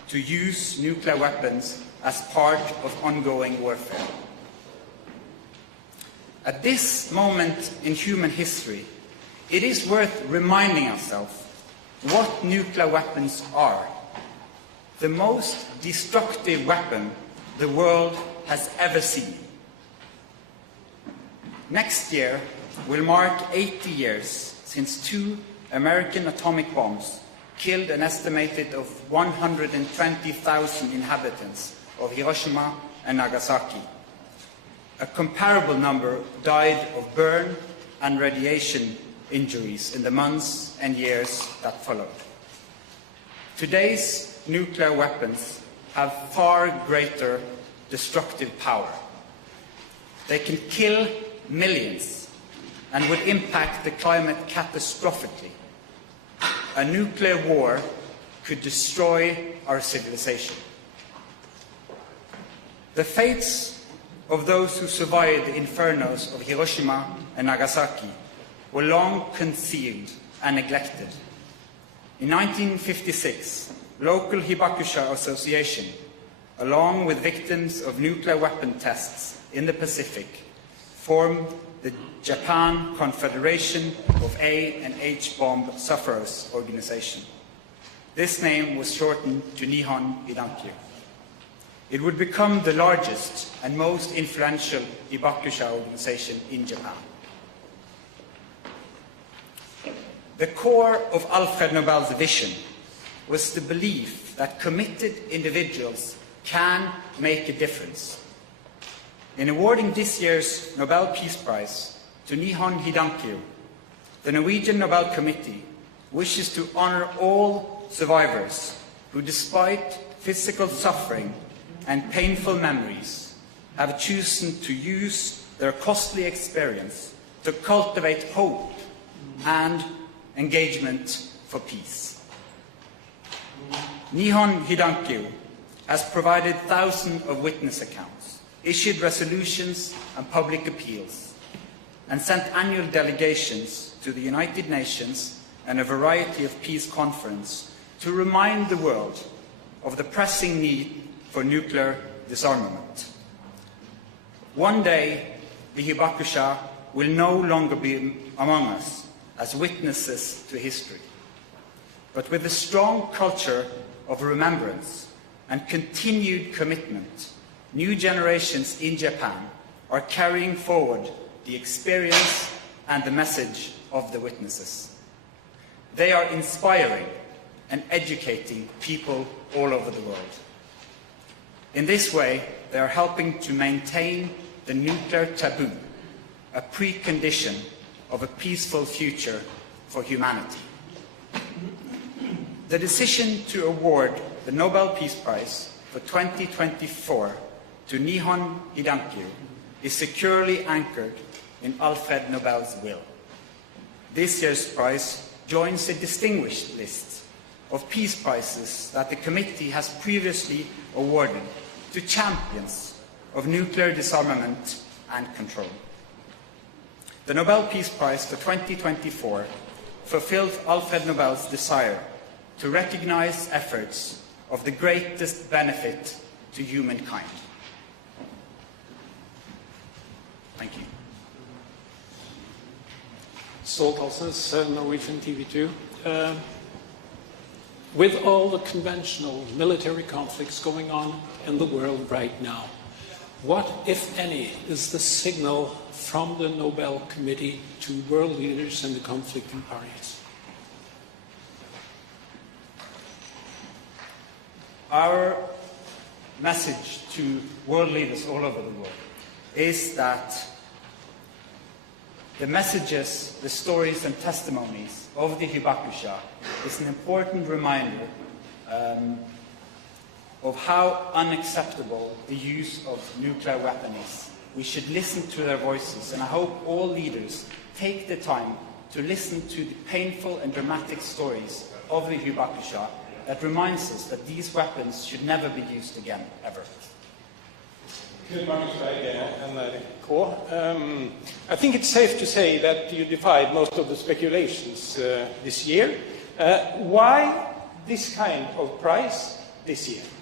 to use nuclear weapons as part of ongoing warfare. At this moment in human history, it is worth reminding ourselves what nuclear weapons are. The most destructive weapon the world has ever seen. Next year will mark 80 years since 2 American atomic bombs killed an estimated of 120,000 inhabitants of Hiroshima and Nagasaki. A comparable number died of burn and radiation injuries in the months and years that followed. Today's nuclear weapons have far greater destructive power. They can kill millions and would impact the climate catastrophically. A nuclear war could destroy our civilization. The fates of those who survived the infernos of Hiroshima and Nagasaki were long concealed and neglected. In 1956, local Hibakusha Association, along with victims of nuclear weapon tests in the Pacific, formed the Japan Confederation of A and H Bomb Sufferers Organization. This name was shortened to Nihon Hidankyo. It would become the largest and most influential Hibakusha organization in Japan. The core of Alfred Nobel's vision was the belief that committed individuals can make a difference. In awarding this year's Nobel Peace Prize to Nihon Hidankyo, the Norwegian Nobel Committee wishes to honor all survivors who, despite physical suffering and painful memories, have chosen to use their costly experience to cultivate hope and engagement for peace. Nihon Hidankyo has provided thousands of witness accounts, issued resolutions and public appeals, and sent annual delegations to the United Nations and a variety of peace conferences to remind the world of the pressing need for nuclear disarmament. One day, the Hibakusha will no longer be among us as witnesses to history, but with a strong culture of remembrance and continued commitment, new generations in Japan are carrying forward the experience and the message of the witnesses. They are inspiring and educating people all over the world. In this way, they are helping to maintain the nuclear taboo, a precondition of a peaceful future for humanity. The decision to award the Nobel Peace Prize for 2024 to Nihon Hidankyo is securely anchored in Alfred Nobel's will. This year's prize joins a distinguished list of peace prizes that the committee has previously awarded to champions of nuclear disarmament and control. The Nobel Peace Prize for 2024 fulfilled Alfred Nobel's desire to recognize efforts of the greatest benefit to humankind. Thank you. Ståltalsnes, Norwegian TV2. With all the conventional military conflicts going on in the world right now, what, if any, is the signal from the Nobel Committee to world leaders and the conflicting parties? Our message to world leaders all over the world is that the messages, the stories and testimonies of the Hibakusha is an important reminder of how unacceptable the use of nuclear weapons is. We should listen to their voices, and I hope all leaders take the time to listen to the painful and dramatic stories of the Hibakusha that reminds us that these weapons should never be used again, ever. I think it's safe to say that you defied most of the speculations this year. Why this kind of prize this year?